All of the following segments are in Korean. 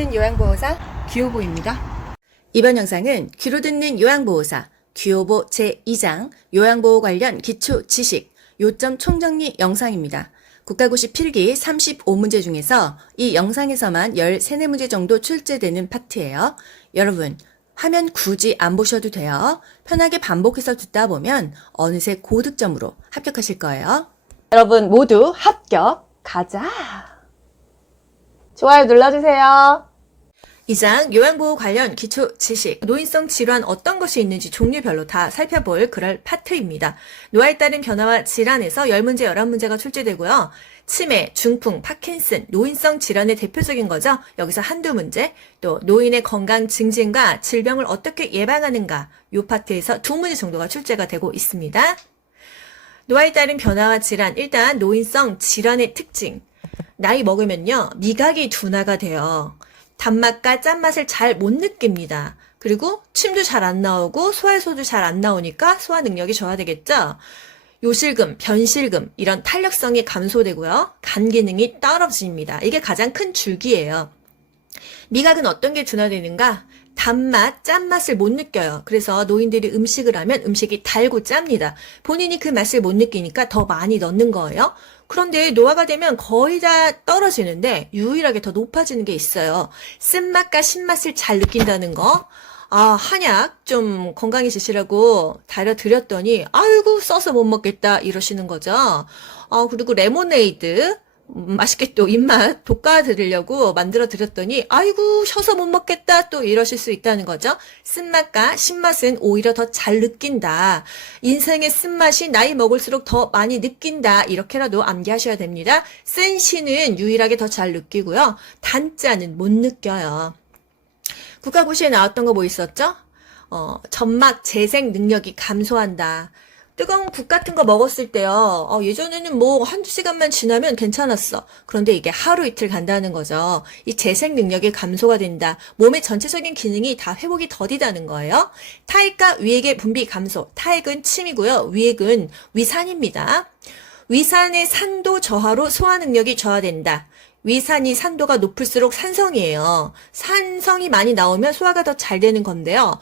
듣는 요양보호사 귀요보입니다. 이번 영상은 귀로 듣는 요양보호사 귀요보 제2장 요양보호 관련 기초 지식 요점 총정리 영상입니다. 국가고시 필기 35문제 중에서 이 영상에서만 13~14문제 정도 출제되는 파트예요. 여러분 화면 굳이 안 보셔도 돼요. 편하게 반복해서 듣다 보면 어느새 고득점으로 합격하실 거예요. 여러분 모두 합격 가자. 좋아요 눌러주세요. 2장 요양보호 관련 기초 지식, 노인성 질환 어떤 것이 있는지 종류별로 다 살펴볼 그럴 파트입니다. 노화에 따른 변화와 질환에서 10문제, 11문제가 출제되고요. 치매, 중풍, 파킨슨, 노인성 질환의 대표적인 거죠. 여기서 한두 문제, 또 노인의 건강 증진과 질병을 어떻게 예방하는가 이 파트에서 2문제 정도가 출제가 되고 있습니다. 노화에 따른 변화와 질환, 일단 노인성 질환의 특징. 나이 먹으면요, 미각이 둔화가 돼요. 단맛과 짠맛을 잘 못 느낍니다. 그리고 침도 잘 안 나오고 소화효소도 잘 안 나오니까 소화 능력이 저하되겠죠. 요실금, 변실금 이런 탄력성이 감소되고요. 간 기능이 떨어집니다. 이게 가장 큰 줄기예요. 미각은 어떤 게 둔화되는가? 단맛, 짠맛을 못 느껴요. 그래서 노인들이 음식을 하면 음식이 달고 짭니다. 본인이 그 맛을 못 느끼니까 더 많이 넣는 거예요. 그런데 노화가 되면 거의 다 떨어지는데 유일하게 더 높아지는 게 있어요. 쓴맛과 신맛을 잘 느낀다는 거. 한약 좀 건강해지시라고 다려드렸더니 아이고 써서 못 먹겠다 이러시는 거죠. 그리고 레모네이드 맛있게 또 입맛 돋궈드리려고 만들어 드렸더니 아이고 셔서 못 먹겠다 또 이러실 수 있다는 거죠. 쓴맛과 신맛은 오히려 더 잘 느낀다. 인생의 쓴맛이 나이 먹을수록 더 많이 느낀다. 이렇게라도 암기하셔야 됩니다. 쓴 신은 유일하게 더 잘 느끼고요. 단짠은 못 느껴요. 국가고시에 나왔던 거 뭐 있었죠? 점막 재생 능력이 감소한다. 뜨거운 국 같은 거 먹었을 때요. 예전에는 뭐 한두 시간만 지나면 괜찮았어. 그런데 이게 하루 이틀 간다는 거죠. 이 재생 능력이 감소가 된다. 몸의 전체적인 기능이 다 회복이 더디다는 거예요. 타액과 위액의 분비 감소. 타액은 침이고요. 위액은 위산입니다. 위산의 산도 저하로 소화 능력이 저하된다. 위산이 산도가 높을수록 산성이에요. 산성이 많이 나오면 소화가 더 잘 되는 건데요.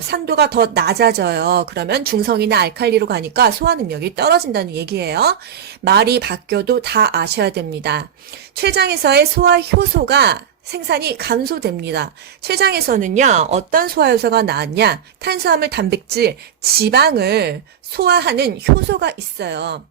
산도가 더 낮아져요. 그러면 중성이나 알칼리로 가니까 소화 능력이 떨어진다는 얘기예요. 말이 바뀌어도 다 아셔야 됩니다. 췌장에서의 소화 효소가 생산이 감소됩니다. 췌장에서는요, 어떤 소화효소가 나왔냐? 탄수화물, 단백질, 지방을 소화하는 효소가 있어요.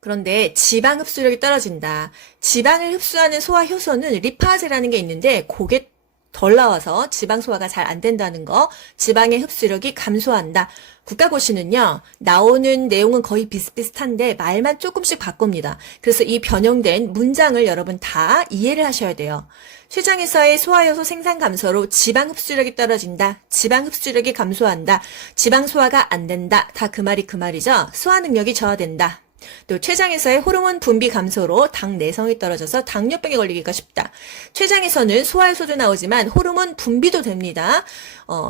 그런데 지방 흡수력이 떨어진다. 지방을 흡수하는 소화 효소는 리파제라는 게 있는데 그게 덜 나와서 지방 소화가 잘 안 된다는 거. 지방의 흡수력이 감소한다. 국가고시는요. 나오는 내용은 거의 비슷비슷한데 말만 조금씩 바꿉니다. 그래서 이 변형된 문장을 여러분 다 이해를 하셔야 돼요. 췌장에서의 소화효소 생산 감소로 지방 흡수력이 떨어진다. 지방 흡수력이 감소한다. 지방 소화가 안 된다. 다 그 말이 그 말이죠. 소화 능력이 저하된다. 또 췌장에서의 호르몬 분비 감소로 당 내성이 떨어져서 당뇨병에 걸리기가 쉽다. 췌장에서는 소화효소도 나오지만 호르몬 분비도 됩니다.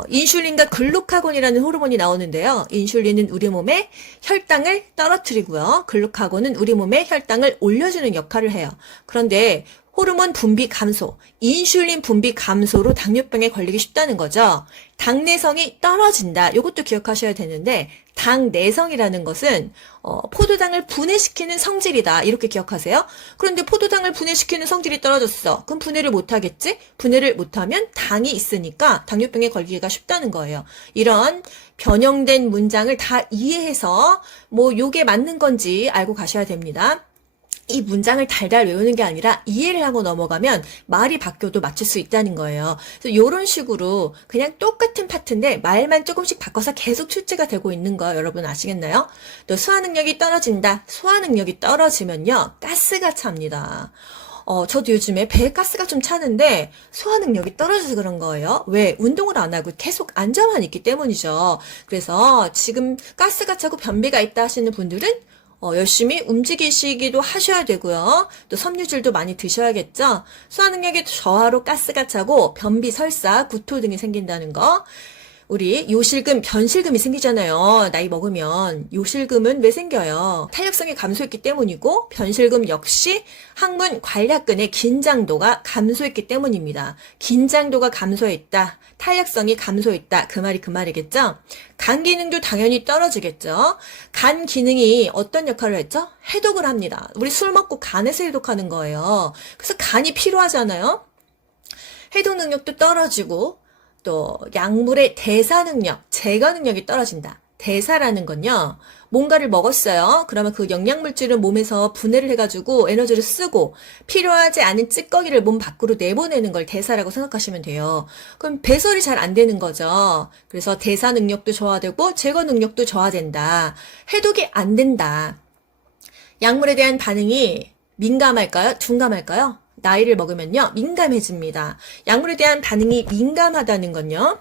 인슐린과 글루카곤이라는 호르몬이 나오는데요. 인슐린은 우리 몸의 혈당을 떨어뜨리고요. 글루카곤은 우리 몸의 혈당을 올려주는 역할을 해요. 그런데 호르몬 분비 감소, 인슐린 분비 감소로 당뇨병에 걸리기 쉽다는 거죠. 당내성이 떨어진다. 이것도 기억하셔야 되는데 당내성이라는 것은 포도당을 분해시키는 성질이다. 이렇게 기억하세요. 그런데 포도당을 분해시키는 성질이 떨어졌어. 그럼 분해를 못하겠지? 분해를 못하면 당이 있으니까 당뇨병에 걸리기가 쉽다는 거예요. 이런 변형된 문장을 다 이해해서 뭐 요게 맞는 건지 알고 가셔야 됩니다. 이 문장을 달달 외우는 게 아니라 이해를 하고 넘어가면 말이 바뀌어도 맞출 수 있다는 거예요. 그래서 이런 식으로 그냥 똑같은 파트인데 말만 조금씩 바꿔서 계속 출제가 되고 있는 거 여러분 아시겠나요? 또 소화 능력이 떨어진다. 소화 능력이 떨어지면요. 가스가 찹니다. 저도 요즘에 배에 가스가 좀 차는데 소화 능력이 떨어져서 그런 거예요. 왜? 운동을 안 하고 계속 앉아만 있기 때문이죠. 그래서 지금 가스가 차고 변비가 있다 하시는 분들은 열심히 움직이시기도 하셔야 되고요. 또 섬유질도 많이 드셔야겠죠. 소화 능력이 저하로 가스가 차고 변비, 설사, 구토 등이 생긴다는 거. 우리 요실금, 변실금이 생기잖아요. 나이 먹으면. 요실금은 왜 생겨요? 탄력성이 감소했기 때문이고, 변실금 역시 항문 관략근의 긴장도가 감소했기 때문입니다. 긴장도가 감소했다. 탄력성이 감소했다. 그 말이겠죠? 간 기능도 당연히 떨어지겠죠? 간 기능이 어떤 역할을 했죠? 해독을 합니다. 우리 술 먹고 간에서 해독하는 거예요. 그래서 간이 필요하잖아요? 해독 능력도 떨어지고, 또 약물의 대사 능력, 제거 능력이 떨어진다. 대사라는 건요, 뭔가를 먹었어요. 그러면 그 영양물질을 몸에서 분해를 해가지고 에너지를 쓰고 필요하지 않은 찌꺼기를 몸 밖으로 내보내는 걸 대사라고 생각하시면 돼요. 그럼 배설이 잘 안 되는 거죠. 그래서 대사 능력도 저하되고 제거 능력도 저하된다. 해독이 안 된다. 약물에 대한 반응이 민감할까요? 둔감할까요? 나이를 먹으면요, 민감해집니다. 약물에 대한 반응이 민감하다는 건요,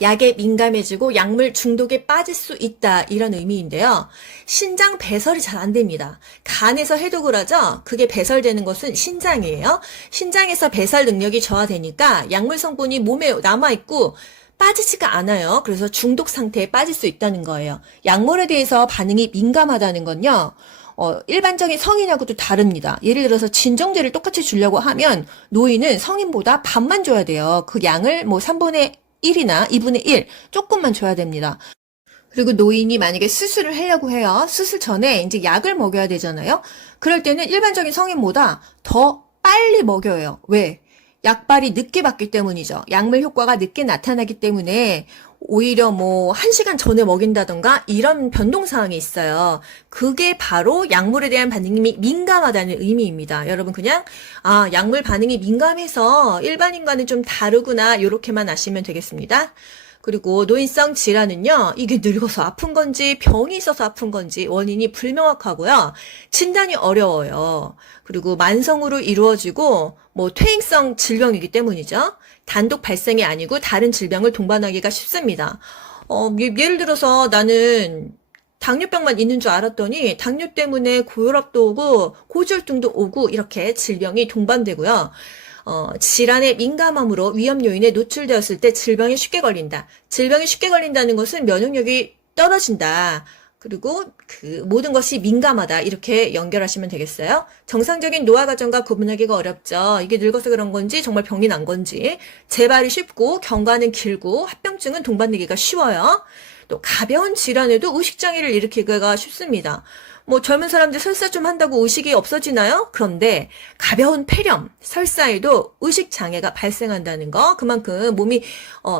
약에 민감해지고 약물 중독에 빠질 수 있다, 이런 의미인데요. 신장 배설이 잘 안 됩니다. 간에서 해독을 하죠. 그게 배설되는 것은 신장이에요. 신장에서 배설 능력이 저하되니까 약물 성분이 몸에 남아있고 빠지지가 않아요. 그래서 중독 상태에 빠질 수 있다는 거예요. 약물에 대해서 반응이 민감하다는 건요, 일반적인 성인하고도 다릅니다. 예를 들어서 진정제를 똑같이 주려고 하면 노인은 성인보다 반만 줘야 돼요. 그 양을 뭐 3분의 1이나 2분의 1 조금만 줘야 됩니다. 그리고 노인이 만약에 수술을 하려고 해요. 수술 전에 이제 약을 먹여야 되잖아요. 그럴 때는 일반적인 성인보다 더 빨리 먹여요. 왜? 약발이 늦게 받기 때문이죠. 약물 효과가 늦게 나타나기 때문에 오히려 뭐 1시간 전에 먹인다던가 이런 변동사항이 있어요. 그게 바로 약물에 대한 반응이 민감하다는 의미입니다. 여러분 그냥 약물 반응이 민감해서 일반인과는 좀 다르구나, 이렇게만 아시면 되겠습니다. 그리고 노인성 질환은요, 이게 늙어서 아픈 건지 병이 있어서 아픈 건지 원인이 불명확하고요. 진단이 어려워요. 그리고 만성으로 이루어지고 뭐 퇴행성 질병이기 때문이죠. 단독 발생이 아니고 다른 질병을 동반하기가 쉽습니다. 예를 들어서 나는 당뇨병만 있는 줄 알았더니 당뇨 때문에 고혈압도 오고 고지혈증도 오고 이렇게 질병이 동반되고요. 질환의 민감함으로 위험 요인에 노출되었을 때 질병이 쉽게 걸린다. 질병이 쉽게 걸린다는 것은 면역력이 떨어진다. 그리고 그 모든 것이 민감하다, 이렇게 연결하시면 되겠어요. 정상적인 노화 과정과 구분하기가 어렵죠. 이게 늙어서 그런 건지 정말 병이 난 건지. 재발이 쉽고 경과는 길고 합병증은 동반되기가 쉬워요. 또 가벼운 질환에도 의식장애를 일으키기가 쉽습니다. 뭐 젊은 사람들 설사 좀 한다고 의식이 없어지나요? 그런데 가벼운 폐렴, 설사에도 의식장애가 발생한다는 거, 그만큼 몸이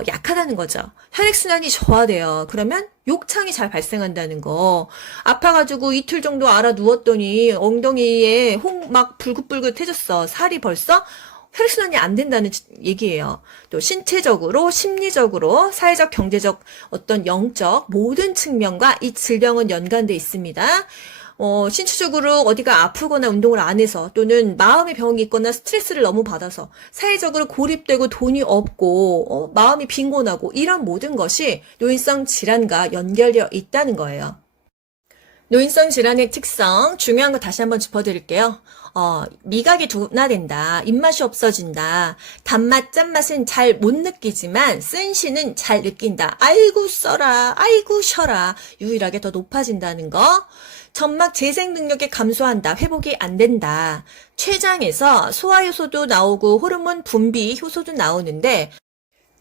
약하다는 거죠. 혈액순환이 저하돼요. 그러면 욕창이 잘 발생한다는 거. 아파가지고 이틀 정도 알아 누웠더니 엉덩이에 막 불긋불긋해졌어. 살이 벌써 혈액순환이 안 된다는 얘기예요. 또 신체적으로, 심리적으로, 사회적, 경제적, 어떤 영적 모든 측면과 이 질병은 연관돼 있습니다. 신체적으로 어디가 아프거나 운동을 안 해서, 또는 마음의 병이 있거나 스트레스를 너무 받아서, 사회적으로 고립되고 돈이 없고 마음이 빈곤하고, 이런 모든 것이 노인성 질환과 연결되어 있다는 거예요. 노인성 질환의 특성, 중요한 거 다시 한번 짚어드릴게요. 미각이 둔화된다, 입맛이 없어진다, 단맛, 짠맛은 잘 못 느끼지만 쓴시는 잘 느낀다, 아이고 써라, 아이고 쉬어라, 유일하게 더 높아진다는 거. 점막 재생 능력이 감소한다, 회복이 안 된다. 췌장에서 소화효소도 나오고 호르몬 분비 효소도 나오는데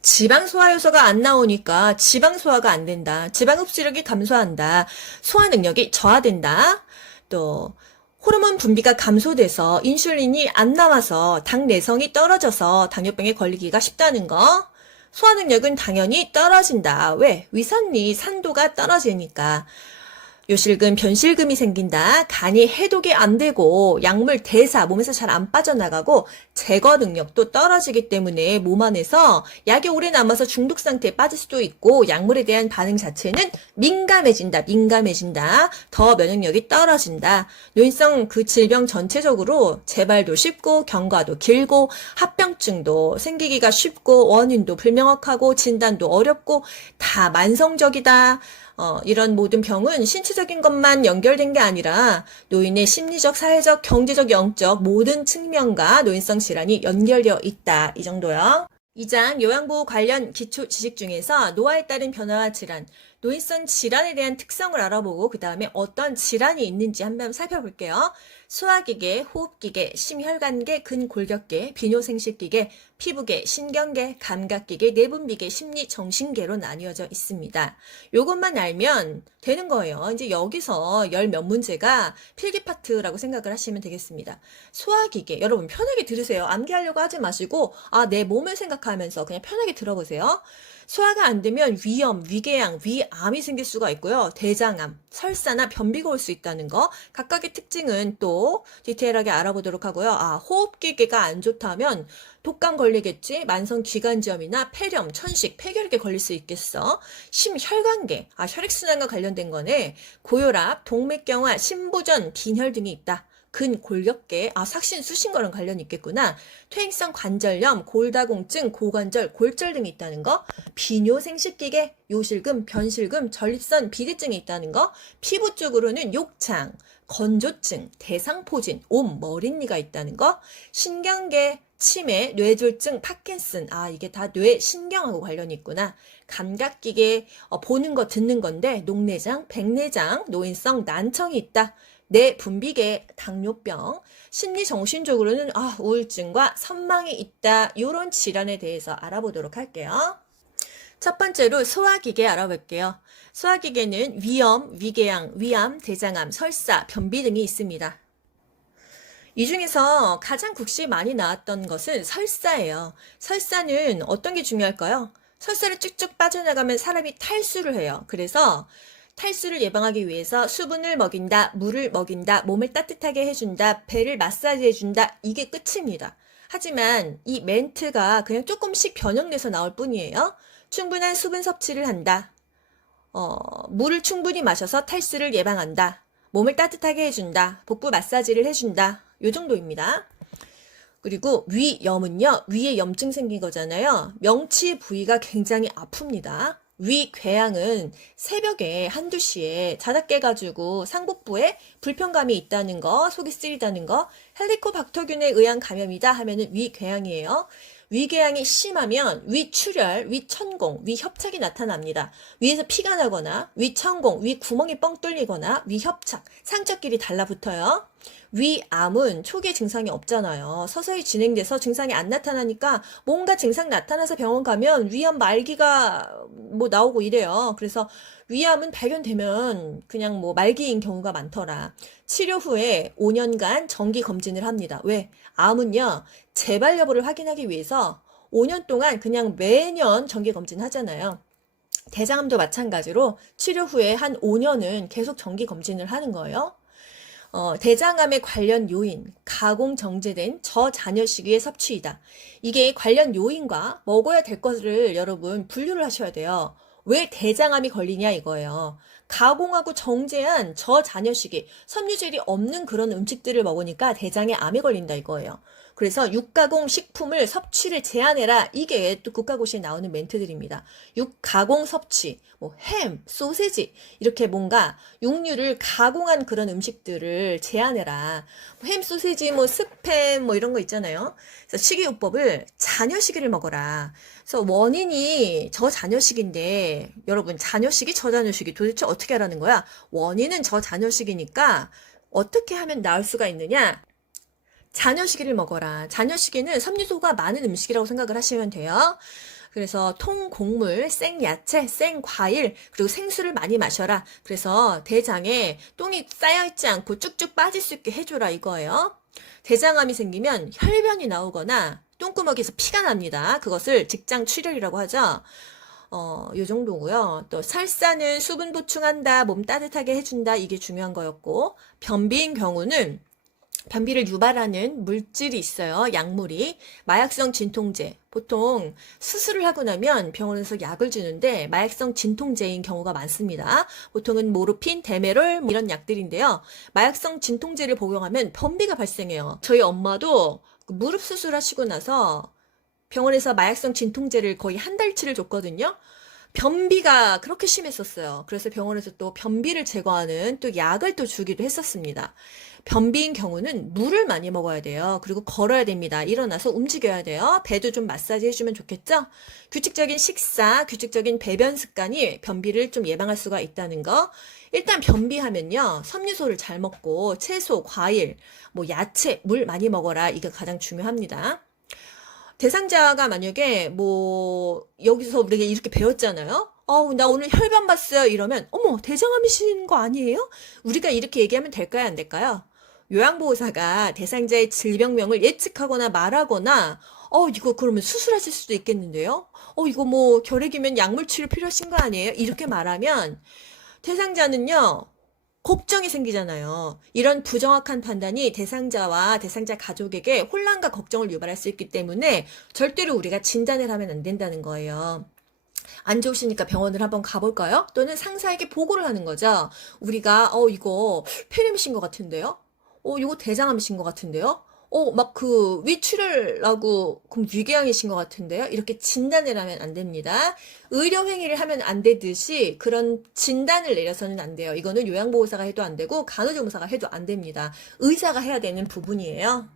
지방 소화 효소가 안 나오니까 지방 소화가 안 된다. 지방 흡수력이 감소한다. 소화 능력이 저하된다. 또 호르몬 분비가 감소돼서 인슐린이 안 나와서 당 내성이 떨어져서 당뇨병에 걸리기가 쉽다는 거. 소화 능력은 당연히 떨어진다. 왜? 위산리 산도가 떨어지니까. 요실금, 변실금이 생긴다. 간이 해독이 안 되고 약물 대사, 몸에서 잘 안 빠져나가고 제거 능력도 떨어지기 때문에 몸 안에서 약이 오래 남아서 중독 상태에 빠질 수도 있고, 약물에 대한 반응 자체는 민감해진다. 더 면역력이 떨어진다. 노인성 그 질병 전체적으로 재발도 쉽고 경과도 길고 합병증도 생기기가 쉽고 원인도 불명확하고 진단도 어렵고 다 만성적이다. 이런 모든 병은 신체적인 것만 연결된 게 아니라 노인의 심리적, 사회적, 경제적, 영적 모든 측면과 노인성 질환이 연결되어 있다. 이 정도요. 2장 요양보호 관련 기초 지식 중에서 노화에 따른 변화와 질환, 노인성 질환에 대한 특성을 알아보고 그 다음에 어떤 질환이 있는지 한번 살펴볼게요. 소화기계, 호흡기계, 심혈관계, 근골격계, 비뇨생식기계, 피부계, 신경계, 감각기계, 내분비계, 심리, 정신계로 나뉘어져 있습니다. 요것만 알면 되는 거예요. 이제 여기서 열 몇 문제가 필기 파트라고 생각을 하시면 되겠습니다. 소화기계, 여러분 편하게 들으세요. 암기하려고 하지 마시고 내 몸을 생각하면서 그냥 편하게 들어보세요. 소화가 안 되면 위염, 위궤양, 위암이 생길 수가 있고요. 대장암, 설사나 변비가 올 수 있다는 거. 각각의 특징은 또 디테일하게 알아보도록 하고요. 호흡기계가 안 좋다면 독감 걸리겠지? 만성기관지염이나 폐렴, 천식, 폐결핵에 걸릴 수 있겠어. 심혈관계, 혈액순환과 관련된 거네. 고혈압, 동맥경화, 심부전, 빈혈 등이 있다. 근골격계, 삭신, 수신과랑 관련이 있겠구나. 퇴행성 관절염, 골다공증, 고관절, 골절 등이 있다는 거. 비뇨생식기계, 요실금, 변실금, 전립선, 비대증이 있다는 거. 피부 쪽으로는 욕창, 건조증, 대상포진, 옴, 머릿니가 있다는 거. 신경계, 치매, 뇌졸중, 파킨슨. 이게 다 뇌 신경하고 관련이 있구나. 감각기계, 보는 거 듣는 건데 녹내장, 백내장, 노인성 난청이 있다. 내 분비계, 당뇨병, 심리 정신적으로는 우울증과 선망이 있다. 이런 질환에 대해서 알아보도록 할게요. 첫 번째로 소화기계 알아볼게요. 소화기계는 위염, 위궤양, 위암, 대장암, 설사, 변비 등이 있습니다. 이 중에서 가장 국시에 많이 나왔던 것은 설사예요. 설사는 어떤 게 중요할까요? 설사를 쭉쭉 빠져나가면 사람이 탈수를 해요. 그래서 탈수를 예방하기 위해서 수분을 먹인다, 물을 먹인다, 몸을 따뜻하게 해준다, 배를 마사지 해준다. 이게 끝입니다. 하지만 이 멘트가 그냥 조금씩 변형돼서 나올 뿐이에요. 충분한 수분 섭취를 한다. 물을 충분히 마셔서 탈수를 예방한다. 몸을 따뜻하게 해준다. 복부 마사지를 해준다. 요 정도입니다. 그리고 위염은요, 위에 염증 생긴 거잖아요. 명치 부위가 굉장히 아픕니다. 위궤양은 새벽에 한두 시에 자다 깨가지고 상복부에 불편감이 있다는 거, 속이 쓰리다는 거, 헬리코박터균에 의한 감염이다 하면은 위궤양이에요. 위궤양이 심하면 위출혈, 위천공, 위협착이 나타납니다. 위에서 피가 나거나 위천공, 위구멍이 뻥 뚫리거나 위협착, 상처끼리 달라붙어요. 위암은 초기에 증상이 없잖아요. 서서히 진행돼서 증상이 안 나타나니까 뭔가 증상 나타나서 병원 가면 위암 말기가 나오고 이래요. 그래서 위암은 발견되면 그냥 말기인 경우가 많더라. 치료 후에 5년간 정기 검진을 합니다. 왜? 암은요, 재발 여부를 확인하기 위해서 5년 동안 그냥 매년 정기 검진 하잖아요. 대장암도 마찬가지로 치료 후에 한 5년은 계속 정기 검진을 하는 거예요. 대장암의 관련 요인, 가공 정제된 저잔여식의 섭취이다. 이게 관련 요인과 먹어야 될 것을 여러분 분류를 하셔야 돼요. 왜 대장암이 걸리냐 이거예요. 가공하고 정제한 저잔여식이 섬유질이 없는 그런 음식들을 먹으니까 대장에 암이 걸린다 이거예요. 그래서 육가공 식품을 섭취를 제한해라. 이게 또 국가고시에 나오는 멘트들입니다. 육가공 섭취, 햄, 소세지 이렇게 뭔가 육류를 가공한 그런 음식들을 제한해라. 햄, 소세지, 스팸 이런 거 있잖아요. 그래서 식이요법을 잔여식을 먹어라. 그래서 원인이 저잔여식인데 여러분 잔여식이 저잔여식이 도대체 어떻게 하라는 거야? 원인은 저잔여식이니까 어떻게 하면 나을 수가 있느냐? 잔여시기를 먹어라. 잔여시기는 섬유소가 많은 음식이라고 생각을 하시면 돼요. 그래서 통곡물, 생야채, 생과일, 그리고 생수를 많이 마셔라. 그래서 대장에 똥이 쌓여있지 않고 쭉쭉 빠질 수 있게 해줘라 이거예요. 대장암이 생기면 혈변이 나오거나 똥구멍에서 피가 납니다. 그것을 직장출혈이라고 하죠. 요 정도고요. 또 설사는 수분 보충한다, 몸 따뜻하게 해준다, 이게 중요한 거였고, 변비인 경우는 변비를 유발하는 물질이 있어요. 약물이. 마약성 진통제. 보통 수술을 하고 나면 병원에서 약을 주는데 마약성 진통제인 경우가 많습니다. 보통은 모르핀, 데메롤 이런 약들인데요. 마약성 진통제를 복용하면 변비가 발생해요. 저희 엄마도 무릎 수술하시고 나서 병원에서 마약성 진통제를 거의 한 달치를 줬거든요. 변비가 그렇게 심했었어요. 그래서 병원에서 또 변비를 제거하는 또 약을 또 주기도 했었습니다. 변비인 경우는 물을 많이 먹어야 돼요. 그리고 걸어야 됩니다. 일어나서 움직여야 돼요. 배도 좀 마사지 해주면 좋겠죠? 규칙적인 식사, 규칙적인 배변 습관이 변비를 좀 예방할 수가 있다는 거. 일단 변비하면요. 섬유소를 잘 먹고 채소, 과일, 뭐 야채, 물 많이 먹어라. 이게 가장 중요합니다. 대상자가 만약에 뭐 여기서 우리가 이렇게 배웠잖아요. 나 오늘 혈변 봤어요. 이러면 어머, 대장암이신 거 아니에요? 우리가 이렇게 얘기하면 될까요, 안 될까요? 요양보호사가 대상자의 질병명을 예측하거나 말하거나 이거 그러면 수술하실 수도 있겠는데요? 이거 뭐 결핵이면 약물 치료 필요하신 거 아니에요? 이렇게 말하면 대상자는요. 걱정이 생기잖아요. 이런 부정확한 판단이 대상자와 대상자 가족에게 혼란과 걱정을 유발할 수 있기 때문에 절대로 우리가 진단을 하면 안 된다는 거예요. 안 좋으시니까 병원을 한번 가볼까요? 또는 상사에게 보고를 하는 거죠. 우리가 이거 폐렴이신 것 같은데요? 이거 대장암이신 것 같은데요? 막 그 위출을 하고 그럼 위궤양이신 것 같은데요? 이렇게 진단을 하면 안 됩니다. 의료 행위를 하면 안 되듯이 그런 진단을 내려서는 안 돼요. 이거는 요양보호사가 해도 안 되고 간호조무사가 해도 안 됩니다. 의사가 해야 되는 부분이에요.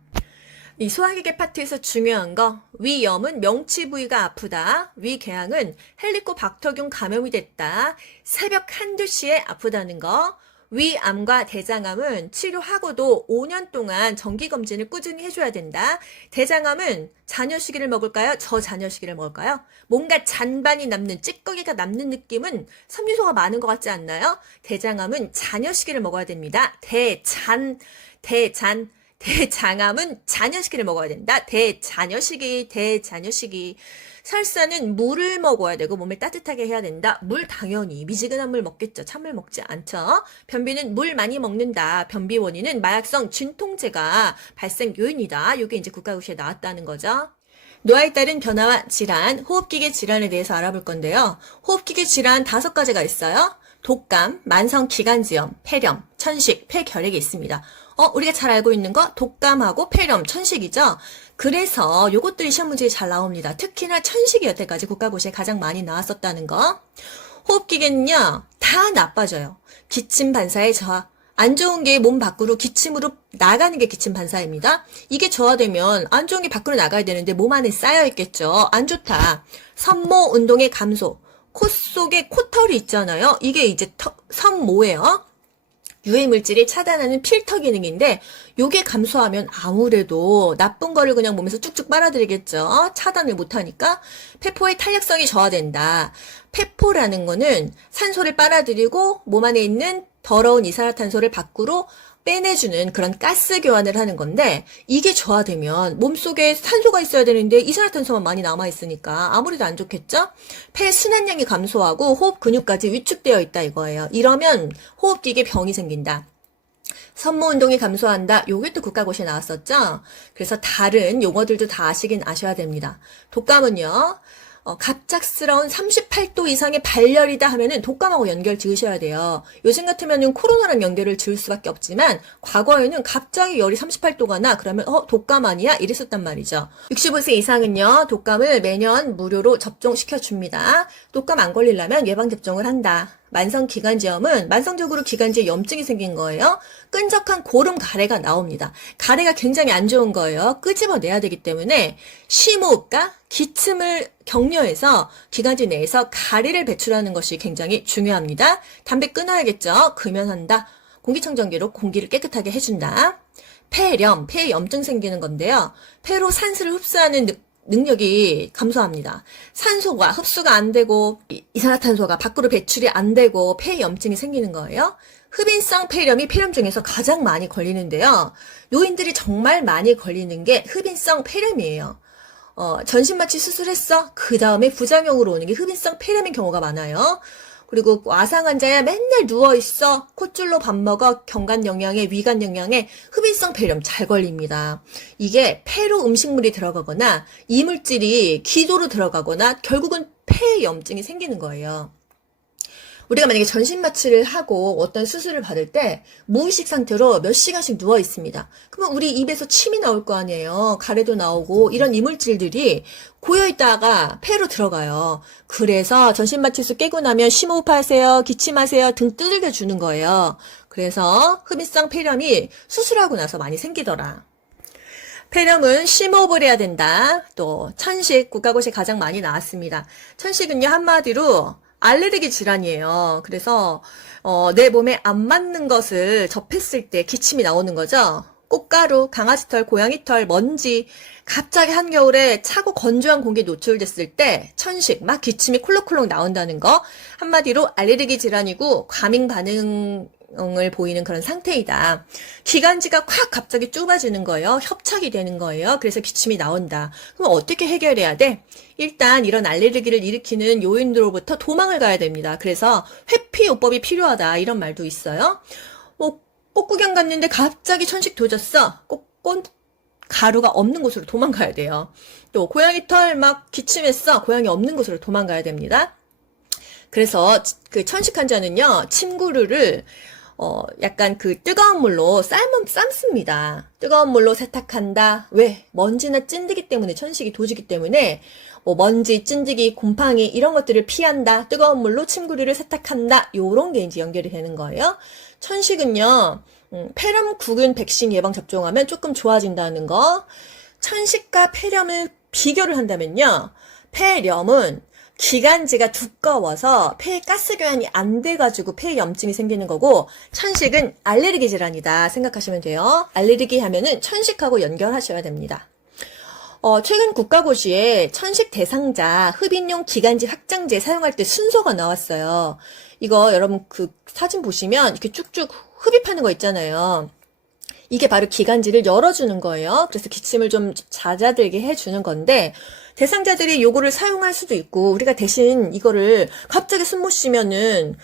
이 소화기계 파트에서 중요한 거, 위염은 명치 부위가 아프다, 위궤양은 헬리코박터균 감염이 됐다, 새벽 1~2시에 아프다는 거, 위암과 대장암은 치료하고도 5년 동안 정기검진을 꾸준히 해줘야 된다. 대장암은 잔여시기를 먹을까요? 저잔여시기를 먹을까요? 뭔가 잔반이 남는, 찌꺼기가 남는 느낌은 섬유소가 많은 것 같지 않나요? 대장암은 잔여시기를 먹어야 됩니다. 대장암은 잔여시기를 먹어야 된다. 대잔여시기. 설사는 물을 먹어야 되고 몸을 따뜻하게 해야 된다. 물 당연히 미지근한 물 먹겠죠. 찬물 먹지 않죠. 변비는 물 많이 먹는다. 변비 원인은 마약성 진통제가 발생 요인이다. 이게 이제 국가고시에 나왔다는 거죠. 노화에 따른 변화와 질환, 호흡기계 질환에 대해서 알아볼 건데요. 호흡기계 질환 5가지가 있어요. 독감, 만성기관지염, 폐렴, 천식, 폐결핵이 있습니다. 우리가 잘 알고 있는 거 독감하고 폐렴, 천식이죠. 그래서 요것들이 시험 문제에 잘 나옵니다. 특히나 천식이 여태까지 국가고시에 가장 많이 나왔었다는 거. 호흡기계는요, 다 나빠져요. 기침 반사의 저하. 안 좋은 게 몸 밖으로 기침으로 나가는 게 기침 반사입니다. 이게 저하되면 안 좋은 게 밖으로 나가야 되는데 몸 안에 쌓여 있겠죠. 안 좋다. 섬모 운동의 감소. 코 속에 코털이 있잖아요. 이게 이제 섬모예요. 유해 물질을 차단하는 필터 기능인데 요게 감소하면 아무래도 나쁜 거를 그냥 몸에서 쭉쭉 빨아들이겠죠. 차단을 못하니까. 폐포의 탄력성이 저하된다. 폐포라는 거는 산소를 빨아들이고 몸 안에 있는 더러운 이산화탄소를 밖으로 빼내주는 그런 가스 교환을 하는 건데 이게 저하되면 몸속에 산소가 있어야 되는데 이산화탄소만 많이 남아있으니까 아무래도 안 좋겠죠? 폐 순환량이 감소하고 호흡 근육까지 위축되어 있다 이거예요. 이러면 호흡기계 병이 생긴다. 섬모 운동이 감소한다. 요게 또 국가고시에 나왔었죠? 그래서 다른 용어들도 다 아시긴 아셔야 됩니다. 독감은요. 갑작스러운 38도 이상의 발열이다 하면은 독감하고 연결 지으셔야 돼요. 요즘 같으면은 코로나랑 연결을 지을 수밖에 없지만 과거에는 갑자기 열이 38도가 나 그러면 독감 아니야? 이랬었단 말이죠. 65세 이상은요. 독감을 매년 무료로 접종시켜 줍니다. 독감 안 걸리려면 예방접종을 한다. 만성기관지염은 만성적으로 기관지에 염증이 생긴 거예요. 끈적한 고름 가래가 나옵니다. 가래가 굉장히 안 좋은 거예요. 끄집어내야 되기 때문에 심호흡과 기침을 격려해서 기관지 내에서 가래를 배출하는 것이 굉장히 중요합니다. 담배 끊어야겠죠. 금연한다. 공기청정기로 공기를 깨끗하게 해준다. 폐렴, 폐에 염증 생기는 건데요. 폐로 산소를 흡수하는 능력이 감소합니다. 산소가 흡수가 안 되고 이산화탄소가 밖으로 배출이 안 되고 폐에 염증이 생기는 거예요. 흡인성 폐렴이 폐렴 중에서 가장 많이 걸리는데요. 노인들이 정말 많이 걸리는 게 흡인성 폐렴이에요. 전신마취 수술했어? 그 다음에 부작용으로 오는 게 흡인성 폐렴인 경우가 많아요. 그리고 와상 환자야 맨날 누워있어. 콧줄로 밥 먹어. 경관 영양에 위관 영양에 흡인성 폐렴 잘 걸립니다. 이게 폐로 음식물이 들어가거나 이물질이 기도로 들어가거나 결국은 폐에 염증이 생기는 거예요. 우리가 만약에 전신 마취를 하고 어떤 수술을 받을 때 무의식 상태로 몇 시간씩 누워 있습니다. 그러면 우리 입에서 침이 나올 거 아니에요. 가래도 나오고 이런 이물질들이 고여 있다가 폐로 들어가요. 그래서 전신 마취수 깨고 나면 심호흡하세요, 기침하세요 등 두들겨 주는 거예요. 그래서 흡입성 폐렴이 수술하고 나서 많이 생기더라. 폐렴은 심호흡을 해야 된다. 또 천식, 국가고시에 가장 많이 나왔습니다. 천식은요, 한마디로 알레르기 질환이에요. 그래서 내 몸에 안 맞는 것을 접했을 때 기침이 나오는 거죠. 꽃가루, 강아지털, 고양이털, 먼지, 갑자기 한겨울에 차고 건조한 공기에 노출됐을 때 천식, 막 기침이 콜록콜록 나온다는 거. 한마디로 알레르기 질환이고 과민 반응을 보이는 그런 상태이다. 기관지가 콱 갑자기 좁아지는 거예요. 협착이 되는 거예요. 그래서 기침이 나온다. 그럼 어떻게 해결해야 돼? 일단 이런 알레르기를 일으키는 요인으로부터 도망을 가야 됩니다. 그래서 회피요법이 필요하다. 이런 말도 있어요. 꽃구경 갔는데 갑자기 천식 도졌어. 꽃 가루가 없는 곳으로 도망가야 돼요. 또 고양이 털 막 기침했어. 고양이 없는 곳으로 도망가야 됩니다. 그래서 그 천식 환자는요, 침구류를 약간 그 뜨거운 물로 삶습니다. 뜨거운 물로 세탁한다. 왜? 먼지나 찐드기 때문에 천식이 도지기 때문에 먼지, 찐드기, 곰팡이 이런 것들을 피한다. 뜨거운 물로 침구류를 세탁한다. 요런 게 이제 연결이 되는 거예요. 천식은요, 폐렴구균 백신 예방 접종하면 조금 좋아진다는 거. 천식과 폐렴을 비교를 한다면요, 폐렴은 기관지가 두꺼워서 폐에 가스 교환이 안 돼가지고 폐에 염증이 생기는 거고, 천식은 알레르기 질환이다 생각하시면 돼요. 알레르기 하면은 천식하고 연결하셔야 됩니다. 최근 국가고시에 천식 대상자 흡입용 기관지 확장제 사용할 때 순서가 나왔어요. 이거 여러분 그 사진 보시면 이렇게 쭉쭉 흡입하는 거 있잖아요. 이게 바로 기관지를 열어주는 거예요. 그래서 기침을 좀 잦아들게 해주는 건데, 대상자들이 요거를 사용할 수도 있고, 우리가 대신 이거를 갑자기 숨 못 쉬면은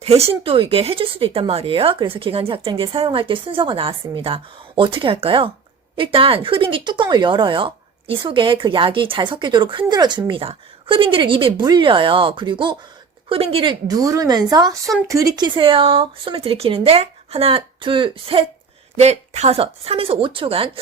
대신 또 이게 해줄 수도 있단 말이에요. 그래서 기관지 확장제 사용할 때 순서가 나왔습니다. 어떻게 할까요? 일단 흡입기 뚜껑을 열어요. 이 속에 그 약이 잘 섞이도록 흔들어 줍니다. 흡입기를 입에 물려요. 그리고 흡입기를 누르면서 숨 들이키세요. 숨을 들이키는데 하나, 둘, 셋, 넷, 다섯, 3에서 5초간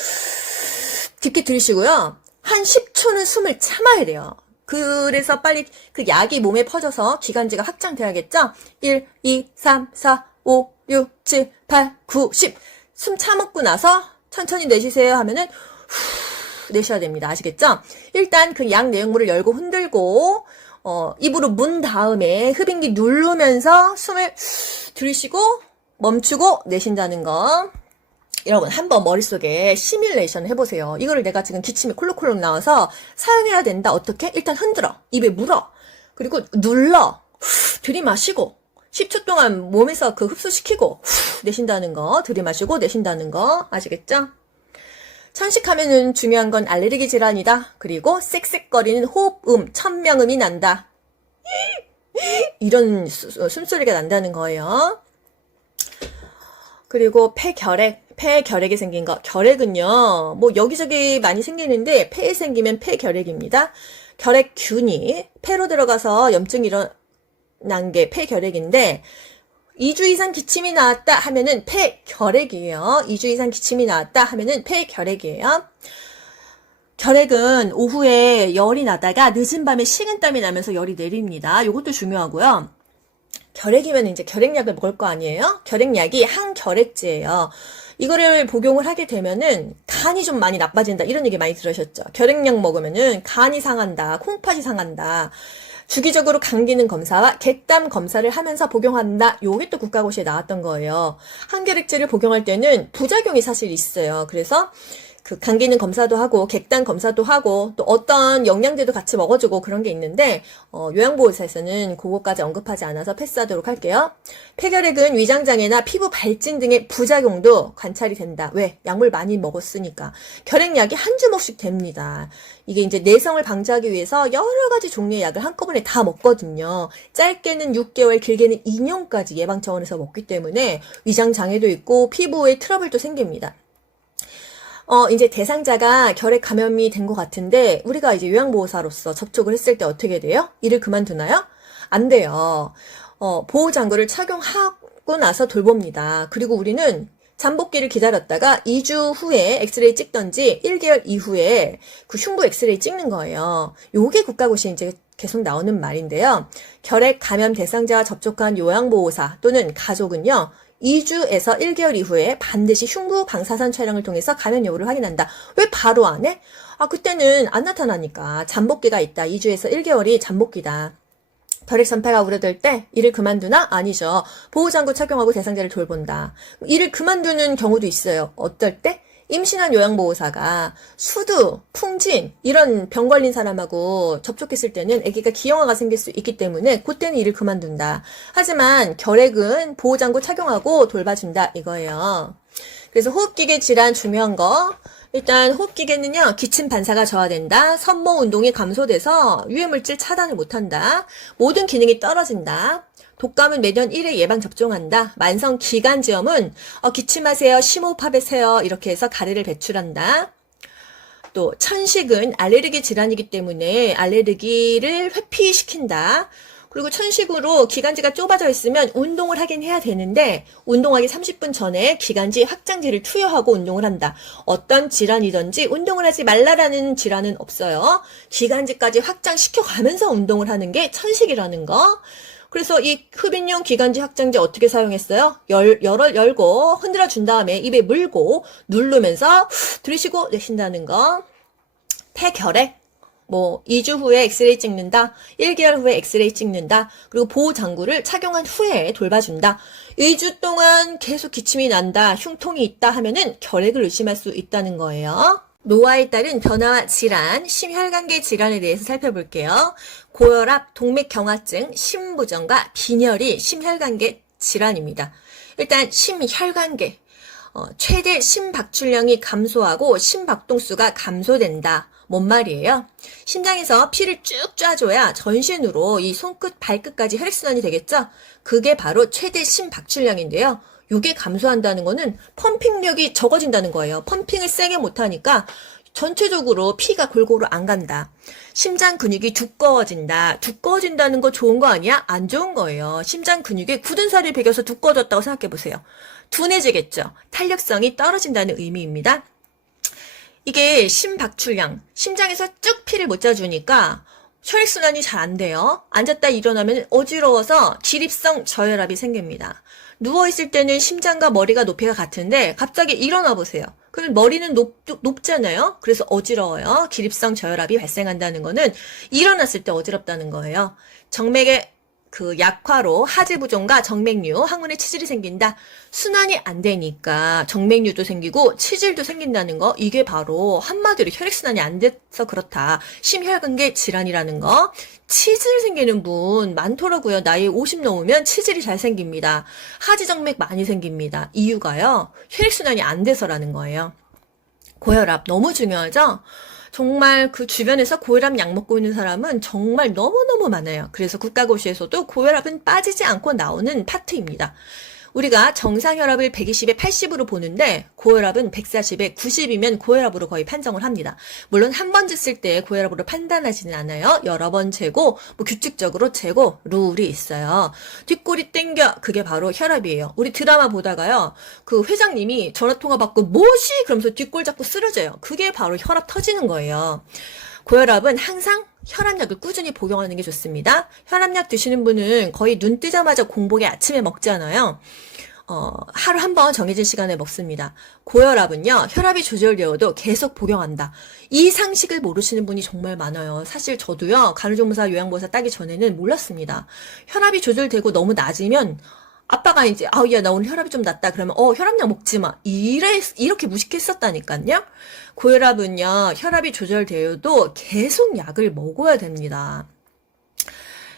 깊게 들이쉬고요. 한 10초는 숨을 참아야 돼요. 그래서 빨리 그 약이 몸에 퍼져서 기관지가 확장돼야겠죠? 1, 2, 3, 4, 5, 6, 7, 8, 9, 10. 숨 참았고 나서 천천히 내쉬세요 하면은 내셔야 됩니다. 아시겠죠? 일단 그 약 내용물을 열고 흔들고 입으로 문 다음에 흡입기 누르면서 숨을 들이쉬고 멈추고 내쉰다는 거. 여러분 한번 머릿속에 시뮬레이션 해보세요. 이거를 내가 지금 기침이 콜록콜록 나와서 사용해야 된다. 어떻게? 일단 흔들어. 입에 물어. 그리고 눌러. 들이마시고 10초 동안 몸에서 그 흡수시키고 내쉰다는 거. 들이마시고 내쉰다는 거. 아시겠죠? 천식하면은 중요한 건 알레르기 질환이다. 그리고 쌕쌕거리는 호흡음, 천명음이 난다. 이런 숨소리가 난다는 거예요. 그리고 폐에 결핵이 생긴 거. 결핵은요, 뭐 여기저기 많이 생기는데 폐에 생기면 폐결핵입니다. 결핵균이 폐로 들어가서 염증이 일어난 게 폐결핵인데 2주 이상 기침이 나왔다 하면은 폐결핵이에요. 2주 이상 기침이 나왔다 하면은 폐결핵이에요. 결핵은 오후에 열이 나다가 늦은 밤에 식은땀이 나면서 열이 내립니다. 이것도 중요하고요. 결핵이면 이제 결핵약을 먹을 거 아니에요? 결핵약이 항결핵제예요. 이거를 복용을 하게 되면은 간이 좀 많이 나빠진다. 이런 얘기 많이 들으셨죠? 결핵약 먹으면은 간이 상한다. 콩팥이 상한다. 주기적으로 간 기능 검사와 객담 검사를 하면서 복용한다. 요게 또 국가고시에 나왔던 거예요. 항결핵제를 복용할 때는 부작용이 사실 있어요. 그래서 그 간 기능 검사도 하고 객단 검사도 하고 또 어떤 영양제도 같이 먹어주고 그런 게 있는데 요양보호사에서는 그거까지 언급하지 않아서 패스하도록 할게요. 폐결핵은 위장장애나 피부 발진 등의 부작용도 관찰이 된다. 왜? 약물 많이 먹었으니까. 결핵약이 한 주먹씩 됩니다. 이게 이제 내성을 방지하기 위해서 여러 가지 종류의 약을 한꺼번에 다 먹거든요. 짧게는 6개월, 길게는 2년까지 예방 차원에서 먹기 때문에 위장장애도 있고 피부에 트러블도 생깁니다. 이제 대상자가 결핵 감염이 된 것 같은데 우리가 이제 요양보호사로서 접촉을 했을 때 어떻게 돼요? 일을 그만두나요? 안 돼요. 보호장구를 착용하고 나서 돌봅니다. 그리고 우리는 잠복기를 기다렸다가 2주 후에 엑스레이 찍던지 1개월 이후에 그 흉부 엑스레이 찍는 거예요. 요게 국가고시에 이제 계속 나오는 말인데요. 결핵 감염 대상자와 접촉한 요양보호사 또는 가족은요. 2주에서 1개월 이후에 반드시 흉부 방사선 촬영을 통해서 감염 여부를 확인한다. 왜 바로 안 해? 그때는 안 나타나니까. 잠복기가 있다. 2주에서 1개월이 잠복기다. 결핵 전파가 우려될 때 일을 그만두나? 아니죠. 보호장구 착용하고 대상자를 돌본다. 일을 그만두는 경우도 있어요. 어떨 때? 임신한 요양보호사가 수두, 풍진 이런 병 걸린 사람하고 접촉했을 때는 아기가 기형아가 생길 수 있기 때문에 그때는 일을 그만둔다. 하지만 결핵은 보호장구 착용하고 돌봐준다 이거예요. 그래서 호흡기계 질환 중요한 거. 일단 호흡기계는요. 기침 반사가 저하된다. 선모 운동이 감소돼서 유해물질 차단을 못한다. 모든 기능이 떨어진다. 독감은 매년 1회 예방접종한다. 만성 기관지염은 기침하세요. 심호흡하세요. 이렇게 해서 가래를 배출한다. 또 천식은 알레르기 질환이기 때문에 알레르기를 회피시킨다. 그리고 천식으로 기관지가 좁아져 있으면 운동을 하긴 해야 되는데 운동하기 30분 전에 기관지 확장제를 투여하고 운동을 한다. 어떤 질환이든지 운동을 하지 말라라는 질환은 없어요. 기관지까지 확장시켜가면서 운동을 하는 게 천식이라는 거. 그래서 이 흡입용 기관지 확장제 어떻게 사용했어요? 열고 흔들어 준 다음에 입에 물고 누르면서 들이쉬고 내쉰다는 거. 폐결핵. 2주 후에 엑스레이 찍는다. 1개월 후에 엑스레이 찍는다. 그리고 보호장구를 착용한 후에 돌봐준다. 2주 동안 계속 기침이 난다. 흉통이 있다 하면은 결핵을 의심할 수 있다는 거예요. 노화에 따른 변화와 질환, 심혈관계 질환에 대해서 살펴볼게요. 고혈압, 동맥경화증, 심부전과 빈혈이 심혈관계 질환입니다. 일단 심혈관계, 최대 심박출량이 감소하고 심박동수가 감소된다. 뭔 말이에요? 심장에서 피를 쭉 짜줘야 전신으로 이 손끝, 발끝까지 혈액순환이 되겠죠? 그게 바로 최대 심박출량인데요. 이게 감소한다는 거는 펌핑력이 적어진다는 거예요. 펌핑을 세게 못하니까 전체적으로 피가 골고루 안 간다. 심장 근육이 두꺼워진다. 두꺼워진다는 거 좋은 거 아니야? 안 좋은 거예요. 심장 근육에 굳은 살이 배겨서 두꺼워졌다고 생각해 보세요. 둔해지겠죠. 탄력성이 떨어진다는 의미입니다. 이게 심박출량, 심장에서 쭉 피를 못 짜주니까 혈액순환이 잘 안 돼요. 앉았다 일어나면 어지러워서 기립성 저혈압이 생깁니다. 누워있을 때는 심장과 머리가 높이가 같은데 갑자기 일어나 보세요. 그럼 머리는 높잖아요. 그래서 어지러워요. 기립성 저혈압이 발생한다는 거는 일어났을 때 어지럽다는 거예요. 정맥의 약화로 하지부종과 정맥류, 항문에 치질이 생긴다. 순환이 안 되니까 정맥류도 생기고 치질도 생긴다는 거. 이게 바로 한마디로 혈액순환이 안 돼서 그렇다. 심혈관계 질환이라는 거. 치질 생기는 분 많더라고요. 나이 50 넘으면 치질이 잘 생깁니다. 하지정맥 많이 생깁니다. 이유가요. 혈액순환이 안 돼서라는 거예요. 고혈압 너무 중요하죠? 정말 그 주변에서 고혈압 약 먹고 있는 사람은 정말 너무너무 많아요. 그래서 국가고시에서도 고혈압은 빠지지 않고 나오는 파트입니다. 우리가 정상 혈압을 120에 80으로 보는데 고혈압은 140에 90이면 고혈압으로 거의 판정을 합니다. 물론 한 번 쟀을 때 고혈압으로 판단하지는 않아요. 여러 번 재고 규칙적으로 재고 룰이 있어요. 뒷골이 땡겨 그게 바로 혈압이에요. 우리 드라마 보다가요. 그 회장님이 전화통화 받고 뭐시? 그러면서 뒷골 잡고 쓰러져요. 그게 바로 혈압 터지는 거예요. 고혈압은 항상 혈압약을 꾸준히 복용하는 게 좋습니다. 혈압약 드시는 분은 거의 눈 뜨자마자 공복에 아침에 먹잖아요. 하루 한 번 정해진 시간에 먹습니다. 고혈압은요, 혈압이 조절되어도 계속 복용한다. 이 상식을 모르시는 분이 정말 많아요. 사실 저도요, 간호조무사, 요양보호사 따기 전에는 몰랐습니다. 혈압이 조절되고 너무 낮으면 아빠가 이제 야 나 오늘 혈압이 좀 낮다 그러면 혈압약 먹지 마 이렇게 무식했었다니까요. 고혈압은요 혈압이 조절되어도 계속 약을 먹어야 됩니다.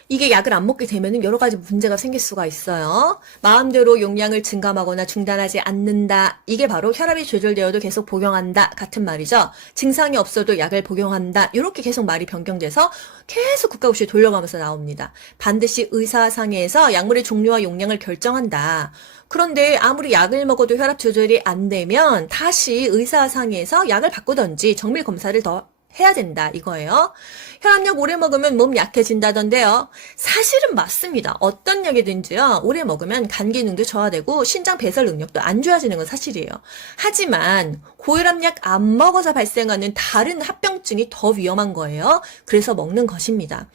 이게 약을 안 먹게 되면 여러 가지 문제가 생길 수가 있어요. 마음대로 용량을 증감하거나 중단하지 않는다. 이게 바로 혈압이 조절되어도 계속 복용한다 같은 말이죠. 증상이 없어도 약을 복용한다. 이렇게 계속 말이 변경돼서 계속 국가고시에 돌려가면서 나옵니다. 반드시 의사상에서 약물의 종류와 용량을 결정한다. 그런데 아무리 약을 먹어도 혈압 조절이 안 되면 다시 의사상에서 약을 바꾸던지 정밀 검사를 더 해야 된다 이거예요. 혈압약 오래 먹으면 몸 약해진다던데요. 사실은 맞습니다. 어떤 약이든지요. 오래 먹으면 간 기능도 저하되고 신장 배설 능력도 안 좋아지는 건 사실이에요. 하지만 고혈압약 안 먹어서 발생하는 다른 합병증이 더 위험한 거예요. 그래서 먹는 것입니다.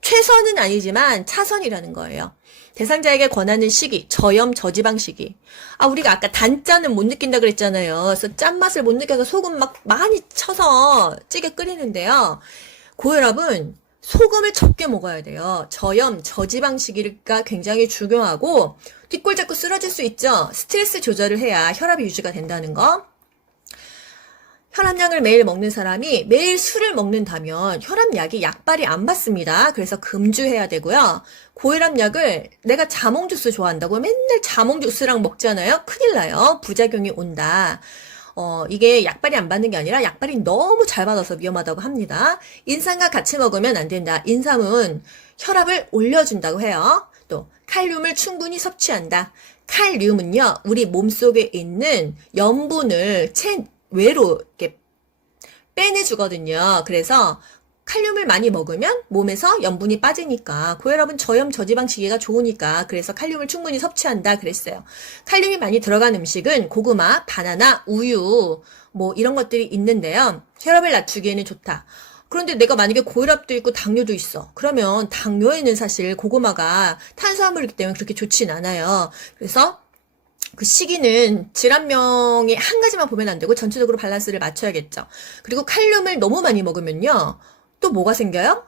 최선은 아니지만 차선이라는 거예요. 대상자에게 권하는 시기, 저염, 저지방 시기. 우리가 아까 단짠은 못 느낀다 그랬잖아요. 그래서 짠맛을 못 느껴서 소금 막 많이 쳐서 찌개 끓이는데요. 고혈압은 소금을 적게 먹어야 돼요. 저염, 저지방 시기가 굉장히 중요하고 뒷골 잡고 쓰러질 수 있죠. 스트레스 조절을 해야 혈압이 유지가 된다는 거. 혈압약을 매일 먹는 사람이 매일 술을 먹는다면 혈압약이 약발이 안 받습니다. 그래서 금주해야 되고요. 고혈압약을 내가 자몽 주스 좋아한다고 맨날 자몽 주스랑 먹잖아요. 큰일 나요. 부작용이 온다. 이게 약발이 안 받는 게 아니라 약발이 너무 잘 받아서 위험하다고 합니다. 인삼과 같이 먹으면 안 된다. 인삼은 혈압을 올려준다고 해요. 또 칼륨을 충분히 섭취한다. 칼륨은요, 우리 몸속에 있는 염분을 외로 이렇게 빼내주거든요. 그래서 칼륨을 많이 먹으면 몸에서 염분이 빠지니까 고혈압은 저염 저지방 시기가 좋으니까 그래서 칼륨을 충분히 섭취한다 그랬어요. 칼륨이 많이 들어간 음식은 고구마, 바나나, 우유 뭐 이런 것들이 있는데요. 혈압을 낮추기에는 좋다. 그런데 내가 만약에 고혈압도 있고 당뇨도 있어. 그러면 당뇨에는 사실 고구마가 탄수화물이기 때문에 그렇게 좋진 않아요. 그래서 그 시기는 질환명이 한 가지만 보면 안 되고 전체적으로 밸런스를 맞춰야겠죠. 그리고 칼륨을 너무 많이 먹으면요. 또 뭐가 생겨요?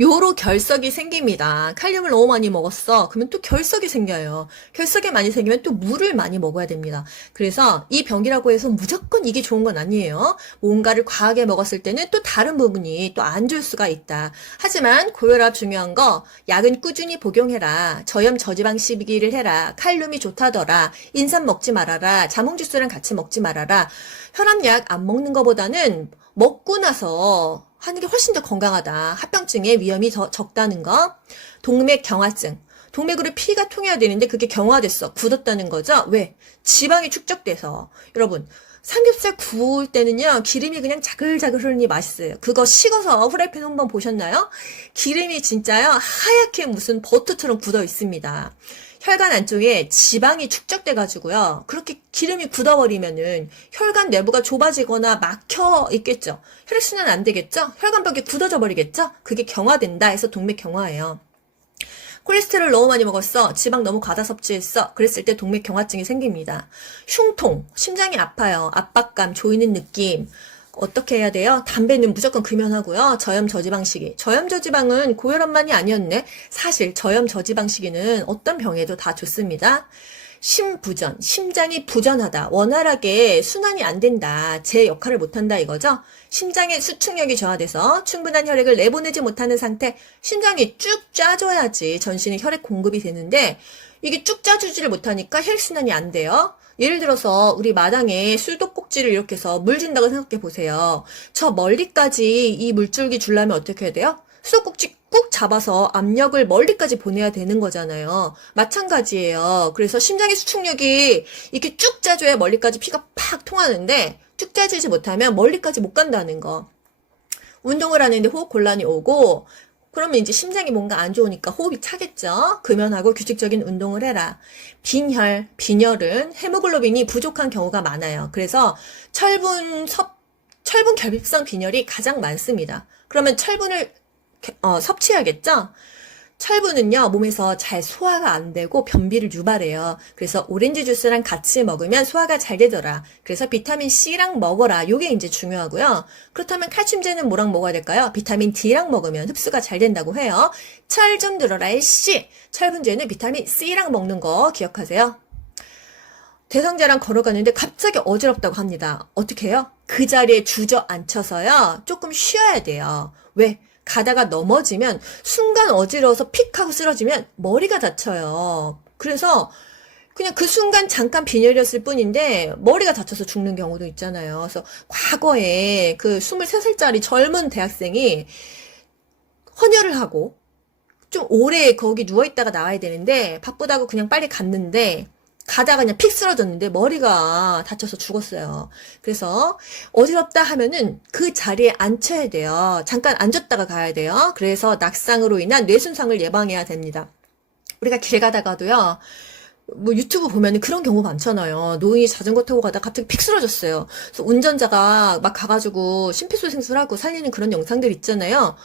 요로 결석이 생깁니다. 칼륨을 너무 많이 먹었어. 그러면 또 결석이 생겨요. 결석이 많이 생기면 또 물을 많이 먹어야 됩니다. 그래서 이 병이라고 해서 무조건 이게 좋은 건 아니에요. 뭔가를 과하게 먹었을 때는 또 다른 부분이 또 안 좋을 수가 있다. 하지만 고혈압 중요한 거 약은 꾸준히 복용해라. 저염 저지방 시기를 해라. 칼륨이 좋다더라. 인삼 먹지 말아라. 자몽 주스랑 같이 먹지 말아라. 혈압약 안 먹는 거보다는 먹고 나서 하는 게 훨씬 더 건강하다. 합병증의 위험이 더 적다는 거. 동맥경화증. 동맥으로 피가 통해야 되는데 그게 경화됐어. 굳었다는 거죠. 왜? 지방이 축적돼서. 여러분, 삼겹살 구울 때는요, 기름이 그냥 자글자글 흐르니 맛있어요. 그거 식어서 후라이팬 한번 보셨나요? 기름이 진짜요, 하얗게 무슨 버터처럼 굳어 있습니다. 혈관 안쪽에 지방이 축적돼가지고요. 그렇게 기름이 굳어버리면은 혈관 내부가 좁아지거나 막혀 있겠죠. 혈액순환 안 되겠죠? 혈관벽이 굳어져 버리겠죠? 그게 경화된다 해서 동맥경화예요. 콜레스테롤 너무 많이 먹었어. 지방 너무 과다 섭취했어. 그랬을 때 동맥경화증이 생깁니다. 흉통, 심장이 아파요. 압박감, 조이는 느낌. 어떻게 해야 돼요? 담배는 무조건 금연하고요. 저염 저지방 시기. 저염 저지방은 고혈압만이 아니었네. 사실 저염 저지방 시기는 어떤 병에도 다 좋습니다. 심부전, 심장이 부전하다. 원활하게 순환이 안 된다. 제 역할을 못한다 이거죠. 심장의 수축력이 저하돼서 충분한 혈액을 내보내지 못하는 상태. 심장이 쭉 짜줘야지 전신에 혈액 공급이 되는데 이게 쭉 짜주지를 못하니까 혈액순환이 안 돼요. 예를 들어서 우리 마당에 술독꼭지를 이렇게 해서 물 준다고 생각해 보세요. 저 멀리까지 이 물줄기 주려면 어떻게 해야 돼요? 수도꼭지 꾹 잡아서 압력을 멀리까지 보내야 되는 거잖아요. 마찬가지예요. 그래서 심장의 수축력이 이렇게 쭉 짜줘야 멀리까지 피가 팍 통하는데 쭉 짜주지 못하면 멀리까지 못 간다는 거. 운동을 하는데 호흡 곤란이 오고 그러면 이제 심장이 뭔가 안 좋으니까 호흡이 차겠죠. 금연하고 규칙적인 운동을 해라. 빈혈은 헤모글로빈이 부족한 경우가 많아요. 그래서 철분 결핍성 빈혈이 가장 많습니다. 그러면 철분을 섭취해야겠죠? 철분은요, 몸에서 잘 소화가 안 되고 변비를 유발해요. 그래서 오렌지 주스랑 같이 먹으면 소화가 잘 되더라. 그래서 비타민 C랑 먹어라. 요게 이제 중요하고요. 그렇다면 칼슘제는 뭐랑 먹어야 될까요? 비타민 D랑 먹으면 흡수가 잘 된다고 해요. 철 좀 들어라, 씨. 철분제는 비타민 C랑 먹는 거 기억하세요. 대상자랑 걸어가는데 갑자기 어지럽다고 합니다. 어떻게 해요? 그 자리에 주저앉혀서요. 조금 쉬어야 돼요. 왜? 가다가 넘어지면 순간 어지러워서 픽 하고 쓰러지면 머리가 다쳐요. 그래서 그냥 그 순간 잠깐 빈혈이었을 뿐인데 머리가 다쳐서 죽는 경우도 있잖아요. 그래서 과거에 그 23살짜리 젊은 대학생이 헌혈을 하고 좀 오래 거기 누워있다가 나와야 되는데 바쁘다고 그냥 빨리 갔는데 가다가 그냥 픽 쓰러졌는데 머리가 다쳐서 죽었어요. 그래서 어지럽다 하면은 그 자리에 앉혀야 돼요. 잠깐 앉았다가 가야 돼요. 그래서 낙상으로 인한 뇌손상을 예방해야 됩니다. 우리가 길 가다가도요. 뭐 유튜브 보면은 그런 경우 많잖아요. 노인이 자전거 타고 가다가 갑자기 픽 쓰러졌어요. 그래서 운전자가 막 가가지고 심폐소생술하고 살리는 그런 영상들 있잖아요.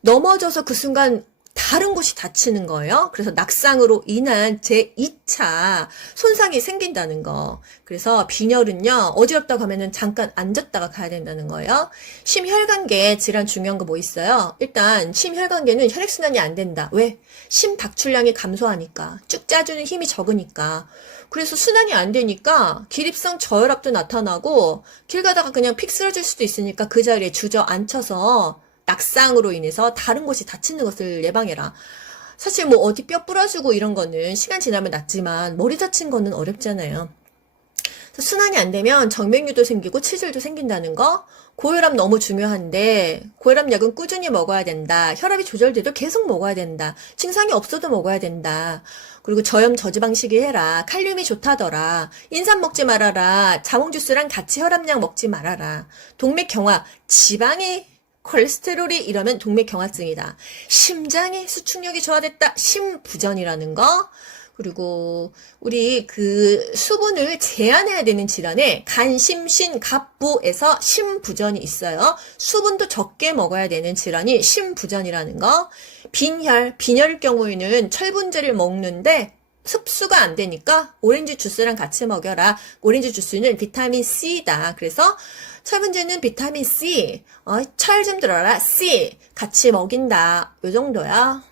넘어져서 그 순간 다른 곳이 다치는 거예요. 그래서 낙상으로 인한 제2차 손상이 생긴다는 거. 그래서 빈혈은요, 어지럽다고 하면은 잠깐 앉았다가 가야 된다는 거예요. 심혈관계 질환 중요한 거 뭐 있어요? 일단 심혈관계는 혈액순환이 안 된다. 왜? 심박출량이 감소하니까. 쭉 짜주는 힘이 적으니까. 그래서 순환이 안 되니까 기립성 저혈압도 나타나고 길 가다가 그냥 픽 쓰러질 수도 있으니까 그 자리에 주저앉혀서 낙상으로 인해서 다른 곳이 다치는 것을 예방해라. 사실 뭐 어디 뼈 부러지고 이런 거는 시간 지나면 낫지만 머리 다친 거는 어렵잖아요. 그래서 순환이 안 되면 정맥류도 생기고 치질도 생긴다는 거. 고혈압 너무 중요한데 고혈압 약은 꾸준히 먹어야 된다. 혈압이 조절돼도 계속 먹어야 된다. 증상이 없어도 먹어야 된다. 그리고 저염 저지방식이 해라. 칼륨이 좋다더라. 인삼 먹지 말아라. 자몽 주스랑 같이 혈압약 먹지 말아라. 동맥경화, 지방이 콜레스테롤이 이러면 동맥경화증이다. 심장의 수축력이 저하됐다. 심부전이라는 거. 그리고 우리 그 수분을 제한해야 되는 질환에 간심신갑부에서 심부전이 있어요. 수분도 적게 먹어야 되는 질환이 심부전이라는 거. 빈혈일 경우에는 철분제를 먹는데 흡수가 안 되니까 오렌지 주스랑 같이 먹여라. 오렌지 주스는 비타민 C다. 그래서 철분제는 비타민 C, 철 좀 들어라, C 같이 먹인다. 요 정도야.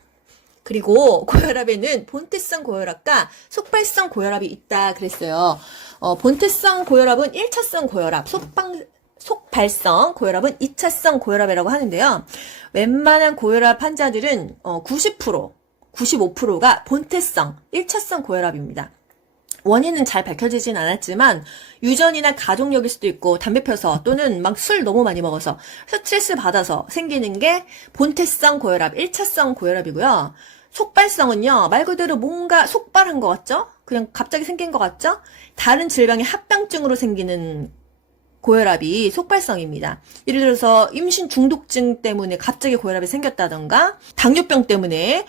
그리고 고혈압에는 본태성 고혈압과 속발성 고혈압이 있다 그랬어요. 본태성 고혈압은 1차성 고혈압, 속발성 고혈압은 2차성 고혈압이라고 하는데요. 웬만한 고혈압 환자들은 90%, 95%가 본태성 1차성 고혈압입니다. 원인은 잘 밝혀지진 않았지만 유전이나 가족력일 수도 있고 담배 펴서 또는 막 술 너무 많이 먹어서 스트레스 받아서 생기는 게 본태성 고혈압 1차성 고혈압이고요. 속발성은요, 말 그대로 뭔가 속발한 것 같죠? 그냥 갑자기 생긴 것 같죠? 다른 질병의 합병증으로 생기는 고혈압이 속발성입니다. 예를 들어서 임신 중독증 때문에 갑자기 고혈압이 생겼다던가, 당뇨병 때문에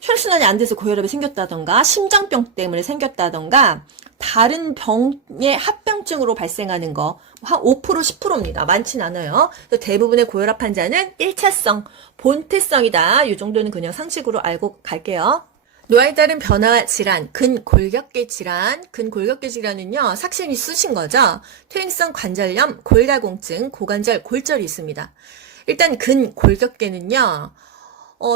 혈액순환이 안 돼서 고혈압이 생겼다던가, 심장병 때문에 생겼다던가, 다른 병의 합병증으로 발생하는 거, 한 5%, 10%입니다. 많진 않아요. 대부분의 고혈압 환자는 1차성, 본태성이다. 이 정도는 그냥 상식으로 알고 갈게요. 노화에 따른 변화와 질환, 근골격계 질환. 근골격계 질환은요, 삭신이 쑤신 거죠. 퇴행성 관절염, 골다공증, 고관절, 골절이 있습니다. 일단 근골격계는요,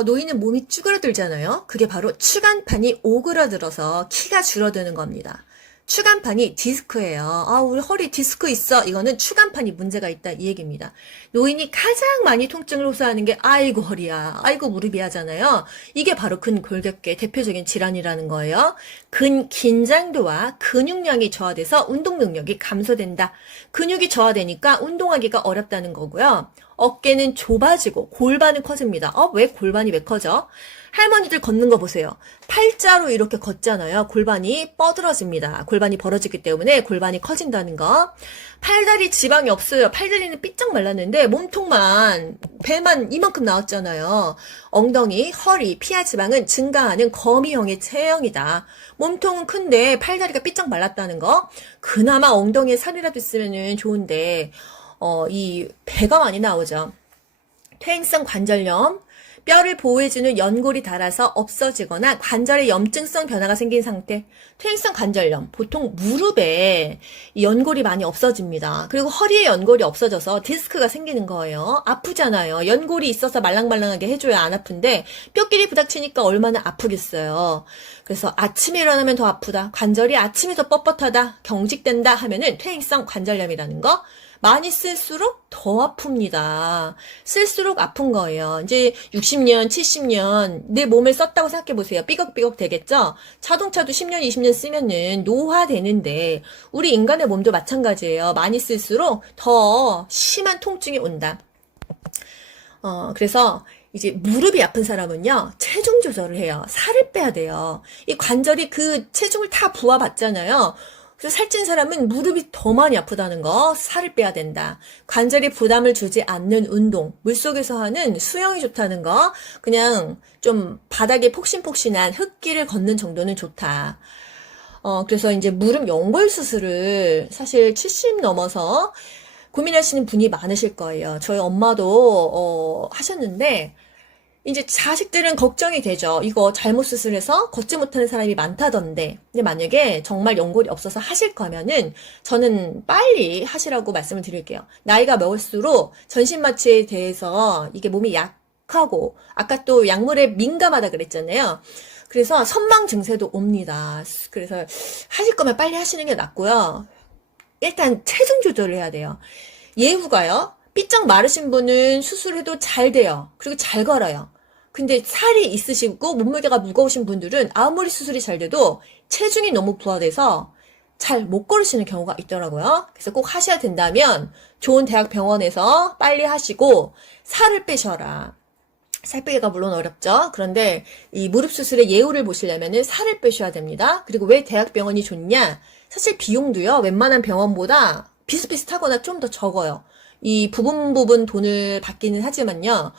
노인은 몸이 쭈그러들잖아요. 그게 바로 추간판이 오그라들어서 키가 줄어드는 겁니다. 추간판이 디스크예요. 우리 허리 디스크 있어. 이거는 추간판이 문제가 있다 이 얘기입니다. 노인이 가장 많이 통증을 호소하는 게 아이고 허리야, 아이고 무릎이 하잖아요. 이게 바로 근골격계 대표적인 질환이라는 거예요. 근긴장도와 근육량이 저하돼서 운동 능력이 감소된다. 근육이 저하되니까 운동하기가 어렵다는 거고요. 어깨는 좁아지고 골반은 커집니다. 왜 골반이 왜 커져? 할머니들 걷는 거 보세요. 팔자로 이렇게 걷잖아요. 골반이 뻐들어집니다. 골반이 벌어지기 때문에 골반이 커진다는 거. 팔다리 지방이 없어요. 팔다리는 삐쩍 말랐는데 몸통만, 배만 이만큼 나왔잖아요. 엉덩이, 허리, 피하 지방은 증가하는 거미형의 체형이다. 몸통은 큰데 팔다리가 삐쩍 말랐다는 거. 그나마 엉덩이에 살이라도 있으면 좋은데 이 배가 많이 나오죠. 퇴행성 관절염, 뼈를 보호해주는 연골이 닳아서 없어지거나 관절에 염증성 변화가 생긴 상태. 퇴행성 관절염, 보통 무릎에 연골이 많이 없어집니다. 그리고 허리에 연골이 없어져서 디스크가 생기는 거예요. 아프잖아요. 연골이 있어서 말랑말랑하게 해줘야 안 아픈데 뼈끼리 부닥치니까 얼마나 아프겠어요. 그래서 아침에 일어나면 더 아프다, 관절이 아침에 더 뻣뻣하다, 경직된다 하면은 퇴행성 관절염이라는 거. 많이 쓸수록 더 아픕니다. 쓸수록 아픈 거예요. 이제 60년, 70년 내 몸을 썼다고 생각해보세요. 삐걱삐걱 되겠죠? 자동차도 10년, 20년 쓰면은 노화되는데 우리 인간의 몸도 마찬가지예요. 많이 쓸수록 더 심한 통증이 온다. 그래서 이제 무릎이 아픈 사람은요, 체중 조절을 해요. 살을 빼야 돼요. 이 관절이 그 체중을 다 부어봤잖아요. 그래서 살찐 사람은 무릎이 더 많이 아프다는 거, 살을 빼야 된다. 관절에 부담을 주지 않는 운동, 물속에서 하는 수영이 좋다는 거, 그냥 좀 바닥에 폭신폭신한 흙길을 걷는 정도는 좋다. 그래서 이제 무릎 연골 수술을 사실 70 넘어서 고민하시는 분이 많으실 거예요. 저희 엄마도 하셨는데 이제 자식들은 걱정이 되죠. 이거 잘못 수술해서 걷지 못하는 사람이 많다던데. 근데 만약에 정말 연골이 없어서 하실 거면은 저는 빨리 하시라고 말씀을 드릴게요. 나이가 먹을수록 전신마취에 대해서 이게 몸이 약하고 아까 또 약물에 민감하다 그랬잖아요. 그래서 선망 증세도 옵니다. 그래서 하실 거면 빨리 하시는 게 낫고요. 일단 체중 조절을 해야 돼요. 예후가요. 삐쩍 마르신 분은 수술해도 잘 돼요. 그리고 잘 걸어요. 근데 살이 있으시고 몸무게가 무거우신 분들은 아무리 수술이 잘 돼도 체중이 너무 부하돼서 잘 못 걸으시는 경우가 있더라고요. 그래서 꼭 하셔야 된다면 좋은 대학 병원에서 빨리 하시고 살을 빼셔라. 살 빼기가 물론 어렵죠. 그런데 이 무릎 수술의 예후를 보시려면은 살을 빼셔야 됩니다. 그리고 왜 대학병원이 좋냐? 사실 비용도요, 웬만한 병원보다 비슷비슷하거나 좀 더 적어요. 이 부분 돈을 받기는 하지만요,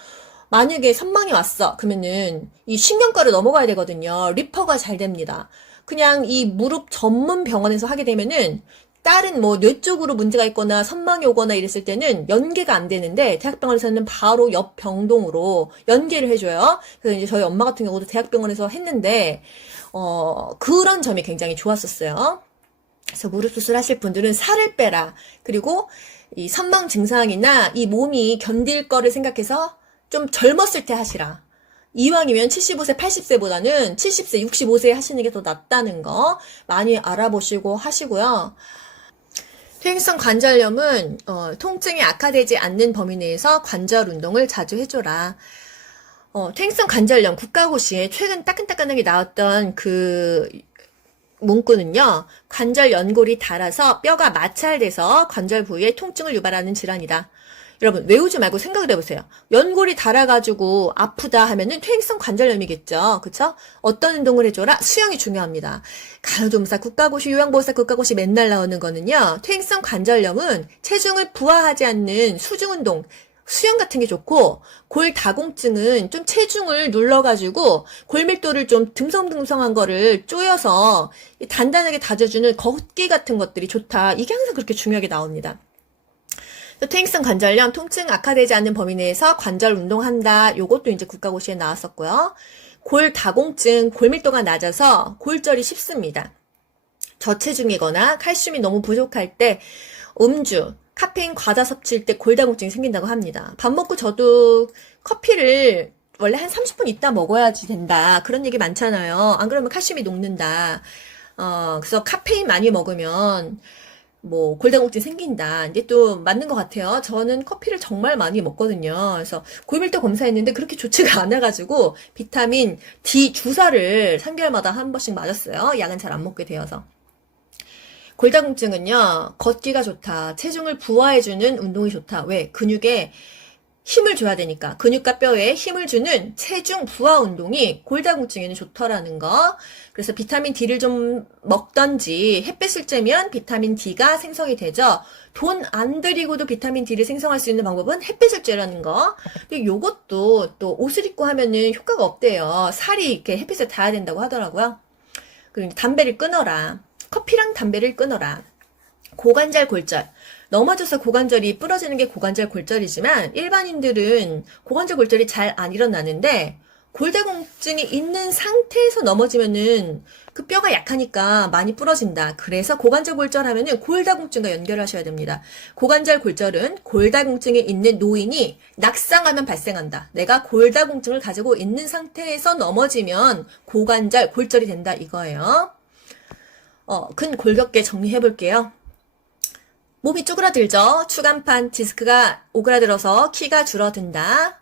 만약에 선망이 왔어. 그러면은 이 신경과로 넘어가야 되거든요. 리퍼가 잘 됩니다. 그냥 이 무릎 전문 병원에서 하게 되면은 다른 뭐 뇌 쪽으로 문제가 있거나 선망이 오거나 이랬을 때는 연계가 안 되는데 대학병원에서는 바로 옆 병동으로 연계를 해줘요. 그래서 이제 저희 엄마 같은 경우도 대학병원에서 했는데 그런 점이 굉장히 좋았었어요. 그래서 무릎 수술하실 분들은 살을 빼라. 그리고 이 선망 증상이나 이 몸이 견딜 거를 생각해서 좀 젊었을 때 하시라. 이왕이면 75세, 80세보다는 70세, 65세에 하시는 게 더 낫다는 거 많이 알아보시고 하시고요. 퇴행성 관절염은 통증이 악화되지 않는 범위 내에서 관절 운동을 자주 해줘라. 퇴행성 관절염 국가고시에 최근 따끈따끈하게 나왔던 그 문구는요. 관절 연골이 닳아서 뼈가 마찰돼서 관절 부위에 통증을 유발하는 질환이다. 여러분 외우지 말고 생각을 해보세요. 연골이 닳아가지고 아프다 하면은 퇴행성 관절염이겠죠. 그쵸? 어떤 운동을 해줘라? 수영이 중요합니다. 간호조무사 국가고시, 요양보호사 국가고시 맨날 나오는 거는요. 퇴행성 관절염은 체중을 부하하지 않는 수중운동, 수영 같은 게 좋고, 골다공증은 좀 체중을 눌러가지고 골밀도를 좀 듬성듬성한 거를 쪼여서 단단하게 다져주는 걷기 같은 것들이 좋다. 이게 항상 그렇게 중요하게 나옵니다. 퇴행성 관절염, 통증 악화되지 않는 범위 내에서 관절 운동한다. 요것도 이제 국가고시에 나왔었고요. 골다공증, 골밀도가 낮아서 골절이 쉽습니다. 저체중이거나 칼슘이 너무 부족할 때 음주, 카페인 과다 섭취일 때 골다공증이 생긴다고 합니다. 밥 먹고 저도 커피를 원래 한 30분 있다 먹어야지 된다. 그런 얘기 많잖아요. 안 그러면 칼슘이 녹는다. 그래서 카페인 많이 먹으면 뭐 골다공증 생긴다. 이제 또 맞는 것 같아요. 저는 커피를 정말 많이 먹거든요. 그래서 골밀도 검사했는데 그렇게 좋지가 않아가지고 비타민 D 주사를 3개월마다 한 번씩 맞았어요. 약은 잘 안 먹게 되어서. 골다공증은요, 걷기가 좋다. 체중을 부하해주는 운동이 좋다. 왜? 근육에 힘을 줘야 되니까. 근육과 뼈에 힘을 주는 체중 부하 운동이 골다공증에는 좋더라는 거. 그래서 비타민 D를 좀 먹던지 햇빛을 쬐면 비타민 D가 생성이 되죠. 돈 안 들이고도 비타민 D를 생성할 수 있는 방법은 햇빛을 쬐라는 거. 근데 요것도 또 옷을 입고 하면은 효과가 없대요. 살이 이렇게 햇빛에 닿아야 된다고 하더라고요. 그리고 담배를 끊어라. 커피랑 담배를 끊어라. 고관절 골절. 넘어져서 고관절이 부러지는 게 고관절 골절이지만 일반인들은 고관절 골절이 잘 안 일어나는데 골다공증이 있는 상태에서 넘어지면은 그 뼈가 약하니까 많이 부러진다. 그래서 고관절 골절하면은 골다공증과 연결하셔야 됩니다. 고관절 골절은 골다공증이 있는 노인이 낙상하면 발생한다. 내가 골다공증을 가지고 있는 상태에서 넘어지면 고관절 골절이 된다 이거예요. 근골격계 정리해 볼게요. 몸이 쪼그라들죠. 추간판 디스크가 오그라들어서 키가 줄어든다.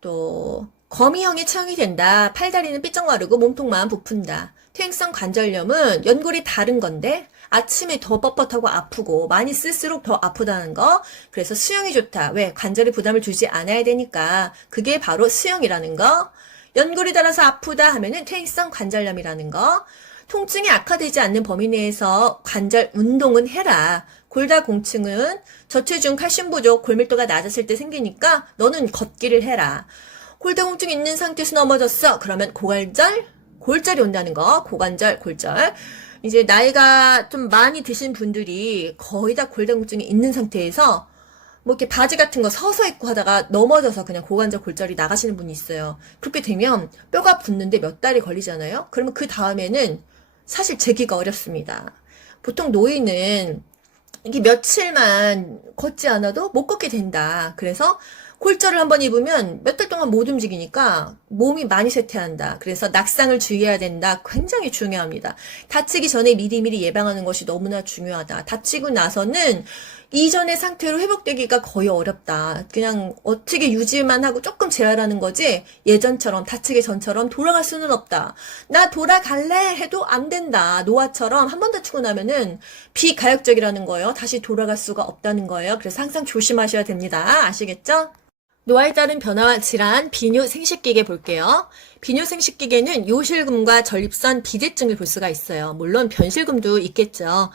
또 거미형의 체형이 된다. 팔다리는 삐쩍 마르고 몸통만 부푼다. 퇴행성 관절염은 연골이 다른 건데 아침에 더 뻣뻣하고 아프고 많이 쓸수록 더 아프다는 거. 그래서 수영이 좋다. 왜? 관절에 부담을 주지 않아야 되니까. 그게 바로 수영이라는 거. 연골이 닳아서 아프다 하면은 퇴행성 관절염이라는 거. 통증이 악화되지 않는 범위 내에서 관절 운동은 해라. 골다공증은 저체중, 칼슘 부족, 골밀도가 낮았을 때 생기니까 너는 걷기를 해라. 골다공증 있는 상태에서 넘어졌어. 그러면 골절이 온다는 거. 고관절, 골절. 이제 나이가 좀 많이 드신 분들이 거의 다 골다공증이 있는 상태에서 뭐 이렇게 바지 같은 거 서서 입고 하다가 넘어져서 그냥 고관절 골절이 나가시는 분이 있어요. 그렇게 되면 뼈가 붙는데 몇 달이 걸리잖아요. 그러면 그 다음에는 사실 재기가 어렵습니다. 보통 노인은 이게 며칠만 걷지 않아도 못 걷게 된다. 그래서 골절을 한번 입으면 몇 달 동안 못 움직이니까 몸이 많이 쇠퇴한다. 그래서 낙상을 주의해야 된다. 굉장히 중요합니다. 다치기 전에 미리미리 예방하는 것이 너무나 중요하다. 다치고 나서는 이전의 상태로 회복되기가 거의 어렵다. 그냥 어떻게 유지만 하고 조금 재활하는 거지 예전처럼 다치기 전처럼 돌아갈 수는 없다. 나 돌아갈래 해도 안 된다. 노화처럼 한 번 다치고 나면은 비가역적이라는 거예요. 다시 돌아갈 수가 없다는 거예요. 그래서 항상 조심하셔야 됩니다. 아시겠죠? 노화에 따른 변화와 질환, 비뇨 생식기계 볼게요. 비뇨 생식기계는 요실금과 전립선 비대증을 볼 수가 있어요. 물론 변실금도 있겠죠.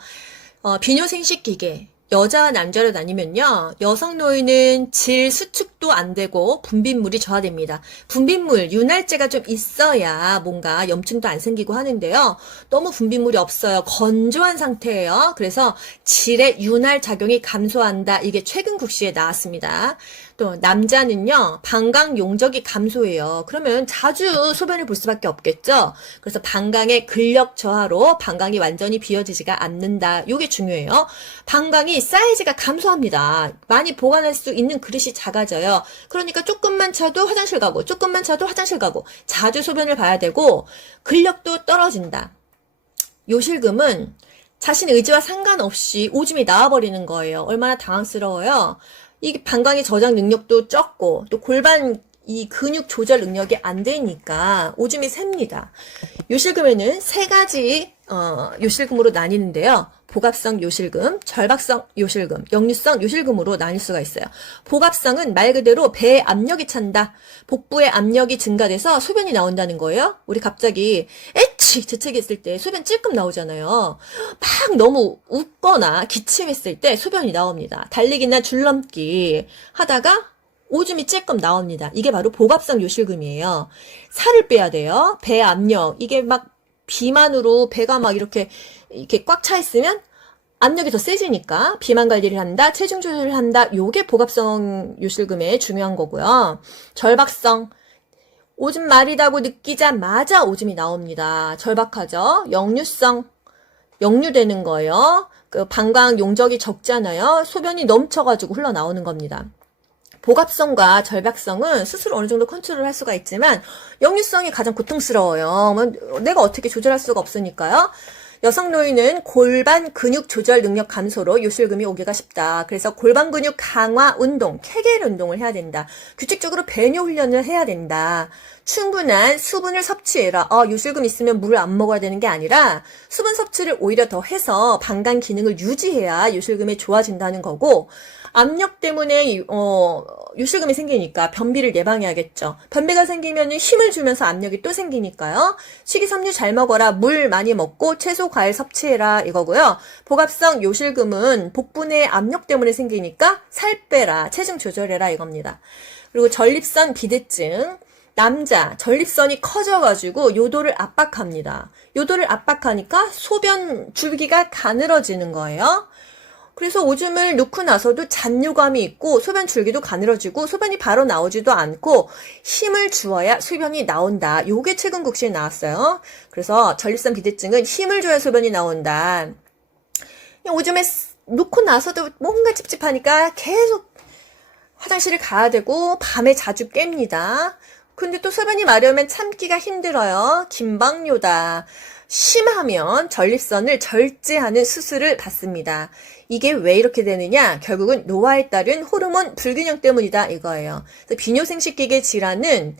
비뇨 생식기계. 여자와 남자로 나뉘면요. 여성 노인은 질 수축도 안 되고 분비물이 저하됩니다. 분비물, 윤활제가 좀 있어야 뭔가 염증도 안 생기고 하는데요. 너무 분비물이 없어요. 건조한 상태예요. 그래서 질의 윤활 작용이 감소한다. 이게 최근 국시에 나왔습니다. 또 남자는요. 방광 용적이 감소해요. 그러면 자주 소변을 볼 수밖에 없겠죠. 그래서 방광의 근력 저하로 방광이 완전히 비워지지가 않는다. 이게 중요해요. 방광이 사이즈가 감소합니다. 많이 보관할 수 있는 그릇이 작아져요. 그러니까 조금만 차도 화장실 가고 조금만 차도 화장실 가고 자주 소변을 봐야 되고 근력도 떨어진다. 요실금은 자신 의지와 상관없이 오줌이 나와버리는 거예요. 얼마나 당황스러워요. 이 방광의 저장 능력도 적고 또 골반 이 근육 조절 능력이 안 되니까 오줌이 셉니다. 요실금에는 세 가지 요실금으로 나뉘는데요. 복압성 요실금, 절박성 요실금, 역류성 요실금으로 나뉠 수가 있어요. 복압성은 말 그대로 배에 압력이 찬다. 복부의 압력이 증가돼서 소변이 나온다는 거예요. 우리 갑자기 에치 재채기했을 때 소변 찔끔 나오잖아요. 막 너무 웃거나 기침했을 때 소변이 나옵니다. 달리기나 줄넘기 하다가 오줌이 찔끔 나옵니다. 이게 바로 복압성 요실금이에요. 살을 빼야 돼요. 배 압력. 이게 막 비만으로 배가 막 이렇게 꽉 차 있으면 압력이 더 세지니까 비만 관리를 한다, 체중 조절을 한다. 요게 복압성 요실금의 중요한 거고요. 절박성. 오줌 마리다고 느끼자마자 오줌이 나옵니다. 절박하죠. 역류성. 역류되는 거예요. 그 방광 용적이 적잖아요. 소변이 넘쳐가지고 흘러나오는 겁니다. 복압성과 절박성은 스스로 어느 정도 컨트롤 할 수가 있지만 역류성이 가장 고통스러워요. 내가 어떻게 조절할 수가 없으니까요. 여성 노인은 골반 근육 조절 능력 감소로 요실금이 오기가 쉽다. 그래서 골반 근육 강화 운동, 케겔 운동을 해야 된다. 규칙적으로 배뇨 훈련을 해야 된다. 충분한 수분을 섭취해라. 요실금 있으면 물을 안 먹어야 되는 게 아니라 수분 섭취를 오히려 더 해서 방광 기능을 유지해야 요실금이 좋아진다는 거고, 압력 때문에 요실금이 생기니까 변비를 예방해야겠죠. 변비가 생기면 힘을 주면서 압력이 또 생기니까요. 식이섬유 잘 먹어라. 물 많이 먹고 채소 과일 섭취해라 이거고요. 복압성 요실금은 복부 내 압력 때문에 생기니까 살 빼라. 체중 조절해라 이겁니다. 그리고 전립선 비대증. 남자 전립선이 커져가지고 요도를 압박합니다. 요도를 압박하니까 소변 줄기가 가늘어지는 거예요. 그래서 오줌을 놓고 나서도 잔뇨감이 있고 소변 줄기도 가늘어지고 소변이 바로 나오지도 않고 힘을 주어야 소변이 나온다. 요게 최근 국시에 나왔어요. 그래서 전립선 비대증은 힘을 줘야 소변이 나온다. 오줌에 놓고 나서도 뭔가 찝찝하니까 계속 화장실을 가야 되고 밤에 자주 깹니다. 근데 또 소변이 마려우면 참기가 힘들어요. 김방뇨다. 심하면 전립선을 절제하는 수술을 받습니다. 이게 왜 이렇게 되느냐? 결국은 노화에 따른 호르몬 불균형 때문이다 이거예요. 그래서 비뇨생식기계 질환은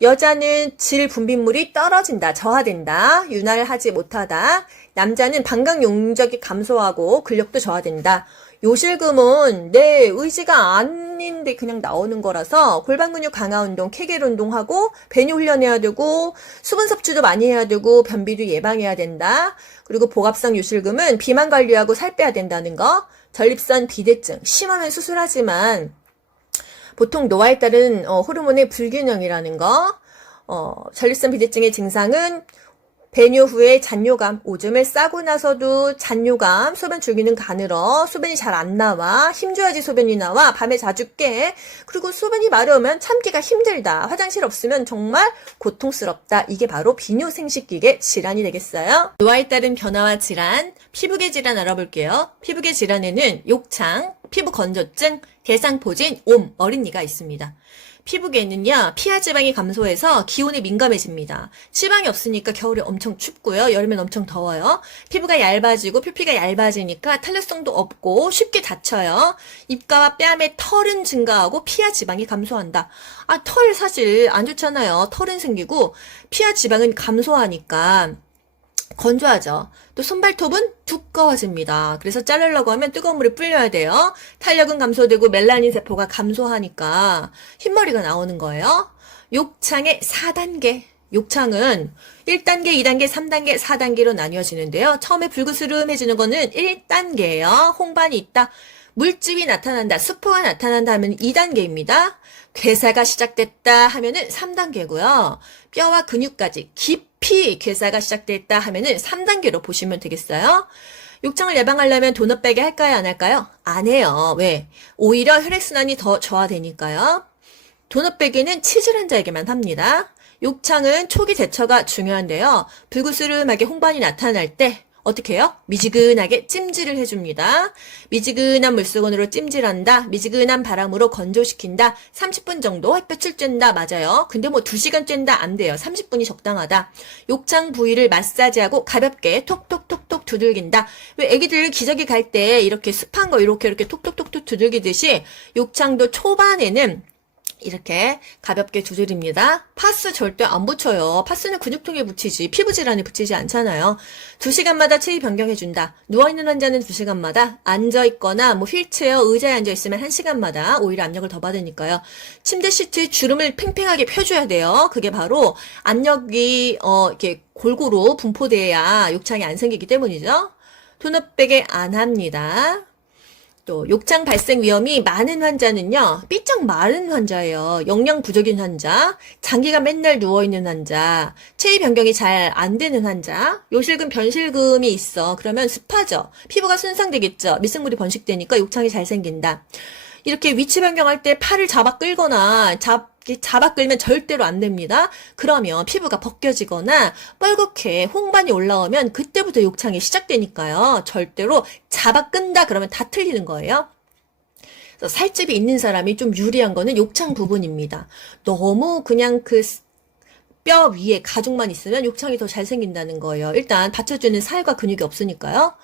여자는 질 분비물이 떨어진다, 저하된다, 윤활하지 못하다. 남자는 방광 용적이 감소하고 근력도 저하된다. 요실금은 내 의지가 아닌데 그냥 나오는 거라서 골반 근육 강화 운동, 케겔 운동하고 배뇨 훈련해야 되고 수분 섭취도 많이 해야 되고 변비도 예방해야 된다. 그리고 복압성 요실금은 비만 관리하고 살 빼야 된다는 거. 전립선 비대증 심하면 수술하지만 보통 노화에 따른 호르몬의 불균형이라는 거. 전립선 비대증의 증상은 배뇨 후에 잔뇨감, 오줌을 싸고 나서도 잔뇨감, 소변 줄기는 가늘어, 소변이 잘 안 나와, 힘줘야지 소변이 나와, 밤에 자주 깨, 그리고 소변이 마려우면 참기가 힘들다, 화장실 없으면 정말 고통스럽다. 이게 바로 비뇨생식기계 질환이 되겠어요. 노화에 따른 변화와 질환, 피부계 질환 알아볼게요. 피부계 질환에는 욕창, 피부 건조증, 대상포진, 옴, 어린이가 있습니다. 피부계는요, 피하 지방이 감소해서 기온에 민감해집니다. 지방이 없으니까 겨울에 엄청 춥고요, 여름엔 엄청 더워요. 피부가 얇아지고 표피가 얇아지니까 탄력성도 없고 쉽게 다쳐요. 입가와 뺨의 털은 증가하고 피하 지방이 감소한다. 털 사실 안 좋잖아요. 털은 생기고 피하 지방은 감소하니까 건조하죠. 또 손발톱은 두꺼워집니다. 그래서 자르려고 하면 뜨거운 물에 불려야 돼요. 탄력은 감소되고 멜라닌 세포가 감소하니까 흰머리가 나오는 거예요. 욕창의 4단계. 욕창은 1단계, 2단계, 3단계, 4단계로 나뉘어지는데요. 처음에 불그스름해지는 거는 1단계예요. 홍반이 있다. 물집이 나타난다. 수포가 나타난다 하면 2단계입니다. 괴사가 시작됐다 하면은 3단계고요. 뼈와 근육까지 깊이 괴사가 시작됐다 하면은 3단계로 보시면 되겠어요. 욕창을 예방하려면 도넛 빼게 할까요? 안 할까요? 안 해요. 왜? 오히려 혈액순환이 더 저하되니까요. 도넛 빼기는 치질 환자에게만 합니다. 욕창은 초기 대처가 중요한데요. 불구스름하게 홍반이 나타날 때 어떻게 해요? 미지근하게 찜질을 해줍니다. 미지근한 물수건으로 찜질한다. 미지근한 바람으로 건조시킨다. 30분 정도 햇볕을 쬐다. 맞아요. 근데 뭐 2시간 쬐다 안 돼요. 30분이 적당하다. 욕창 부위를 마사지하고 가볍게 톡톡톡톡 두들긴다. 왜 애기들 기저귀 갈 때 이렇게 습한 거 이렇게 톡톡톡톡 두들기듯이 욕창도 초반에는 이렇게 가볍게 두드립니다. 파스 절대 안 붙여요. 파스는 근육통에 붙이지 피부 질환에 붙이지 않잖아요. 2시간마다 체위 변경해준다. 누워있는 환자는 2시간마다, 앉아있거나 뭐 휠체어, 의자에 앉아있으면 1시간마다 오히려 압력을 더 받으니까요. 침대 시트에 주름을 팽팽하게 펴줘야 돼요. 그게 바로 압력이 이렇게 골고루 분포돼야 욕창이 안 생기기 때문이죠. 도넛 베개 안 합니다. 또 욕창 발생 위험이 많은 환자는요, 삐쩍 마른 환자예요. 영양 부족인 환자, 장기간 맨날 누워있는 환자, 체위 변경이 잘 안 되는 환자, 요실금, 변실금이 있어. 그러면 습하죠. 피부가 손상되겠죠. 미생물이 번식되니까 욕창이 잘 생긴다. 이렇게 위치 변경할 때 팔을 잡아 끌거나 잡아 끌면 절대로 안 됩니다. 그러면 피부가 벗겨지거나 뻘겋게 홍반이 올라오면 그때부터 욕창이 시작되니까요. 절대로 잡아 끈다 그러면 다 틀리는 거예요. 그래서 살집이 있는 사람이 좀 유리한 거는 욕창 부분입니다. 너무 그냥 그 뼈 위에 가죽만 있으면 욕창이 더 잘 생긴다는 거예요. 일단 받쳐주는 살과 근육이 없으니까요.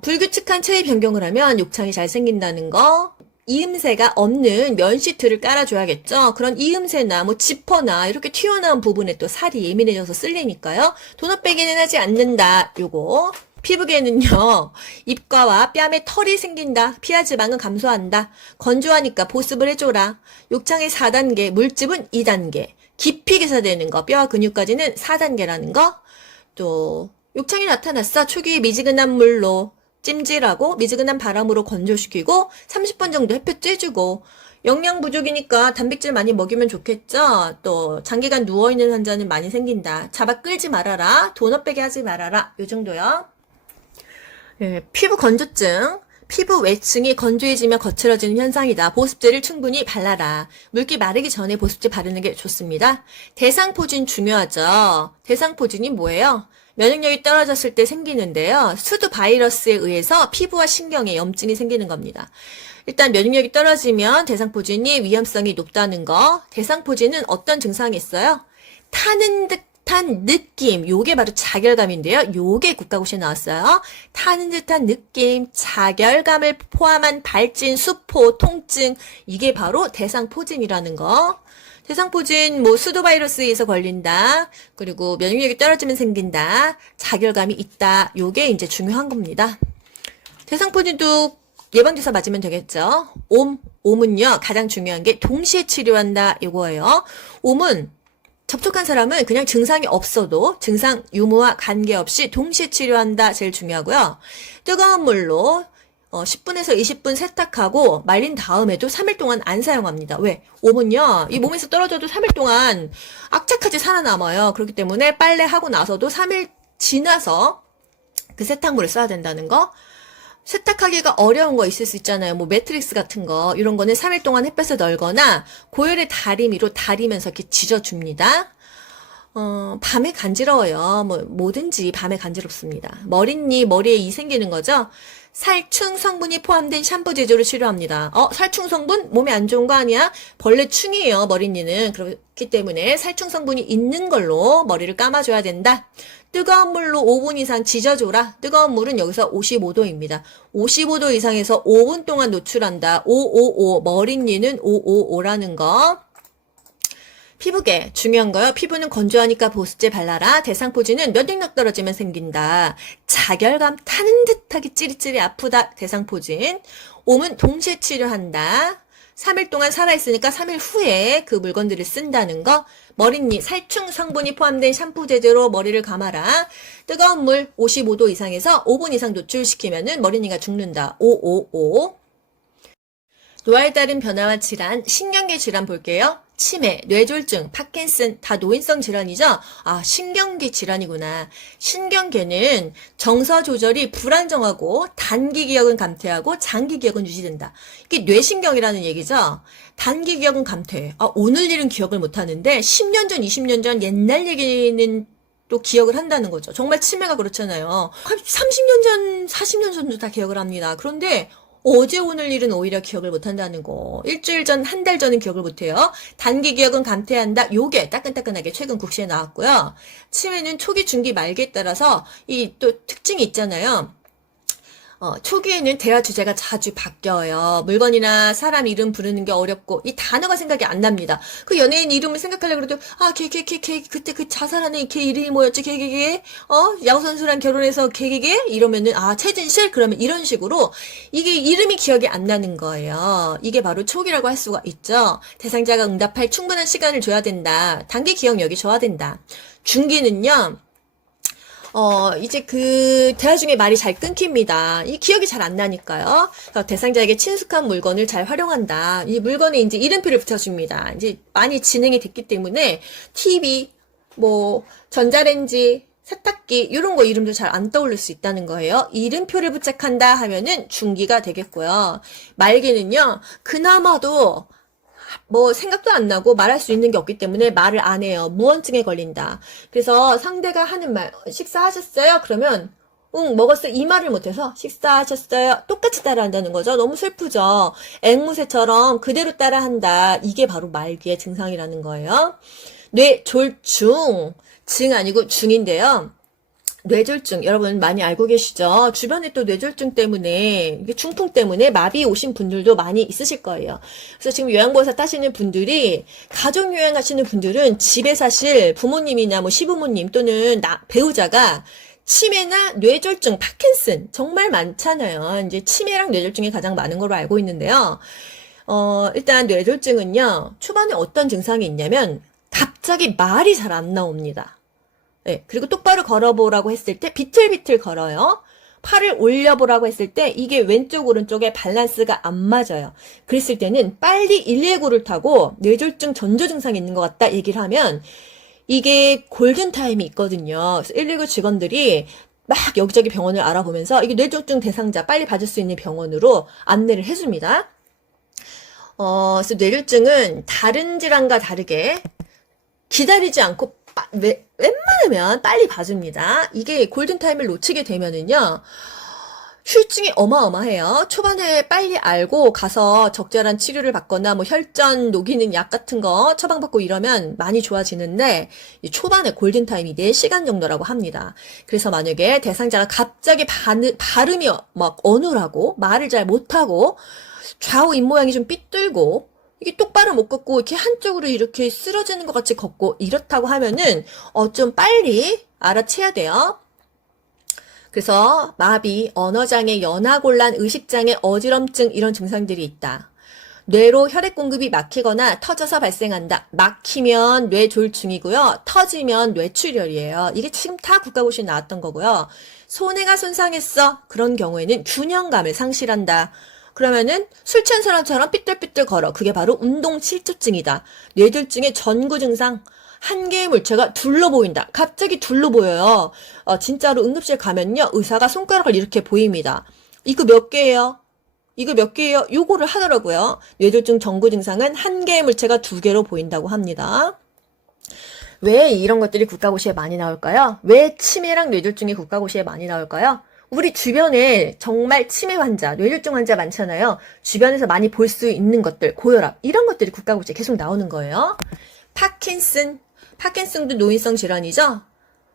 불규칙한 체위 변경을 하면 욕창이 잘 생긴다는 거. 이음새가 없는 면 시트를 깔아줘야겠죠. 그런 이음새나 뭐 지퍼나 이렇게 튀어나온 부분에 또 살이 예민해져서 쓸리니까요. 도넛 빼기는 하지 않는다. 요거. 피부계는요, 입가와 뺨에 털이 생긴다. 피하 지방은 감소한다. 건조하니까 보습을 해줘라. 욕창의 4단계, 물집은 2단계. 깊이 괴사되는 거, 뼈와 근육까지는 4단계라는 거. 또 욕창이 나타났어. 초기에 미지근한 물로 찜질하고 미지근한 바람으로 건조시키고 30분 정도 햇볕 쬐주고, 영양 부족이니까 단백질 많이 먹이면 좋겠죠. 또 장기간 누워있는 환자는 많이 생긴다. 잡아 끌지 말아라. 도넛 빼게 하지 말아라. 요 정도요. 피부 건조증. 피부 외층이 건조해지며 거칠어지는 현상이다. 보습제를 충분히 발라라. 물기 마르기 전에 보습제 바르는 게 좋습니다. 대상포진 중요하죠. 대상포진이 뭐예요? 면역력이 떨어졌을 때 생기는데요. 수두 바이러스에 의해서 피부와 신경에 염증이 생기는 겁니다. 일단 면역력이 떨어지면 대상포진이 위험성이 높다는 거. 대상포진은 어떤 증상이 있어요? 타는 듯한 느낌. 요게 바로 자결감인데요. 요게 국가고시에 나왔어요. 타는 듯한 느낌, 자결감을 포함한 발진, 수포, 통증. 이게 바로 대상포진이라는 거. 대상포진 뭐 수도 바이러스에서 걸린다. 그리고 면역력이 떨어지면 생긴다. 자결감이 있다. 요게 이제 중요한 겁니다. 대상포진도 예방주사 맞으면 되겠죠. 옴은요 가장 중요한 게 동시에 치료한다 요거예요. 옴은 접촉한 사람은 그냥 증상이 없어도 증상 유무와 관계없이 동시에 치료한다 제일 중요하고요. 뜨거운 물로 10분에서 20분 세탁하고 말린 다음에도 3일 동안 안 사용합니다. 왜? 옴은요, 이 몸에서 떨어져도 3일 동안 악착같이 살아남아요. 그렇기 때문에 빨래하고 나서도 3일 지나서 그 세탁물을 써야 된다는 거. 세탁하기가 어려운 거 있을 수 있잖아요. 뭐 매트릭스 같은 거 이런 거는 3일 동안 햇볕에 널거나 고열의 다리미로 다리면서 이렇게 지져줍니다. 밤에 간지러워요. 뭐든지 밤에 간지럽습니다. 머리에 이 생기는 거죠. 살충 성분이 포함된 샴푸 제조를 치료합니다. 살충 성분? 몸에 안 좋은 거 아니야? 벌레 충이에요, 머리니는. 그렇기 때문에 살충 성분이 있는 걸로 머리를 감아줘야 된다. 뜨거운 물로 5분 이상 지져줘라. 뜨거운 물은 여기서 55도입니다. 55도 이상에서 5분 동안 노출한다. 555. 머리니는 555라는 거. 피부계 중요한 거요. 피부는 건조하니까 보습제 발라라. 대상포진은 면역력 떨어지면 생긴다. 자결감 타는 듯하게 찌릿찌릿 아프다. 대상포진. 옴은 동시에 치료한다. 3일 동안 살아있으니까 3일 후에 그 물건들을 쓴다는 거. 머리니 살충 성분이 포함된 샴푸 제제로 머리를 감아라. 뜨거운 물 55도 이상에서 5분 이상 노출시키면은 머리니가 죽는다. 555. 노화에 따른 변화와 질환, 신경계 질환 볼게요. 치매, 뇌졸중, 파킨슨 다 노인성 질환이죠? 신경계 질환이구나. 신경계는 정서 조절이 불안정하고 단기 기억은 감퇴하고 장기 기억은 유지된다. 이게 뇌신경이라는 얘기죠? 단기 기억은 감퇴. 오늘 일은 기억을 못하는데 10년 전, 20년 전 옛날 얘기는 또 기억을 한다는 거죠. 정말 치매가 그렇잖아요. 30년 전, 40년 전도 다 기억을 합니다. 그런데 어제 오늘 일은 오히려 기억을 못한다는 거. 일주일 전, 한 달 전은 기억을 못해요. 단기 기억은 감퇴한다. 요게 따끈따끈하게 최근 국시에 나왔고요. 치매는 초기, 중기, 말기에 따라서 이 또 특징이 있잖아요. 초기에는 대화 주제가 자주 바뀌어요. 물건이나 사람 이름 부르는 게 어렵고 이 단어가 생각이 안 납니다. 그 연예인 이름을 생각하려고 그래도 걔 그때 그 자살하는 걔 이름이 뭐였지? 걔 야구선수랑 결혼해서 걔 이러면은 최진실? 그러면 이런 식으로 이게 이름이 기억이 안 나는 거예요. 이게 바로 초기라고 할 수가 있죠. 대상자가 응답할 충분한 시간을 줘야 된다. 단기 기억력이 좋아야 된다. 중기는요. 이제 대화 중에 말이 잘 끊깁니다. 이 기억이 잘 안 나니까요. 그래서 대상자에게 친숙한 물건을 잘 활용한다. 이 물건에 이제 이름표를 붙여줍니다. 이제 많이 진행이 됐기 때문에 TV, 전자레인지, 세탁기 이런 거 이름도 잘 안 떠올릴 수 있다는 거예요. 이름표를 부착한다 하면은 중기가 되겠고요. 말기는요. 그나마도 생각도 안 나고 말할 수 있는 게 없기 때문에 말을 안 해요. 무언증에 걸린다. 그래서 상대가 하는 말, 식사하셨어요? 그러면, 응, 먹었어요. 이 말을 못해서, 식사하셨어요? 똑같이 따라한다는 거죠. 너무 슬프죠. 앵무새처럼 그대로 따라한다. 이게 바로 말기의 증상이라는 거예요. 뇌졸중, 증 아니고 중인데요. 뇌졸중 여러분 많이 알고 계시죠? 주변에 또 뇌졸중 때문에 중풍 때문에 마비 오신 분들도 많이 있으실 거예요. 그래서 지금 요양보호사 따시는 분들이 가족 요양하시는 분들은 집에 사실 부모님이나 시부모님 또는 배우자가 치매나 뇌졸중, 파킨슨 정말 많잖아요. 이제 치매랑 뇌졸중이 가장 많은 걸로 알고 있는데요. 일단 뇌졸중은요. 초반에 어떤 증상이 있냐면 갑자기 말이 잘 안 나옵니다. 네, 그리고 똑바로 걸어보라고 했을 때 비틀비틀 걸어요. 팔을 올려보라고 했을 때 이게 왼쪽 오른쪽에 밸런스가 안 맞아요. 그랬을 때는 빨리 119를 타고 뇌졸중 전조 증상이 있는 것 같다 얘기를 하면 이게 골든타임이 있거든요. 그래서 119 직원들이 막 여기저기 병원을 알아보면서 이게 뇌졸중 대상자 빨리 받을 수 있는 병원으로 안내를 해줍니다. 그래서 뇌졸중은 다른 질환과 다르게 기다리지 않고 웬만하면 빨리 봐줍니다. 이게 골든타임을 놓치게 되면은요, 후유증이 어마어마해요. 초반에 빨리 알고 가서 적절한 치료를 받거나 혈전 녹이는 약 같은 거 처방받고 이러면 많이 좋아지는데 이 초반에 골든타임이 4시간 정도라고 합니다. 그래서 만약에 대상자가 갑자기 발음이 막 어눌하고 말을 잘 못하고 좌우 입모양이 좀 삐뚤고 이게 똑바로 못 걷고 이렇게 한쪽으로 이렇게 쓰러지는 것 같이 걷고 이렇다고 하면은 좀 빨리 알아채야 돼요. 그래서 마비, 언어장애, 연하곤란, 의식장애, 어지럼증 이런 증상들이 있다. 뇌로 혈액 공급이 막히거나 터져서 발생한다. 막히면 뇌졸중이고요. 터지면 뇌출혈이에요. 이게 지금 다 국가고시에 나왔던 거고요. 손해가 손상했어. 그런 경우에는 균형감을 상실한다. 그러면은 술 취한 사람처럼 삐뚤삐뚤 걸어. 그게 바로 운동실조증이다. 뇌졸중의 전구 증상. 한 개의 물체가 둘러 보인다. 갑자기 둘러 보여요. 진짜로 응급실 가면요. 의사가 손가락을 이렇게 보입니다. 이거 몇 개예요? 이거 몇 개예요? 요거를 하더라고요. 뇌졸중 전구 증상은 한 개의 물체가 두 개로 보인다고 합니다. 왜 이런 것들이 국가고시에 많이 나올까요? 왜 치매랑 뇌졸중이 국가고시에 많이 나올까요? 우리 주변에 정말 치매 환자, 뇌졸중 환자 많잖아요. 주변에서 많이 볼 수 있는 것들, 고혈압 이런 것들이 국가고시에 계속 나오는 거예요. 파킨슨도 노인성 질환이죠.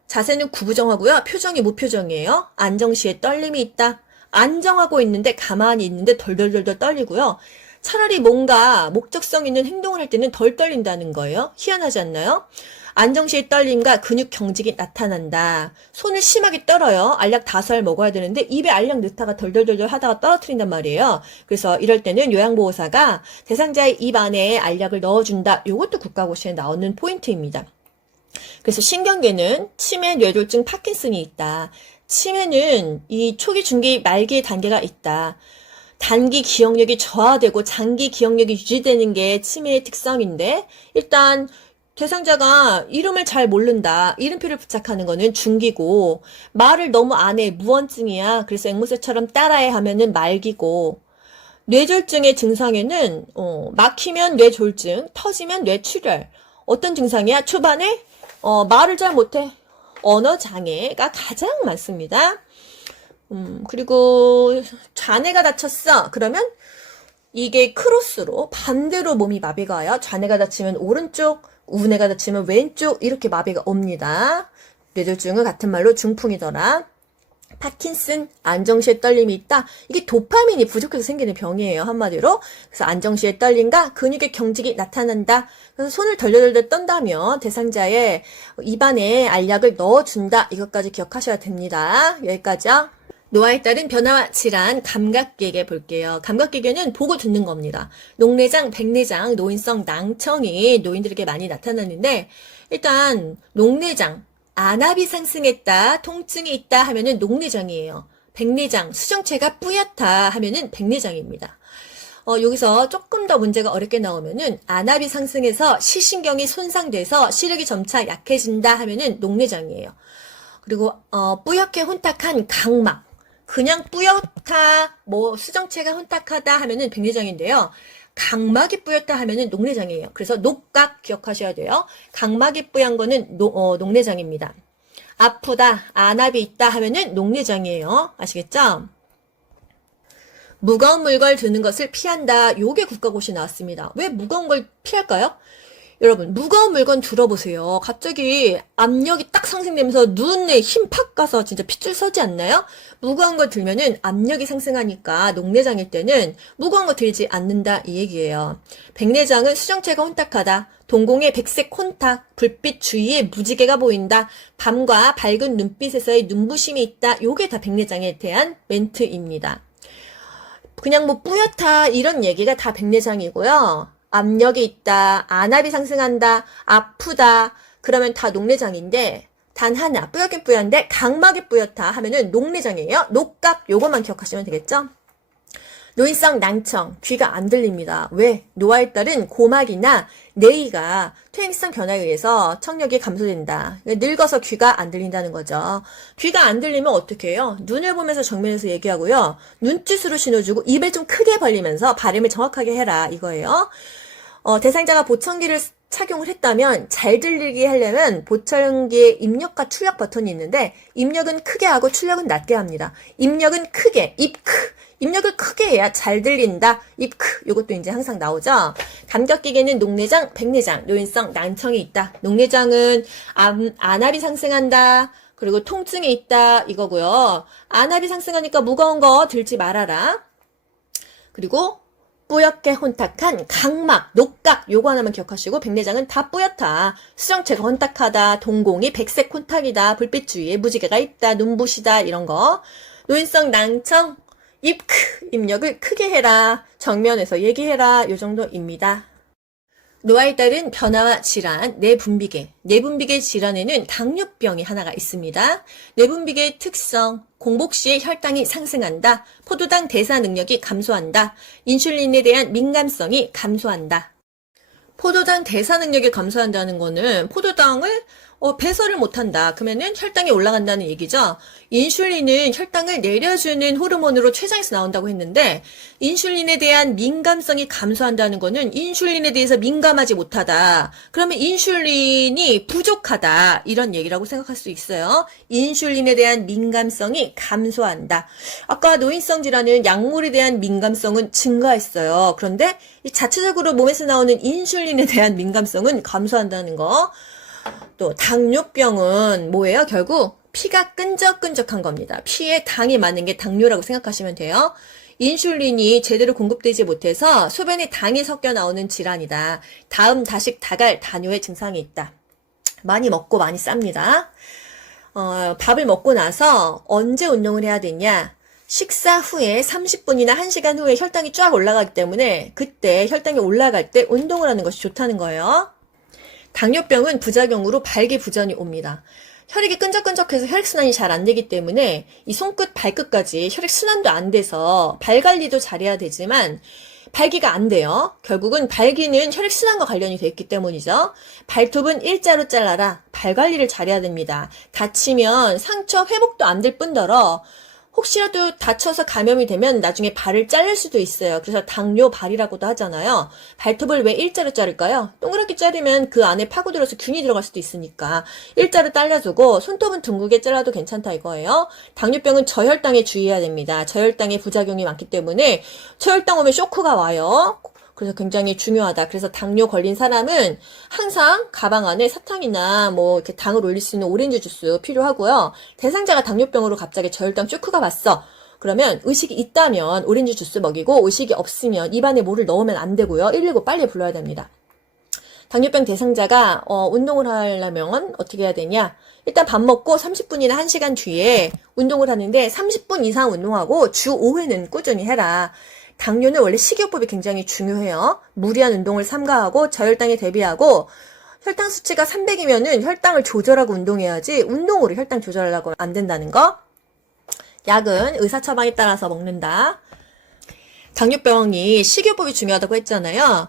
자세는 구부정하고요. 표정이 무표정이에요. 안정 시에 떨림이 있다. 안정하고 있는데 가만히 있는데 덜덜덜덜 떨리고요. 차라리 뭔가 목적성 있는 행동을 할 때는 덜 떨린다는 거예요. 희한하지 않나요? 안정 시에 떨림과 근육 경직이 나타난다. 손을 심하게 떨어요. 알약 5알 먹어야 되는데 입에 알약 넣다가 덜덜덜덜 하다가 떨어뜨린단 말이에요. 그래서 이럴 때는 요양보호사가 대상자의 입 안에 알약을 넣어준다. 이것도 국가고시에 나오는 포인트입니다. 그래서 신경계는 치매, 뇌졸중, 파킨슨이 있다. 치매는 이 초기, 중기, 말기 단계가 있다. 단기 기억력이 저하되고 장기 기억력이 유지되는 게 치매의 특성인데 일단 대상자가 이름을 잘 모른다. 이름표를 부착하는 거는 중기고 말을 너무 안 해. 무언증이야. 그래서 앵무새처럼 따라해 하면은 말기고 뇌졸중의 증상에는 막히면 뇌졸중, 터지면 뇌출혈. 어떤 증상이야? 초반에 말을 잘 못해. 언어장애가 가장 많습니다. 그리고 좌뇌가 다쳤어. 그러면 이게 크로스로 반대로 몸이 마비가 와요. 좌뇌가 다치면 오른쪽, 우뇌가 다치면 왼쪽 이렇게 마비가 옵니다. 뇌졸중은 같은 말로 중풍이더라. 파킨슨, 안정시에 떨림이 있다. 이게 도파민이 부족해서 생기는 병이에요. 한마디로. 그래서 안정시에 떨림과 근육의 경직이 나타난다. 그래서 손을 덜덜덜 떤다면 대상자의 입안에 알약을 넣어준다. 이것까지 기억하셔야 됩니다. 여기까지요. 노화에 따른 변화와 질환, 감각계계 볼게요. 감각계계는 보고 듣는 겁니다. 녹내장, 백내장, 노인성 낭청이 노인들에게 많이 나타나는데 일단 녹내장, 안압이 상승했다, 통증이 있다 하면은 녹내장이에요. 백내장, 수정체가 뿌옇다 하면은 백내장입니다. 여기서 조금 더 문제가 어렵게 나오면은 안압이 상승해서 시신경이 손상돼서 시력이 점차 약해진다 하면은 녹내장이에요. 그리고 뿌옇게 혼탁한 각막, 그냥 뿌옇다, 수정체가 혼탁하다 하면은 백내장인데요. 각막이 뿌옇다 하면은 녹내장이에요. 그래서 녹각 기억하셔야 돼요. 각막이 뿌연 거는 녹내장입니다. 아프다, 안압이 있다 하면은 녹내장이에요. 아시겠죠? 무거운 물건 드는 것을 피한다. 요게 국가고시 나왔습니다. 왜 무거운 걸 피할까요? 여러분, 무거운 물건 들어보세요. 갑자기 압력이 딱 상승되면서 눈에 힘 팍 가서 진짜 핏줄 서지 않나요? 무거운 거 들면은 압력이 상승하니까 녹내장일 때는 무거운 거 들지 않는다 이 얘기예요. 백내장은 수정체가 혼탁하다. 동공의 백색 혼탁, 불빛 주위에 무지개가 보인다. 밤과 밝은 눈빛에서의 눈부심이 있다. 요게 다 백내장에 대한 멘트입니다. 그냥 뿌옇다 이런 얘기가 다 백내장이고요. 압력이 있다, 안압이 상승한다, 아프다, 그러면 다 녹내장인데 단 하나, 뿌옇긴 뿌얀데 각막이 뿌옇다 하면은 녹내장이에요. 녹각 요것만 기억하시면 되겠죠? 노인성 낭청, 귀가 안 들립니다. 왜? 노화에 따른 고막이나 뇌이가 퇴행성 변화에 의해서 청력이 감소된다. 늙어서 귀가 안 들린다는 거죠. 귀가 안 들리면 어떻게 해요? 눈을 보면서 정면에서 얘기하고요. 눈짓으로 신호주고 입을 좀 크게 벌리면서 발음을 정확하게 해라 이거예요. 대상자가 보청기를 착용을 했다면 잘 들리게 하려면 보청기에 입력과 출력 버튼이 있는데 입력은 크게 하고 출력은 낮게 합니다. 입력은 크게, 입력을 크게 해야 잘 들린다. 요것도 이제 항상 나오죠. 감격기계는 녹내장, 백내장, 노인성 난청이 있다. 녹내장은 안압이 상승한다. 그리고 통증이 있다. 이거고요. 안압이 상승하니까 무거운 거 들지 말아라. 그리고 뿌옇게 혼탁한 각막, 녹각 요거 하나만 기억하시고 백내장은 다 뿌옇다. 수정체가 혼탁하다. 동공이 백색 혼탁이다. 불빛 주위에 무지개가 있다. 눈부시다. 이런 거. 노인성 낭청, 입력을 크게 해라. 정면에서 얘기해라. 요 정도입니다. 노화에 따른 변화와 질환, 내분비계. 내분비계 질환에는 당뇨병이 하나가 있습니다. 내분비계의 특성, 공복 시에 혈당이 상승한다. 포도당 대사 능력이 감소한다. 인슐린에 대한 민감성이 감소한다. 포도당 대사 능력이 감소한다는 거는 포도당을 배설을 못한다. 그러면은 혈당이 올라간다는 얘기죠. 인슐린은 혈당을 내려주는 호르몬으로 췌장에서 나온다고 했는데 인슐린에 대한 민감성이 감소한다는 거는 인슐린에 대해서 민감하지 못하다. 그러면 인슐린이 부족하다. 이런 얘기라고 생각할 수 있어요. 인슐린에 대한 민감성이 감소한다. 아까 노인성 질환은 약물에 대한 민감성은 증가했어요. 그런데 이 자체적으로 몸에서 나오는 인슐린에 대한 민감성은 감소한다는 거. 또 당뇨병은 뭐예요? 결국 피가 끈적끈적한 겁니다. 피에 당이 많은 게 당뇨라고 생각하시면 돼요. 인슐린이 제대로 공급되지 못해서 소변에 당이 섞여 나오는 질환이다. 다음 다식 다갈 다뇨의 증상이 있다. 많이 먹고 많이 쌉니다. 밥을 먹고 나서 언제 운동을 해야 되냐? 식사 후에 30분이나 1시간 후에 혈당이 쫙 올라가기 때문에 그때 혈당이 올라갈 때 운동을 하는 것이 좋다는 거예요. 당뇨병은 부작용으로 발기부전이 옵니다. 혈액이 끈적끈적해서 혈액순환이 잘 안 되기 때문에 이 손끝 발끝까지 혈액순환도 안 돼서 발 관리도 잘해야 되지만 발기가 안 돼요. 결국은 발기는 혈액순환과 관련이 돼 있기 때문이죠. 발톱은 일자로 잘라라. 발 관리를 잘해야 됩니다. 다치면 상처 회복도 안 될 뿐더러 혹시라도 다쳐서 감염이 되면 나중에 발을 자를 수도 있어요. 그래서 당뇨발이라고도 하잖아요. 발톱을 왜 일자로 자를까요? 동그랗게 자르면 그 안에 파고들어서 균이 들어갈 수도 있으니까 일자로 잘라주고 손톱은 둥글게 잘라도 괜찮다 이거예요. 당뇨병은 저혈당에 주의해야 됩니다. 저혈당에 부작용이 많기 때문에 저혈당 오면 쇼크가 와요. 그래서 굉장히 중요하다. 그래서 당뇨 걸린 사람은 항상 가방 안에 사탕이나 뭐 이렇게 당을 올릴 수 있는 오렌지 주스 필요하고요. 대상자가 당뇨병으로 갑자기 저혈당 쇼크가 왔어. 그러면 의식이 있다면 오렌지 주스 먹이고 의식이 없으면 입안에 뭐를 넣으면 안 되고요. 119 빨리 불러야 됩니다. 당뇨병 대상자가 운동을 하려면 어떻게 해야 되냐? 일단 밥 먹고 30분이나 1시간 뒤에 운동을 하는데 30분 이상 운동하고 주 5회는 꾸준히 해라. 당뇨는 원래 식이요법이 굉장히 중요해요. 무리한 운동을 삼가하고 저혈당에 대비하고 혈당 수치가 300이면은 혈당을 조절하고 운동해야지 운동으로 혈당 조절하려고 안 된다는 거. 약은 의사 처방에 따라서 먹는다. 당뇨병이 식이요법이 중요하다고 했잖아요.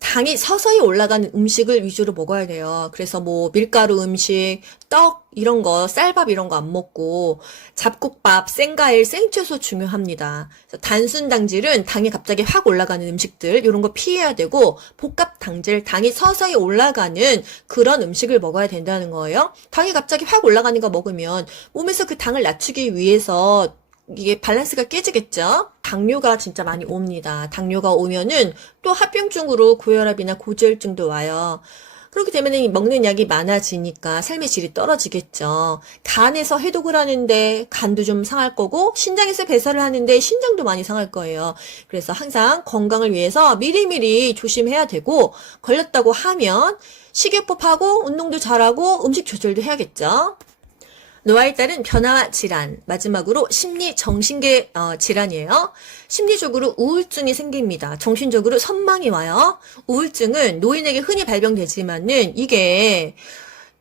당이 서서히 올라가는 음식을 위주로 먹어야 돼요. 그래서 뭐 밀가루 음식, 떡 이런 거, 쌀밥 이런 거 안 먹고 잡곡밥, 생과일, 생채소 중요합니다. 그래서 단순 당질은 당이 갑자기 확 올라가는 음식들 이런 거 피해야 되고 복합 당질, 당이 서서히 올라가는 그런 음식을 먹어야 된다는 거예요. 당이 갑자기 확 올라가는 거 먹으면 몸에서 그 당을 낮추기 위해서 이게 밸런스가 깨지겠죠? 당뇨가 진짜 많이 옵니다. 당뇨가 오면은 또 합병증으로 고혈압이나 고지혈증도 와요. 그렇게 되면 먹는 약이 많아지니까 삶의 질이 떨어지겠죠. 간에서 해독을 하는데 간도 좀 상할 거고 신장에서 배설을 하는데 신장도 많이 상할 거예요. 그래서 항상 건강을 위해서 미리미리 조심해야 되고 걸렸다고 하면 식이요법하고 운동도 잘하고 음식 조절도 해야겠죠. 노화에 따른 변화와 질환, 마지막으로 심리 정신계 질환이에요. 심리적으로 우울증이 생깁니다. 정신적으로 선망이 와요. 우울증은 노인에게 흔히 발병되지만은 이게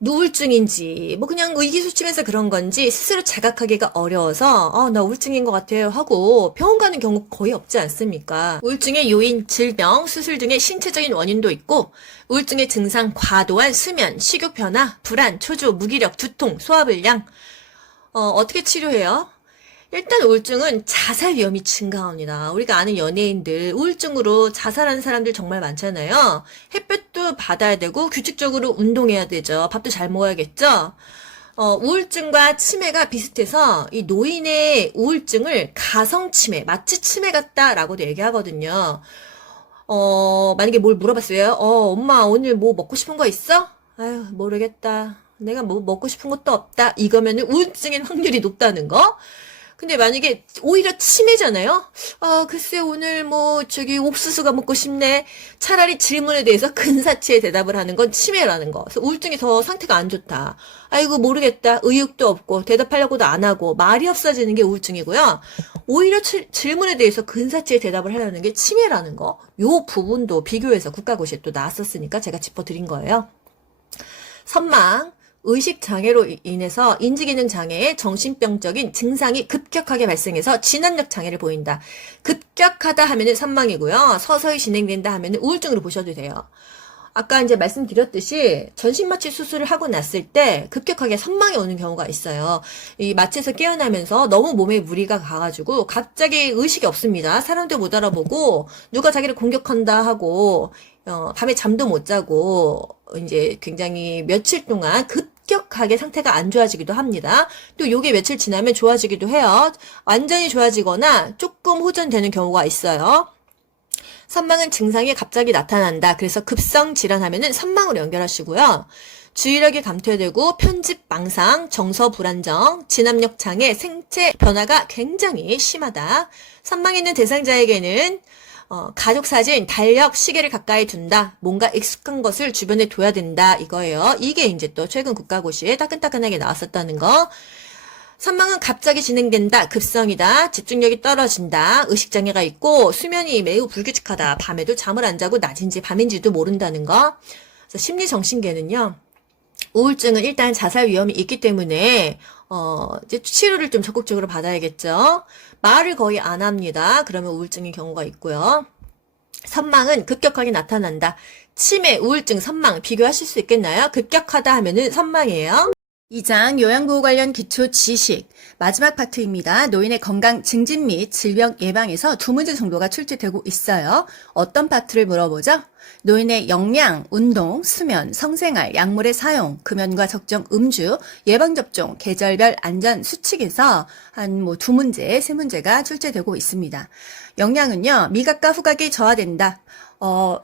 우울증인지 뭐 그냥 의기소침해서 그런 건지 스스로 자각하기가 어려워서 나 우울증인 것 같아요 하고 병원 가는 경우 거의 없지 않습니까? 우울증의 요인, 질병, 수술 등의 신체적인 원인도 있고 우울증의 증상, 과도한 수면, 식욕 변화, 불안, 초조, 무기력, 두통, 소화불량 어떻게 치료해요? 일단 우울증은 자살 위험이 증가합니다. 우리가 아는 연예인들 우울증으로 자살하는 사람들 정말 많잖아요. 햇볕도 받아야 되고 규칙적으로 운동해야 되죠. 밥도 잘 먹어야겠죠. 우울증과 치매가 비슷해서 이 노인의 우울증을 가성치매, 마취 치매 같다라고도 얘기하거든요. 만약에 뭘 물어봤어요. 엄마 오늘 뭐 먹고 싶은 거 있어? 아유 모르겠다. 내가 뭐 먹고 싶은 것도 없다. 이거면은 우울증인 확률이 높다는 거. 근데 만약에 오히려 치매잖아요? 글쎄 오늘 옥수수가 먹고 싶네. 차라리 질문에 대해서 근사치에 대답을 하는 건 치매라는 거. 그래서 우울증이 더 상태가 안 좋다. 아이고 모르겠다. 의욕도 없고 대답하려고도 안 하고 말이 없어지는 게 우울증이고요. 오히려 질문에 대해서 근사치에 대답을 하려는 게 치매라는 거. 요 부분도 비교해서 국가고시에 또 나왔었으니까 제가 짚어드린 거예요. 선망. 의식장애로 인해서 인지기능 장애의 정신병적인 증상이 급격하게 발생해서 진압력 장애를 보인다. 급격하다 하면은 선망이고요. 서서히 진행된다 하면은 우울증으로 보셔도 돼요. 아까 이제 말씀드렸듯이 전신마취 수술을 하고 났을 때 급격하게 선망이 오는 경우가 있어요. 이 마취에서 깨어나면서 너무 몸에 무리가 가가지고 갑자기 의식이 없습니다. 사람도 못 알아보고 누가 자기를 공격한다 하고 밤에 잠도 못 자고 이제 굉장히 며칠 동안 급격하게 상태가 안 좋아지기도 합니다. 또 요게 며칠 지나면 좋아지기도 해요. 완전히 좋아지거나 조금 호전되는 경우가 있어요. 선망은 증상이 갑자기 나타난다. 그래서 급성 질환하면은 선망으로 연결하시고요. 주의력이 감퇴되고 편집 망상, 정서 불안정, 진압력 장애, 생체 변화가 굉장히 심하다. 선망 있는 대상자에게는 가족 사진, 달력, 시계를 가까이 둔다. 뭔가 익숙한 것을 주변에 둬야 된다. 이거예요. 이게 이제 또 최근 국가고시에 따끈따끈하게 나왔었다는 거. 선망은 갑자기 진행된다. 급성이다. 집중력이 떨어진다. 의식장애가 있고 수면이 매우 불규칙하다. 밤에도 잠을 안 자고 낮인지 밤인지도 모른다는 거. 그래서 심리정신계는요. 우울증은 일단 자살 위험이 있기 때문에 이제 치료를 좀 적극적으로 받아야겠죠. 말을 거의 안 합니다. 그러면 우울증인 경우가 있고요. 선망은 급격하게 나타난다. 치매, 우울증, 선망 비교하실 수 있겠나요? 급격하다 하면은 선망이에요. 2장 요양보호 관련 기초 지식 마지막 파트입니다. 노인의 건강 증진 및 질병 예방에서 2문제 정도가 출제되고 있어요. 어떤 파트를 물어보죠? 노인의 영양, 운동, 수면, 성생활, 약물의 사용, 금연과 적정 음주, 예방접종, 계절별 안전 수칙에서 한 2문제, 3문제가 출제되고 있습니다. 영양은요, 미각과 후각이 저하된다.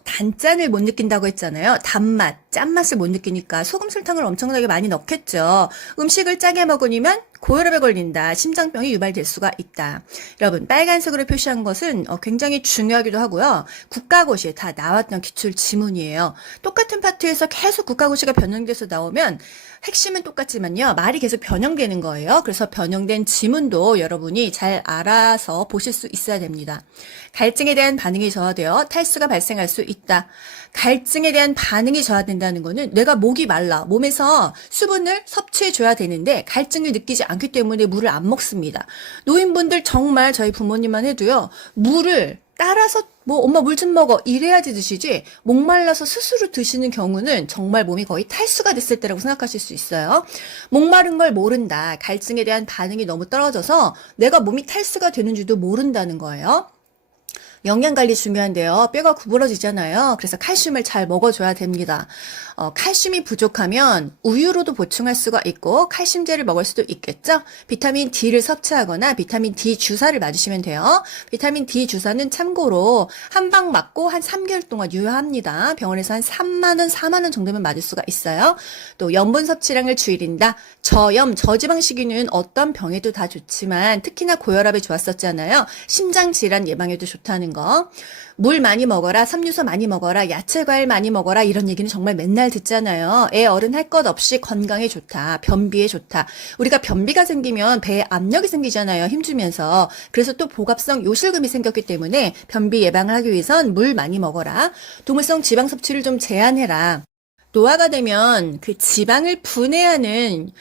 단짠을 못 느낀다고 했잖아요. 단맛, 짠맛을 못 느끼니까 소금, 설탕을 엄청나게 많이 넣겠죠. 음식을 짜게 먹으면 고혈압에 걸린다. 심장병이 유발될 수가 있다. 여러분, 빨간색으로 표시한 것은 굉장히 중요하기도 하고요. 국가고시에 다 나왔던 기출 지문이에요. 똑같은 파트에서 계속 국가고시가 변형돼서 나오면 핵심은 똑같지만요. 말이 계속 변형되는 거예요. 그래서 변형된 지문도 여러분이 잘 알아서 보실 수 있어야 됩니다. 갈증에 대한 반응이 저하되어 탈수가 발생할 수 있다. 갈증에 대한 반응이 저하된다는 거는 내가 목이 말라. 몸에서 수분을 섭취해줘야 되는데 갈증을 느끼지 않기 때문에 물을 안 먹습니다. 노인분들 정말 저희 부모님만 해도요. 물을 따라서 엄마 물 좀 먹어 이래야지 드시지 목말라서 스스로 드시는 경우는 정말 몸이 거의 탈수가 됐을 때라고 생각하실 수 있어요. 목마른 걸 모른다. 갈증에 대한 반응이 너무 떨어져서 내가 몸이 탈수가 되는지도 모른다는 거예요. 영양관리 중요한데요. 뼈가 구부러지잖아요. 그래서 칼슘을 잘 먹어줘야 됩니다. 칼슘이 부족하면 우유로도 보충할 수가 있고 칼슘제를 먹을 수도 있겠죠. 비타민 D를 섭취하거나 비타민 D 주사를 맞으시면 돼요. 비타민 D 주사는 참고로 한 방 맞고 한 3개월 동안 유효합니다. 병원에서 한 3만 원, 4만 원 정도면 맞을 수가 있어요. 또 염분 섭취량을 줄인다. 저염, 저지방 식이는 어떤 병에도 다 좋지만 특히나 고혈압에 좋았었잖아요. 심장 질환 예방에도 좋다는 거. 물 많이 먹어라, 섬유소 많이 먹어라, 야채 과일 많이 먹어라 이런 얘기는 정말 맨날 듣잖아요. 애 어른 할 것 없이 건강에 좋다, 변비에 좋다. 우리가 변비가 생기면 배에 압력이 생기잖아요. 힘주면서. 그래서 또 복압성 요실금이 생겼기 때문에 변비 예방을 하기 위해선 물 많이 먹어라. 동물성 지방 섭취를 좀 제한해라. 노화가 되면 그 지방을 분해하는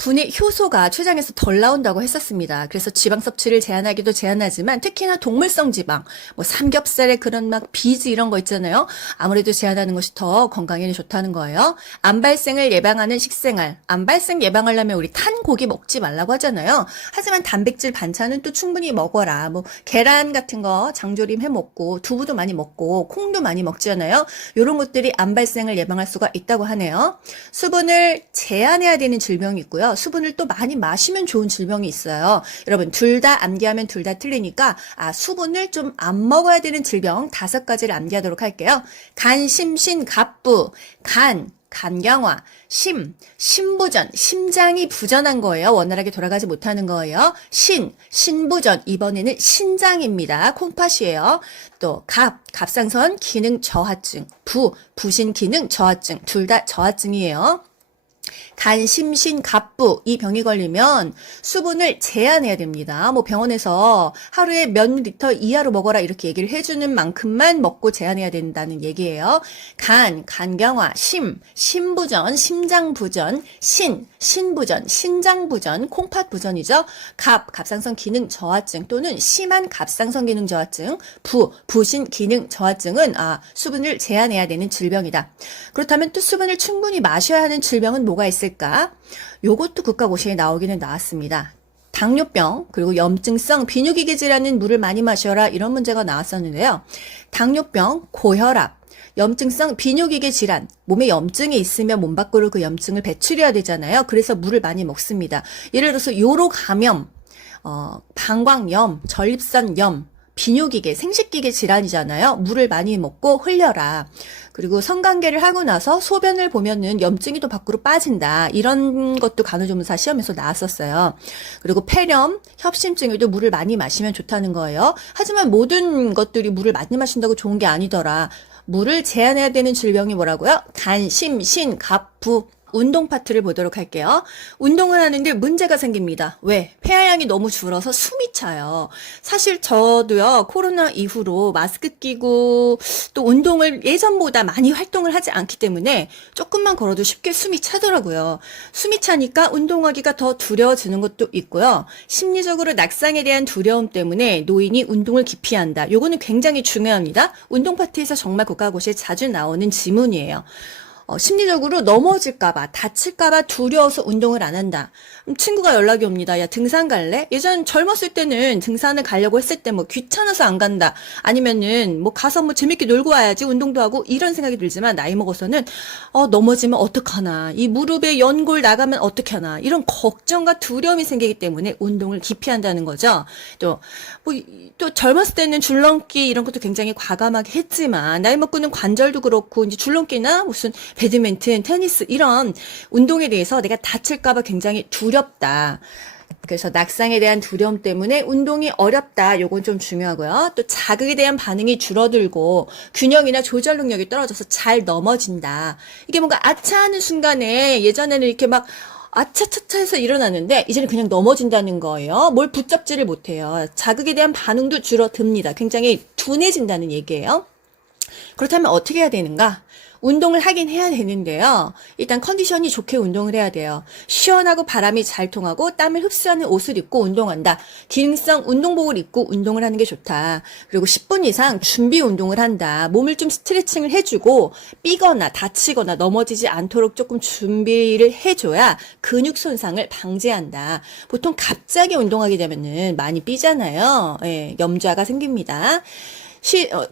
분해 효소가 췌장에서 덜 나온다고 했었습니다. 그래서 지방 섭취를 제한하기도 제한하지만 특히나 동물성 지방, 삼겹살에 그런 막 비즈 이런 거 있잖아요. 아무래도 제한하는 것이 더 건강에 좋다는 거예요. 암 발생을 예방하는 식생활. 암 발생 예방하려면 우리 탄 고기 먹지 말라고 하잖아요. 하지만 단백질 반찬은 또 충분히 먹어라. 계란 같은 거 장조림 해 먹고 두부도 많이 먹고 콩도 많이 먹잖아요. 이런 것들이 암 발생을 예방할 수가 있다고 하네요. 수분을 제한해야 되는 질병이 있고요. 수분을 또 많이 마시면 좋은 질병이 있어요. 여러분 둘 다 암기하면 둘 다 틀리니까 수분을 좀 안 먹어야 되는 질병 5가지를 암기하도록 할게요. 간, 심신, 갑부. 간, 간경화, 심부전, 심장이 부전한 거예요. 원활하게 돌아가지 못하는 거예요. 신부전, 이번에는 신장입니다. 콩팥이에요. 또 갑상선 기능 저하증, 부신 기능 저하증, 둘 다 저하증이에요. 간심신갑부, 이 병이 걸리면 수분을 제한해야 됩니다. 뭐 병원에서 하루에 몇 리터 이하로 먹어라 이렇게 얘기를 해주는 만큼만 먹고 제한해야 된다는 얘기예요. 간경화, 심부전, 심장부전, 신부전, 신장부전, 콩팥부전이죠. 갑상선 기능 저하증 또는 심한 갑상선 기능 저하증, 부신 기능 저하증은 수분을 제한해야 되는 질병이다. 그렇다면 또 수분을 충분히 마셔야 하는 질병은 뭐가 있을까? 요것도 국가고시에 나오기는 나왔습니다. 당뇨병, 그리고 염증성 비뇨기계 질환은 물을 많이 마셔라 이런 문제가 나왔었는데요. 당뇨병, 고혈압, 염증성 비뇨기계 질환, 몸에 염증이 있으면 몸 밖으로 그 염증을 배출해야 되잖아요. 그래서 물을 많이 먹습니다. 예를 들어서 요로 감염, 방광염, 전립선염, 비뇨기계, 생식기계 질환이잖아요. 물을 많이 먹고 흘려라. 그리고 성관계를 하고 나서 소변을 보면은 염증이 또 밖으로 빠진다. 이런 것도 간호조무사 시험에서 나왔었어요. 그리고 폐렴, 협심증에도 물을 많이 마시면 좋다는 거예요. 하지만 모든 것들이 물을 많이 마신다고 좋은 게 아니더라. 물을 제한해야 되는 질병이 뭐라고요? 간, 신, 갑, 부. 운동 파트를 보도록 할게요. 운동을 하는데 문제가 생깁니다. 왜? 폐하량이 너무 줄어서 숨이 차요. 사실 저도요, 코로나 이후로 마스크 끼고 또 운동을 예전보다 많이 활동을 하지 않기 때문에 조금만 걸어도 쉽게 숨이 차더라고요. 숨이 차니까 운동하기가 더 두려워지는 것도 있고요. 심리적으로 낙상에 대한 두려움 때문에 노인이 운동을 기피한다. 요거는 굉장히 중요합니다. 운동 파트에서 정말 국가고시에 자주 나오는 지문이에요. 심리적으로 넘어질까봐, 다칠까봐 두려워서 운동을 안 한다. 친구가 연락이 옵니다. 야, 등산 갈래? 예전 젊었을 때는 등산을 가려고 했을 때 뭐 귀찮아서 안 간다. 아니면은 뭐 가서 뭐 재밌게 놀고 와야지 운동도 하고 이런 생각이 들지만 나이 먹어서는 넘어지면 어떡하나. 이 무릎에 연골 나가면 어떡하나. 이런 걱정과 두려움이 생기기 때문에 운동을 기피한다는 거죠. 또 젊었을 때는 줄넘기 이런 것도 굉장히 과감하게 했지만 나이 먹고는 관절도 그렇고 이제 줄넘기나 무슨 배드민턴, 테니스 이런 운동에 대해서 내가 다칠까봐 굉장히 두렵다. 그래서 낙상에 대한 두려움 때문에 운동이 어렵다. 요건 좀 중요하고요. 또 자극에 대한 반응이 줄어들고 균형이나 조절 능력이 떨어져서 잘 넘어진다. 이게 뭔가 아차 하는 순간에 예전에는 이렇게 막 아차차차 해서 일어나는데 이제는 그냥 넘어진다는 거예요. 뭘 붙잡지를 못해요. 자극에 대한 반응도 줄어듭니다. 굉장히 둔해진다는 얘기예요. 그렇다면 어떻게 해야 되는가? 운동을 하긴 해야 되는데요. 일단 컨디션이 좋게 운동을 해야 돼요. 시원하고 바람이 잘 통하고 땀을 흡수하는 옷을 입고 운동한다. 기능성 운동복을 입고 운동을 하는 게 좋다. 그리고 10분 이상 준비 운동을 한다. 몸을 좀 스트레칭을 해주고 삐거나 다치거나 넘어지지 않도록 조금 준비를 해줘야 근육 손상을 방지한다. 보통 갑자기 운동하게 되면은 많이 삐잖아요. 예, 염좌가 생깁니다.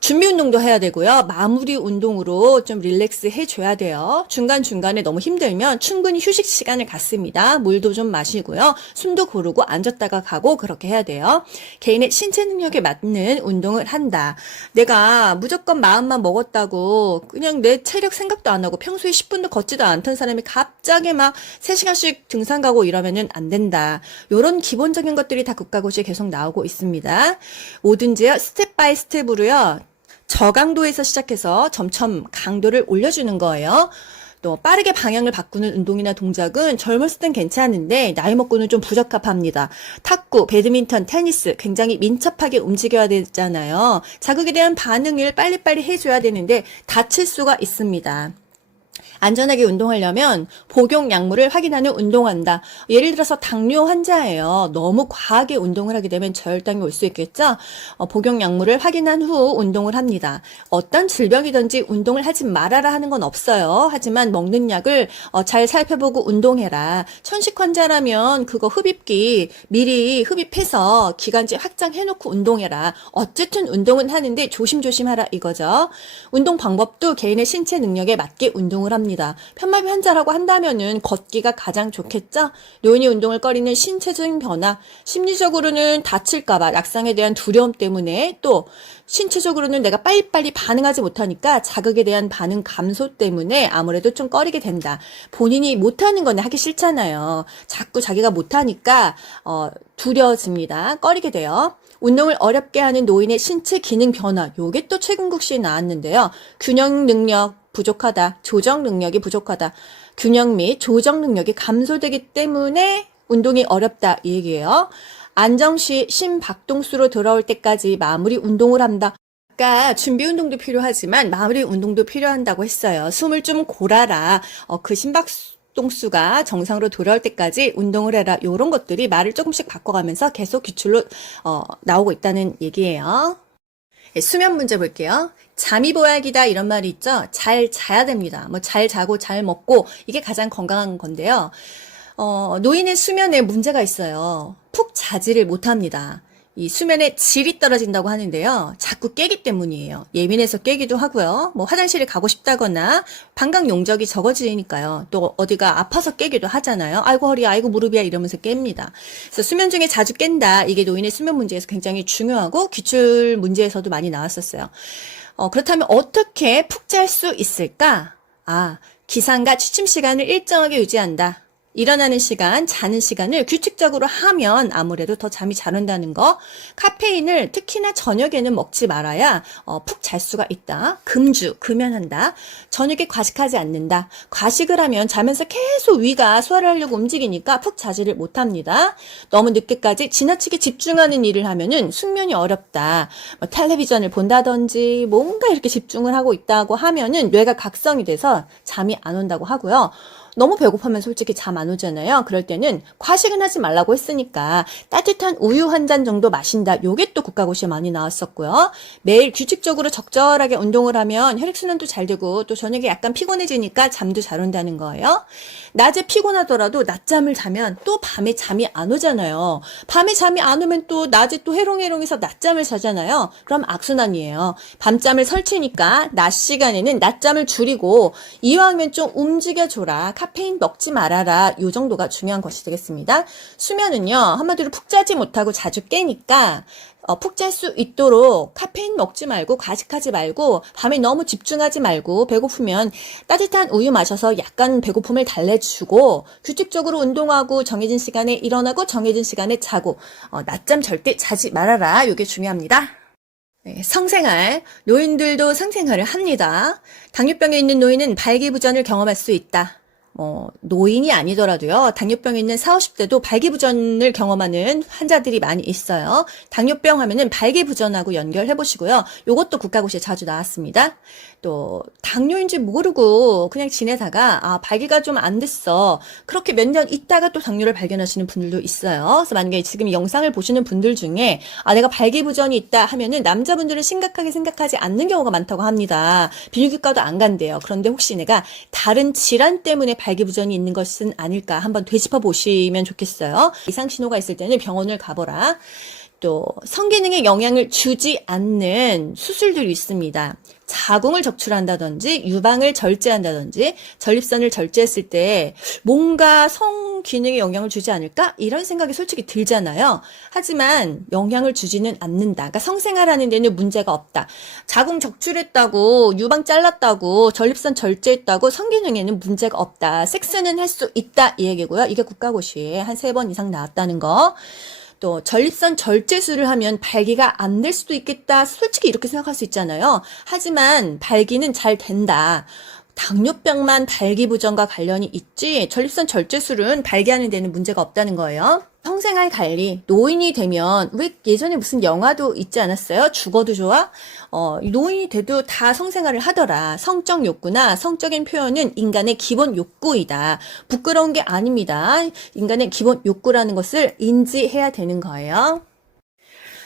준비 운동도 해야 되고요. 마무리 운동으로 좀 릴렉스 해줘야 돼요. 중간중간에 너무 힘들면 충분히 휴식 시간을 갖습니다. 물도 좀 마시고요. 숨도 고르고 앉았다가 가고 그렇게 해야 돼요. 개인의 신체 능력에 맞는 운동을 한다. 내가 무조건 마음만 먹었다고 그냥 내 체력 생각도 안 하고 평소에 10분도 걷지도 않던 사람이 갑자기 막 3시간씩 등산 가고 이러면은 안 된다. 요런 기본적인 것들이 다 국가고시에 계속 나오고 있습니다. 뭐든지요. 스텝 바이 스텝으로 저강도에서 시작해서 점점 강도를 올려주는 거예요. 또 빠르게 방향을 바꾸는 운동이나 동작은 젊었을 땐 괜찮은데 나이 먹고는 좀 부적합합니다. 탁구, 배드민턴, 테니스 굉장히 민첩하게 움직여야 되잖아요. 자극에 대한 반응을 빨리빨리 해줘야 되는데 다칠 수가 있습니다. 안전하게 운동하려면 복용 약물을 확인하는 운동한다. 예를 들어서 당뇨 환자예요. 너무 과하게 운동을 하게 되면 저혈당이 올 수 있겠죠. 복용 약물을 확인한 후 운동을 합니다. 어떤 질병이든지 운동을 하지 말아라 하는 건 없어요. 하지만 먹는 약을 잘 살펴보고 운동해라. 천식 환자라면 그거 흡입기 미리 흡입해서 기간제 확장해놓고 운동해라. 어쨌든 운동은 하는데 조심조심하라 이거죠. 운동 방법도 개인의 신체 능력에 맞게 운동을 합니다. 합니다. 편말 환자라고 한다면은 걷기가 가장 좋겠죠? 노인이 운동을 꺼리는 신체적인 변화, 심리적으로는 다칠까봐 낙상에 대한 두려움 때문에 또 신체적으로는 내가 빨리빨리 반응하지 못하니까 자극에 대한 반응 감소 때문에 아무래도 좀 꺼리게 된다. 본인이 못하는 건 하기 싫잖아요. 자꾸 자기가 못하니까 두려워집니다. 꺼리게 돼요. 운동을 어렵게 하는 노인의 신체 기능 변화, 요게 또 최근국 시에 나왔는데요. 균형 능력 부족하다, 조정 능력이 부족하다, 균형 및 조정 능력이 감소되기 때문에 운동이 어렵다 이 얘기예요. 안정 시 심박동수로 돌아올 때까지 마무리 운동을 한다. 아까 준비 운동도 필요하지만 마무리 운동도 필요한다고 했어요. 숨을 좀 골아라. 그 심박동수가 정상으로 돌아올 때까지 운동을 해라. 이런 것들이 말을 조금씩 바꿔가면서 계속 기출로 나오고 있다는 얘기예요. 네, 수면 문제 볼게요. 잠이 보약이다 이런 말이 있죠. 잘 자야 됩니다. 뭐 잘 자고 잘 먹고 이게 가장 건강한 건데요. 노인의 수면에 문제가 있어요. 푹 자지를 못합니다. 이 수면의 질이 떨어진다고 하는데요. 자꾸 깨기 때문이에요. 예민해서 깨기도 하고요. 뭐 화장실에 가고 싶다거나 방광 용적이 적어지니까요. 또 어디가 아파서 깨기도 하잖아요. 아이고 허리야, 아이고 무릎이야 이러면서 깹니다. 그래서 수면 중에 자주 깬다. 이게 노인의 수면 문제에서 굉장히 중요하고 기출 문제에서도 많이 나왔었어요. 그렇다면 어떻게 푹 잘 수 있을까? 기상과 취침 시간을 일정하게 유지한다. 일어나는 시간, 자는 시간을 규칙적으로 하면 아무래도 더 잠이 잘 온다는 거. 카페인을 특히나 저녁에는 먹지 말아야 푹 잘 수가 있다. 금연한다. 저녁에 과식하지 않는다. 과식을 하면 자면서 계속 위가 소화를 하려고 움직이니까 푹 자지를 못합니다. 너무 늦게까지 지나치게 집중하는 일을 하면은 숙면이 어렵다. 텔레비전을 본다든지 뭔가 이렇게 집중을 하고 있다고 하면은 뇌가 각성이 돼서 잠이 안 온다고 하고요. 너무 배고프면 솔직히 잠 안 오잖아요. 그럴 때는 과식은 하지 말라고 했으니까 따뜻한 우유 한 잔 정도 마신다. 요게 또 국가고시에 많이 나왔었고요. 매일 규칙적으로 적절하게 운동을 하면 혈액순환도 잘 되고 또 저녁에 약간 피곤해지니까 잠도 잘 온다는 거예요. 낮에 피곤하더라도 낮잠을 자면 또 밤에 잠이 안 오잖아요. 밤에 잠이 안 오면 또 낮에 또 해롱해롱해서 낮잠을 자잖아요. 그럼 악순환이에요. 밤잠을 설치니까 낮 시간에는 낮잠을 줄이고 이왕이면 좀 움직여줘라. 카페인 먹지 말아라. 요 정도가 중요한 것이 되겠습니다. 수면은요. 한마디로 푹 자지 못하고 자주 깨니까 푹 잘 수 있도록 카페인 먹지 말고 과식하지 말고 밤에 너무 집중하지 말고 배고프면 따뜻한 우유 마셔서 약간 배고픔을 달래주고 규칙적으로 운동하고 정해진 시간에 일어나고 정해진 시간에 자고 낮잠 절대 자지 말아라. 이게 중요합니다. 네, 성생활. 노인들도 성생활을 합니다. 당뇨병에 있는 노인은 발기부전을 경험할 수 있다. 노인이 아니더라도요, 당뇨병이 있는 40, 50대도 발기부전을 경험하는 환자들이 많이 있어요. 당뇨병 하면은 발기부전하고 연결해 보시고요. 요것도 국가고시에 자주 나왔습니다. 또, 당뇨인지 모르고 그냥 지내다가, 발기가 좀 안 됐어. 그렇게 몇 년 있다가 또 당뇨를 발견하시는 분들도 있어요. 그래서 만약에 지금 영상을 보시는 분들 중에, 내가 발기부전이 있다 하면은 남자분들은 심각하게 생각하지 않는 경우가 많다고 합니다. 비뇨기과도 안 간대요. 그런데 혹시 내가 다른 질환 때문에 발기부전이 있는 것은 아닐까 한번 되짚어 보시면 좋겠어요. 이상 신호가 있을 때는 병원을 가보라. 또 성기능에 영향을 주지 않는 수술들이 있습니다. 자궁을 적출한다든지 유방을 절제한다든지 전립선을 절제했을 때 뭔가 성기능에 영향을 주지 않을까? 이런 생각이 솔직히 들잖아요. 하지만 영향을 주지는 않는다. 그러니까 성생활하는 데는 문제가 없다. 자궁 적출했다고 유방 잘랐다고 전립선 절제했다고 성기능에는 문제가 없다. 섹스는 할 수 있다 이 얘기고요. 이게 국가고시에 한 3번 이상 나왔다는 거. 또 전립선 절제술을 하면 발기가 안 될 수도 있겠다. 솔직히 이렇게 생각할 수 있잖아요. 하지만 발기는 잘 된다. 당뇨병만 발기부전과 관련이 있지 전립선 절제술은 발기하는 데는 문제가 없다는 거예요. 성생활 관리, 노인이 되면 왜 예전에 무슨 영화도 있지 않았어요? 죽어도 좋아? 노인이 돼도 다 성생활을 하더라. 성적 욕구나 성적인 표현은 인간의 기본 욕구이다. 부끄러운 게 아닙니다. 인간의 기본 욕구라는 것을 인지해야 되는 거예요.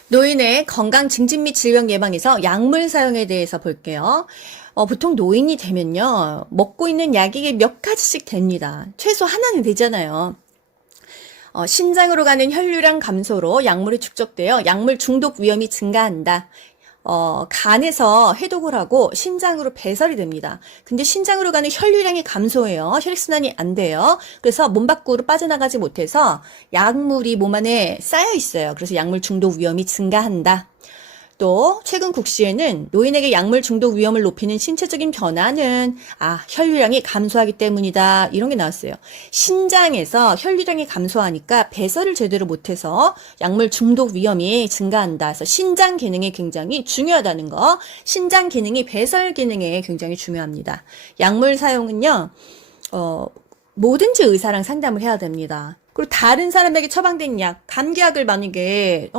노인의 건강 증진 및 질병 예방에서 약물 사용에 대해서 볼게요. 보통 노인이 되면요. 먹고 있는 약이 몇 가지씩 됩니다. 최소 하나는 되잖아요. 신장으로 가는 혈류량 감소로 약물이 축적되어 약물 중독 위험이 증가한다. 간에서 해독을 하고 신장으로 배설이 됩니다. 근데 신장으로 가는 혈류량이 감소해요. 혈액순환이 안 돼요. 그래서 몸 밖으로 빠져나가지 못해서 약물이 몸 안에 쌓여 있어요. 그래서 약물 중독 위험이 증가한다. 또 최근 국시에는 노인에게 약물 중독 위험을 높이는 신체적인 변화는 혈류량이 감소하기 때문이다. 이런 게 나왔어요. 신장에서 혈류량이 감소하니까 배설을 제대로 못해서 약물 중독 위험이 증가한다. 그래서 신장 기능이 굉장히 중요하다는 거. 신장 기능이 배설 기능에 굉장히 중요합니다. 약물 사용은요. 뭐든지 의사랑 상담을 해야 됩니다. 그리고 다른 사람에게 처방된 약, 감기약을 만약에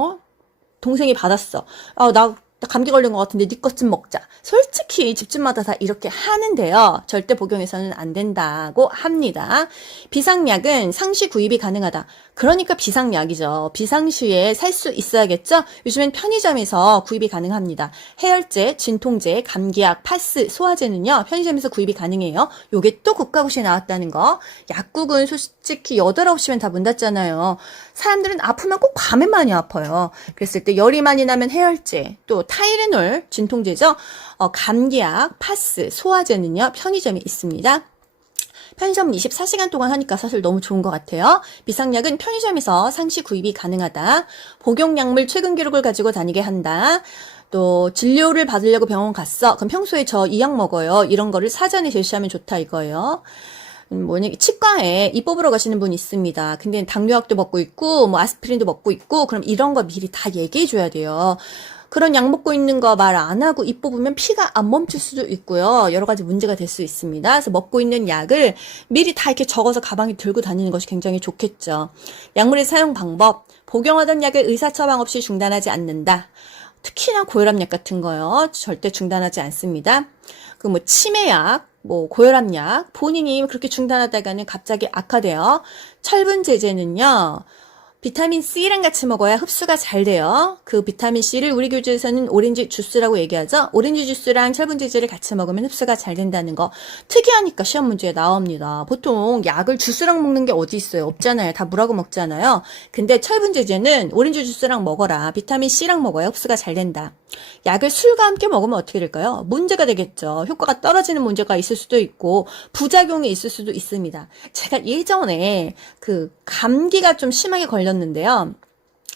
동생이 받았어. 나 감기 걸린 것 같은데 네 것 좀 먹자. 솔직히 집집마다 다 이렇게 하는데요. 절대 복용해서는 안 된다고 합니다. 비상약은 상시 구입이 가능하다. 그러니까 비상약이죠. 비상시에 살 수 있어야겠죠? 요즘엔 편의점에서 구입이 가능합니다. 해열제, 진통제, 감기약, 파스, 소화제는요. 편의점에서 구입이 가능해요. 요게 또 국가고시에 나왔다는 거. 약국은 솔직히 8, 9시면 다 문 닫잖아요. 사람들은 아프면 꼭 밤에 많이 아파요. 그랬을 때 열이 많이 나면 해열제, 또 타이레놀, 진통제죠. 감기약, 파스, 소화제는요. 편의점에 있습니다. 편의점 24시간 동안 하니까 사실 너무 좋은 것 같아요. 비상약은 편의점에서 상시 구입이 가능하다. 복용약물 최근 기록을 가지고 다니게 한다. 또 진료를 받으려고 병원 갔어. 그럼 평소에 저 이 약 먹어요. 이런 거를 사전에 제시하면 좋다 이거예요. 치과에 이 뽑으러 가시는 분이 있습니다. 근데 당뇨약도 먹고 있고, 아스피린도 먹고 있고, 그럼 이런 거 미리 다 얘기해 줘야 돼요. 그런 약 먹고 있는 거 말 안 하고 입 뽑으면 피가 안 멈출 수도 있고요. 여러 가지 문제가 될 수 있습니다. 그래서 먹고 있는 약을 미리 다 이렇게 적어서 가방에 들고 다니는 것이 굉장히 좋겠죠. 약물의 사용 방법, 복용하던 약을 의사 처방 없이 중단하지 않는다. 특히나 고혈압약 같은 거요. 절대 중단하지 않습니다. 치매약, 고혈압약, 본인이 그렇게 중단하다가는 갑자기 악화돼요. 철분 제제는요, 비타민 C랑 같이 먹어야 흡수가 잘 돼요. 그 비타민 C를 우리 교재에서는 오렌지 주스라고 얘기하죠. 오렌지 주스랑 철분 제제를 같이 먹으면 흡수가 잘 된다는 거. 특이하니까 시험 문제에 나옵니다. 보통 약을 주스랑 먹는 게 어디 있어요? 없잖아요. 다 물하고 먹잖아요. 근데 철분 제제는 오렌지 주스랑 먹어라. 비타민 C랑 먹어야 흡수가 잘 된다. 약을 술과 함께 먹으면 어떻게 될까요? 문제가 되겠죠. 효과가 떨어지는 문제가 있을 수도 있고 부작용이 있을 수도 있습니다. 제가 예전에 감기가 좀 심하게 걸렸는데요.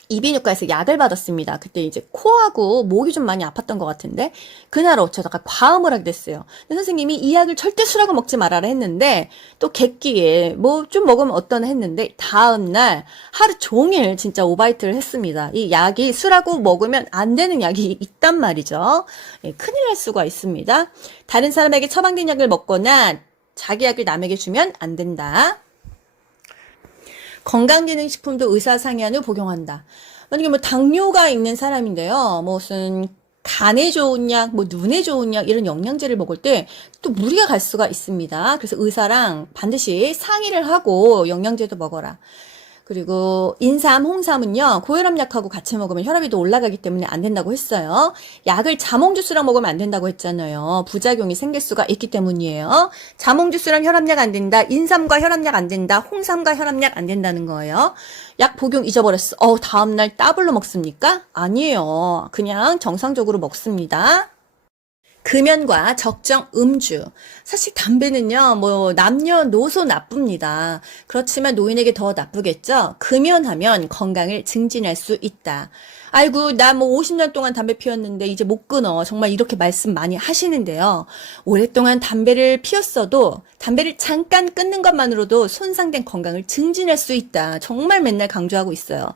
이비인후과에서 약을 받았습니다. 그때 이제 코하고 목이 좀 많이 아팠던 것 같은데 그날 어쩌다가 과음을 하게 됐어요. 근데 선생님이 이 약을 절대 술하고 먹지 말아라 했는데 또 객기에 좀 먹으면 어떠나 했는데 다음날 하루 종일 진짜 오바이트를 했습니다. 이 약이 술하고 먹으면 안 되는 약이 있단 말이죠. 큰일 날 수가 있습니다. 다른 사람에게 처방된 약을 먹거나 자기 약을 남에게 주면 안 된다. 건강기능식품도 의사 상의한 후 복용한다. 만약에 당뇨가 있는 사람인데요. 무슨 간에 좋은 약, 눈에 좋은 약 이런 영양제를 먹을 때 또 무리가 갈 수가 있습니다. 그래서 의사랑 반드시 상의를 하고 영양제도 먹어라. 그리고 인삼, 홍삼은요. 고혈압 약하고 같이 먹으면 혈압이 더 올라가기 때문에 안 된다고 했어요. 약을 자몽 주스랑 먹으면 안 된다고 했잖아요. 부작용이 생길 수가 있기 때문이에요. 자몽 주스랑 혈압약 안 된다. 인삼과 혈압약 안 된다. 홍삼과 혈압약 안 된다는 거예요. 약 복용 잊어버렸어. 다음날 따블로 먹습니까? 아니에요. 그냥 정상적으로 먹습니다. 금연과 적정 음주. 사실 담배는요, 남녀노소 나쁩니다. 그렇지만 노인에게 더 나쁘겠죠? 금연하면 건강을 증진할 수 있다. 아이고, 나 50년 동안 담배 피웠는데 이제 못 끊어. 정말 이렇게 말씀 많이 하시는데요. 오랫동안 담배를 피웠어도 담배를 잠깐 끊는 것만으로도 손상된 건강을 증진할 수 있다. 정말 맨날 강조하고 있어요.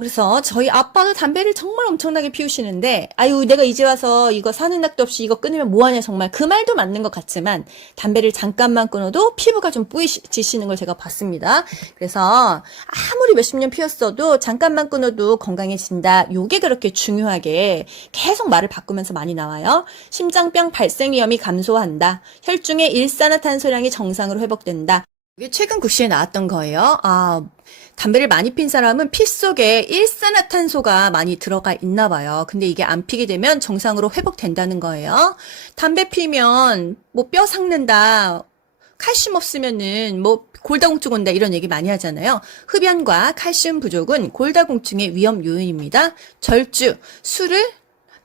그래서 저희 아빠도 담배를 정말 엄청나게 피우시는데, 아유, 내가 이제 와서 이거 사는 낙도 없이 이거 끊으면 뭐하냐, 정말. 그 말도 맞는 것 같지만, 담배를 잠깐만 끊어도 피부가 좀 뿌이지시는 걸 제가 봤습니다. 그래서, 아무리 몇십 년 피웠어도 잠깐만 끊어도 건강해진다. 요게 그렇게 중요하게 계속 말을 바꾸면서 많이 나와요. 심장병 발생 위험이 감소한다. 혈중의 일산화탄소량이 정상으로 회복된다. 이게 최근 국시에 나왔던 거예요. 담배를 많이 핀 사람은 피 속에 일산화탄소가 많이 들어가 있나 봐요. 근데 이게 안 피게 되면 정상으로 회복된다는 거예요. 담배 피면 뼈 삭는다. 칼슘 없으면은 골다공증 온다 이런 얘기 많이 하잖아요. 흡연과 칼슘 부족은 골다공증의 위험 요인입니다. 절주, 술을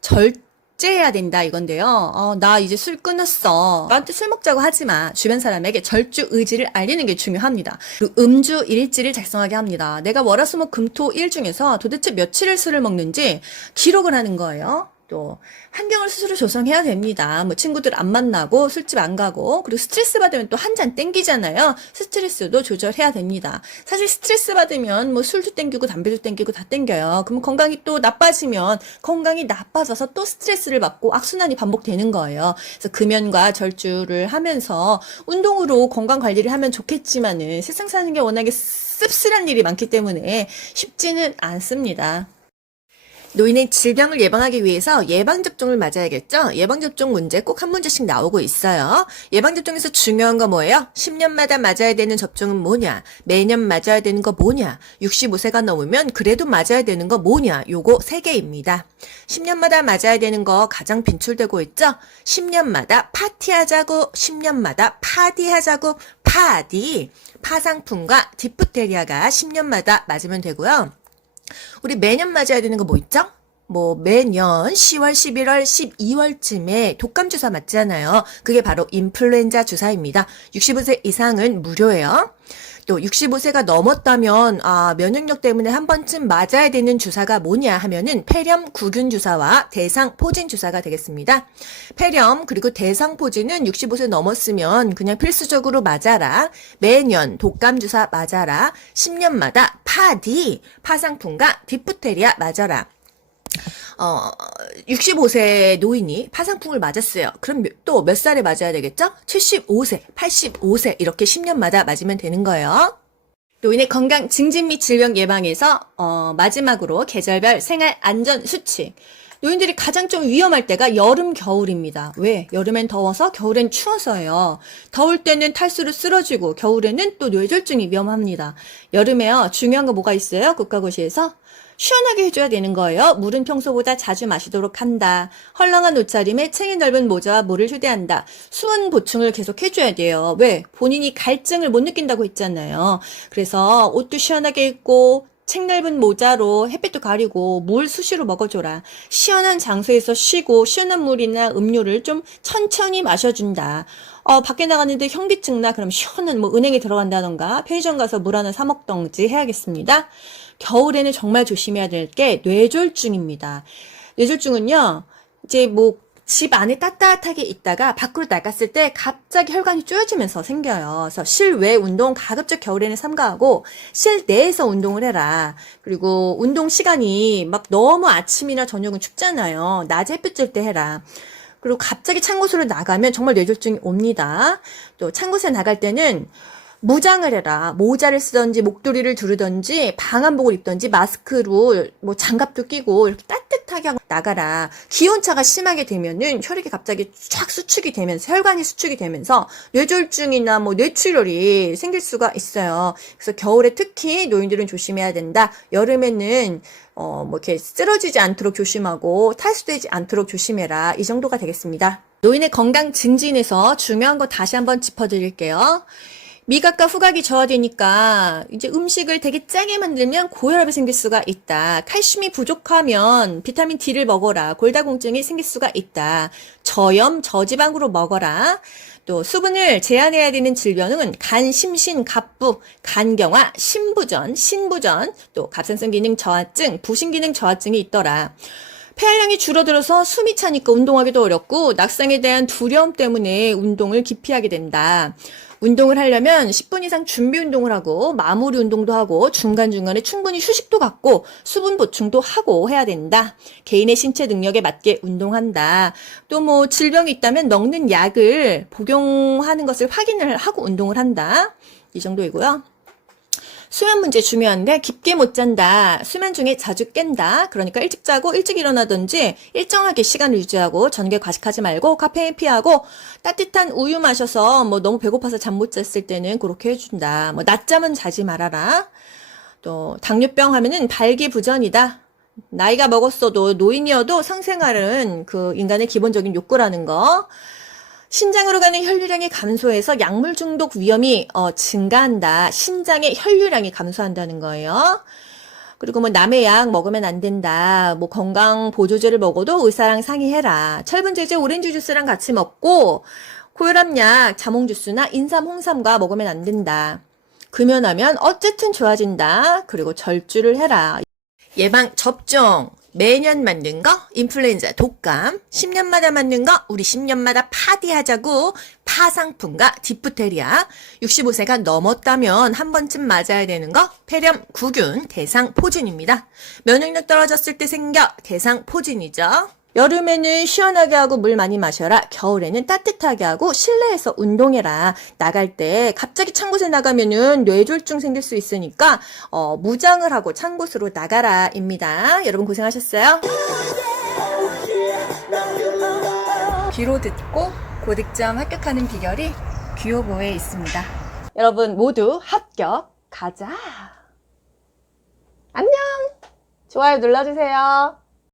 절제해야 된다 이건데요. 나 이제 술 끊었어. 나한테 술 먹자고 하지 마. 주변 사람에게 절주 의지를 알리는 게 중요합니다. 그리고 음주 일지를 작성하게 합니다. 내가 월화수목금토 일 중에서 도대체 며칠을 술을 먹는지 기록을 하는 거예요. 또 환경을 스스로 조성해야 됩니다. 뭐 친구들 안 만나고 술집 안 가고, 그리고 스트레스 받으면 또 한 잔 땡기잖아요. 스트레스도 조절해야 됩니다. 사실 스트레스 받으면 뭐 술도 땡기고 담배도 땡기고 다 땡겨요. 그럼 건강이 또 나빠지면 건강이 나빠져서 또 스트레스를 받고 악순환이 반복되는 거예요. 그래서 금연과 절주를 하면서 운동으로 건강 관리를 하면 좋겠지만은 세상 사는 게 워낙에 씁쓸한 일이 많기 때문에 쉽지는 않습니다. 노인의 질병을 예방하기 위해서 예방접종을 맞아야겠죠? 예방접종 문제 꼭 한 문제씩 나오고 있어요. 예방접종에서 중요한 거 뭐예요? 10년마다 맞아야 되는 접종은 뭐냐? 매년 맞아야 되는 거 뭐냐? 65세가 넘으면 그래도 맞아야 되는 거 뭐냐? 요거 3개입니다. 10년마다 맞아야 되는 거 가장 빈출되고 있죠? 10년마다 파티하자고, 10년마다 파디하자고, 파디. 파상풍과 디프테리아가 10년마다 맞으면 되고요. 우리 매년 맞아야 되는 거 뭐 있죠? 뭐 매년 10월, 11월, 12월쯤에 독감 주사 맞잖아요. 그게 바로 인플루엔자 주사입니다. 65세 이상은 무료예요. 또 65세가 넘었다면 면역력 때문에 한 번쯤 맞아야 되는 주사가 뭐냐 하면은 폐렴 구균 주사와 대상 포진 주사가 되겠습니다. 폐렴 그리고 대상 포진은 65세 넘었으면 그냥 필수적으로 맞아라. 매년 독감 주사 맞아라. 10년마다 파디, 파상풍과 디프테리아 맞아라. 65세 노인이 파상풍을 맞았어요. 그럼 또 몇 살에 맞아야 되겠죠? 75세, 85세 이렇게 10년마다 맞으면 되는 거예요. 노인의 건강 증진 및 질병 예방에서 마지막으로 계절별 생활 안전 수칙. 노인들이 가장 좀 위험할 때가 여름, 겨울입니다. 왜? 여름엔 더워서, 겨울엔 추워서요. 더울 때는 탈수로 쓰러지고, 겨울에는 또 뇌졸중이 위험합니다. 여름에요, 중요한 거 뭐가 있어요? 국가고시에서? 시원하게 해줘야 되는 거예요. 물은 평소보다 자주 마시도록 한다. 헐렁한 옷차림에 챙이 넓은 모자와 물을 휴대한다. 수분 보충을 계속 해줘야 돼요. 왜? 본인이 갈증을 못 느낀다고 했잖아요. 그래서 옷도 시원하게 입고 책 넓은 모자로 햇빛도 가리고 물 수시로 먹어줘라. 시원한 장소에서 쉬고 시원한 물이나 음료를 좀 천천히 마셔준다. 밖에 나갔는데 현기증 나 그럼 시원한 뭐 은행에 들어간다던가 편의점 가서 물 하나 사 먹던지 해야겠습니다. 겨울에는 정말 조심해야 될 게 뇌졸중입니다. 뇌졸중은요, 이제 뭐 집 안에 따뜻하게 있다가 밖으로 나갔을 때 갑자기 혈관이 쪼여지면서 생겨요. 그래서 실외 운동 가급적 겨울에는 삼가하고 실내에서 운동을 해라. 그리고 운동 시간이 막 너무 아침이나 저녁은 춥잖아요. 낮에 햇빛 쬐 때 해라. 그리고 갑자기 찬 곳으로 나가면 정말 뇌졸중이 옵니다. 또 찬 곳에 나갈 때는 무장을 해라. 모자를 쓰던지 목도리를 두르던지 방한복을 입던지 마스크로 뭐 장갑도 끼고 이렇게 따뜻하게 하고 나가라. 기온차가 심하게 되면은 혈액이 갑자기 쫙 수축이 되면서 혈관이 수축이 되면서 뇌졸중이나 뭐 뇌출혈이 생길 수가 있어요. 그래서 겨울에 특히 노인들은 조심해야 된다. 여름에는 뭐 이렇게 쓰러지지 않도록 조심하고 탈수되지 않도록 조심해라. 이 정도가 되겠습니다. 노인의 건강 증진에서 중요한 거 다시 한번 짚어드릴게요. 미각과 후각이 저하되니까 이제 음식을 되게 짜게 만들면 고혈압이 생길 수가 있다. 칼슘이 부족하면 비타민 D를 먹어라. 골다공증이 생길 수가 있다. 저염, 저지방으로 먹어라. 또 수분을 제한해야 되는 질병은 간, 심신, 갑부, 간경화, 신부전, 또 갑상선 기능 저하증, 부신 기능 저하증이 있더라. 폐활량이 줄어들어서 숨이 차니까 운동하기도 어렵고 낙상에 대한 두려움 때문에 운동을 기피하게 된다. 운동을 하려면 10분 이상 준비 운동을 하고 마무리 운동도 하고 중간중간에 충분히 휴식도 갖고 수분 보충도 하고 해야 된다. 개인의 신체 능력에 맞게 운동한다. 또 뭐 질병이 있다면 먹는 약을 복용하는 것을 확인을 하고 운동을 한다. 이 정도이고요. 수면 문제 중요한데 깊게 못 잔다. 수면 중에 자주 깬다. 그러니까 일찍 자고 일찍 일어나든지 일정하게 시간을 유지하고 저녁에 과식하지 말고 카페인 피하고 따뜻한 우유 마셔서 뭐 너무 배고파서 잠 못 잤을 때는 그렇게 해준다. 뭐 낮잠은 자지 말아라. 또 당뇨병 하면은 발기부전이다. 나이가 먹었어도 노인이어도 성생활은 그 인간의 기본적인 욕구라는 거. 신장으로 가는 혈류량이 감소해서 약물 중독 위험이 증가한다. 신장의 혈류량이 감소한다는 거예요. 그리고 뭐 남의 약 먹으면 안 된다. 뭐 건강 보조제를 먹어도 의사랑 상의해라. 철분 제제 오렌지 주스랑 같이 먹고 고혈압약 자몽 주스나 인삼, 홍삼과 먹으면 안 된다. 금연하면 어쨌든 좋아진다. 그리고 절주를 해라. 예방 접종 매년 맞는 거 인플루엔자 독감 10년마다 맞는 거 우리 10년마다 파디하자고 파상풍과 디프테리아 65세가 넘었다면 한 번쯤 맞아야 되는 거 폐렴 구균 대상포진입니다. 면역력 떨어졌을 때 생겨 대상포진이죠. 여름에는 시원하게 하고 물 많이 마셔라. 겨울에는 따뜻하게 하고 실내에서 운동해라. 나갈 때 갑자기 찬 곳에 나가면은 뇌졸중 생길 수 있으니까 무장을 하고 찬 곳으로 나가라입니다. 여러분 고생하셨어요. 귀로 듣고 고득점 합격하는 비결이 귀요보에 있습니다. 여러분 모두 합격 가자. 안녕. 좋아요 눌러주세요.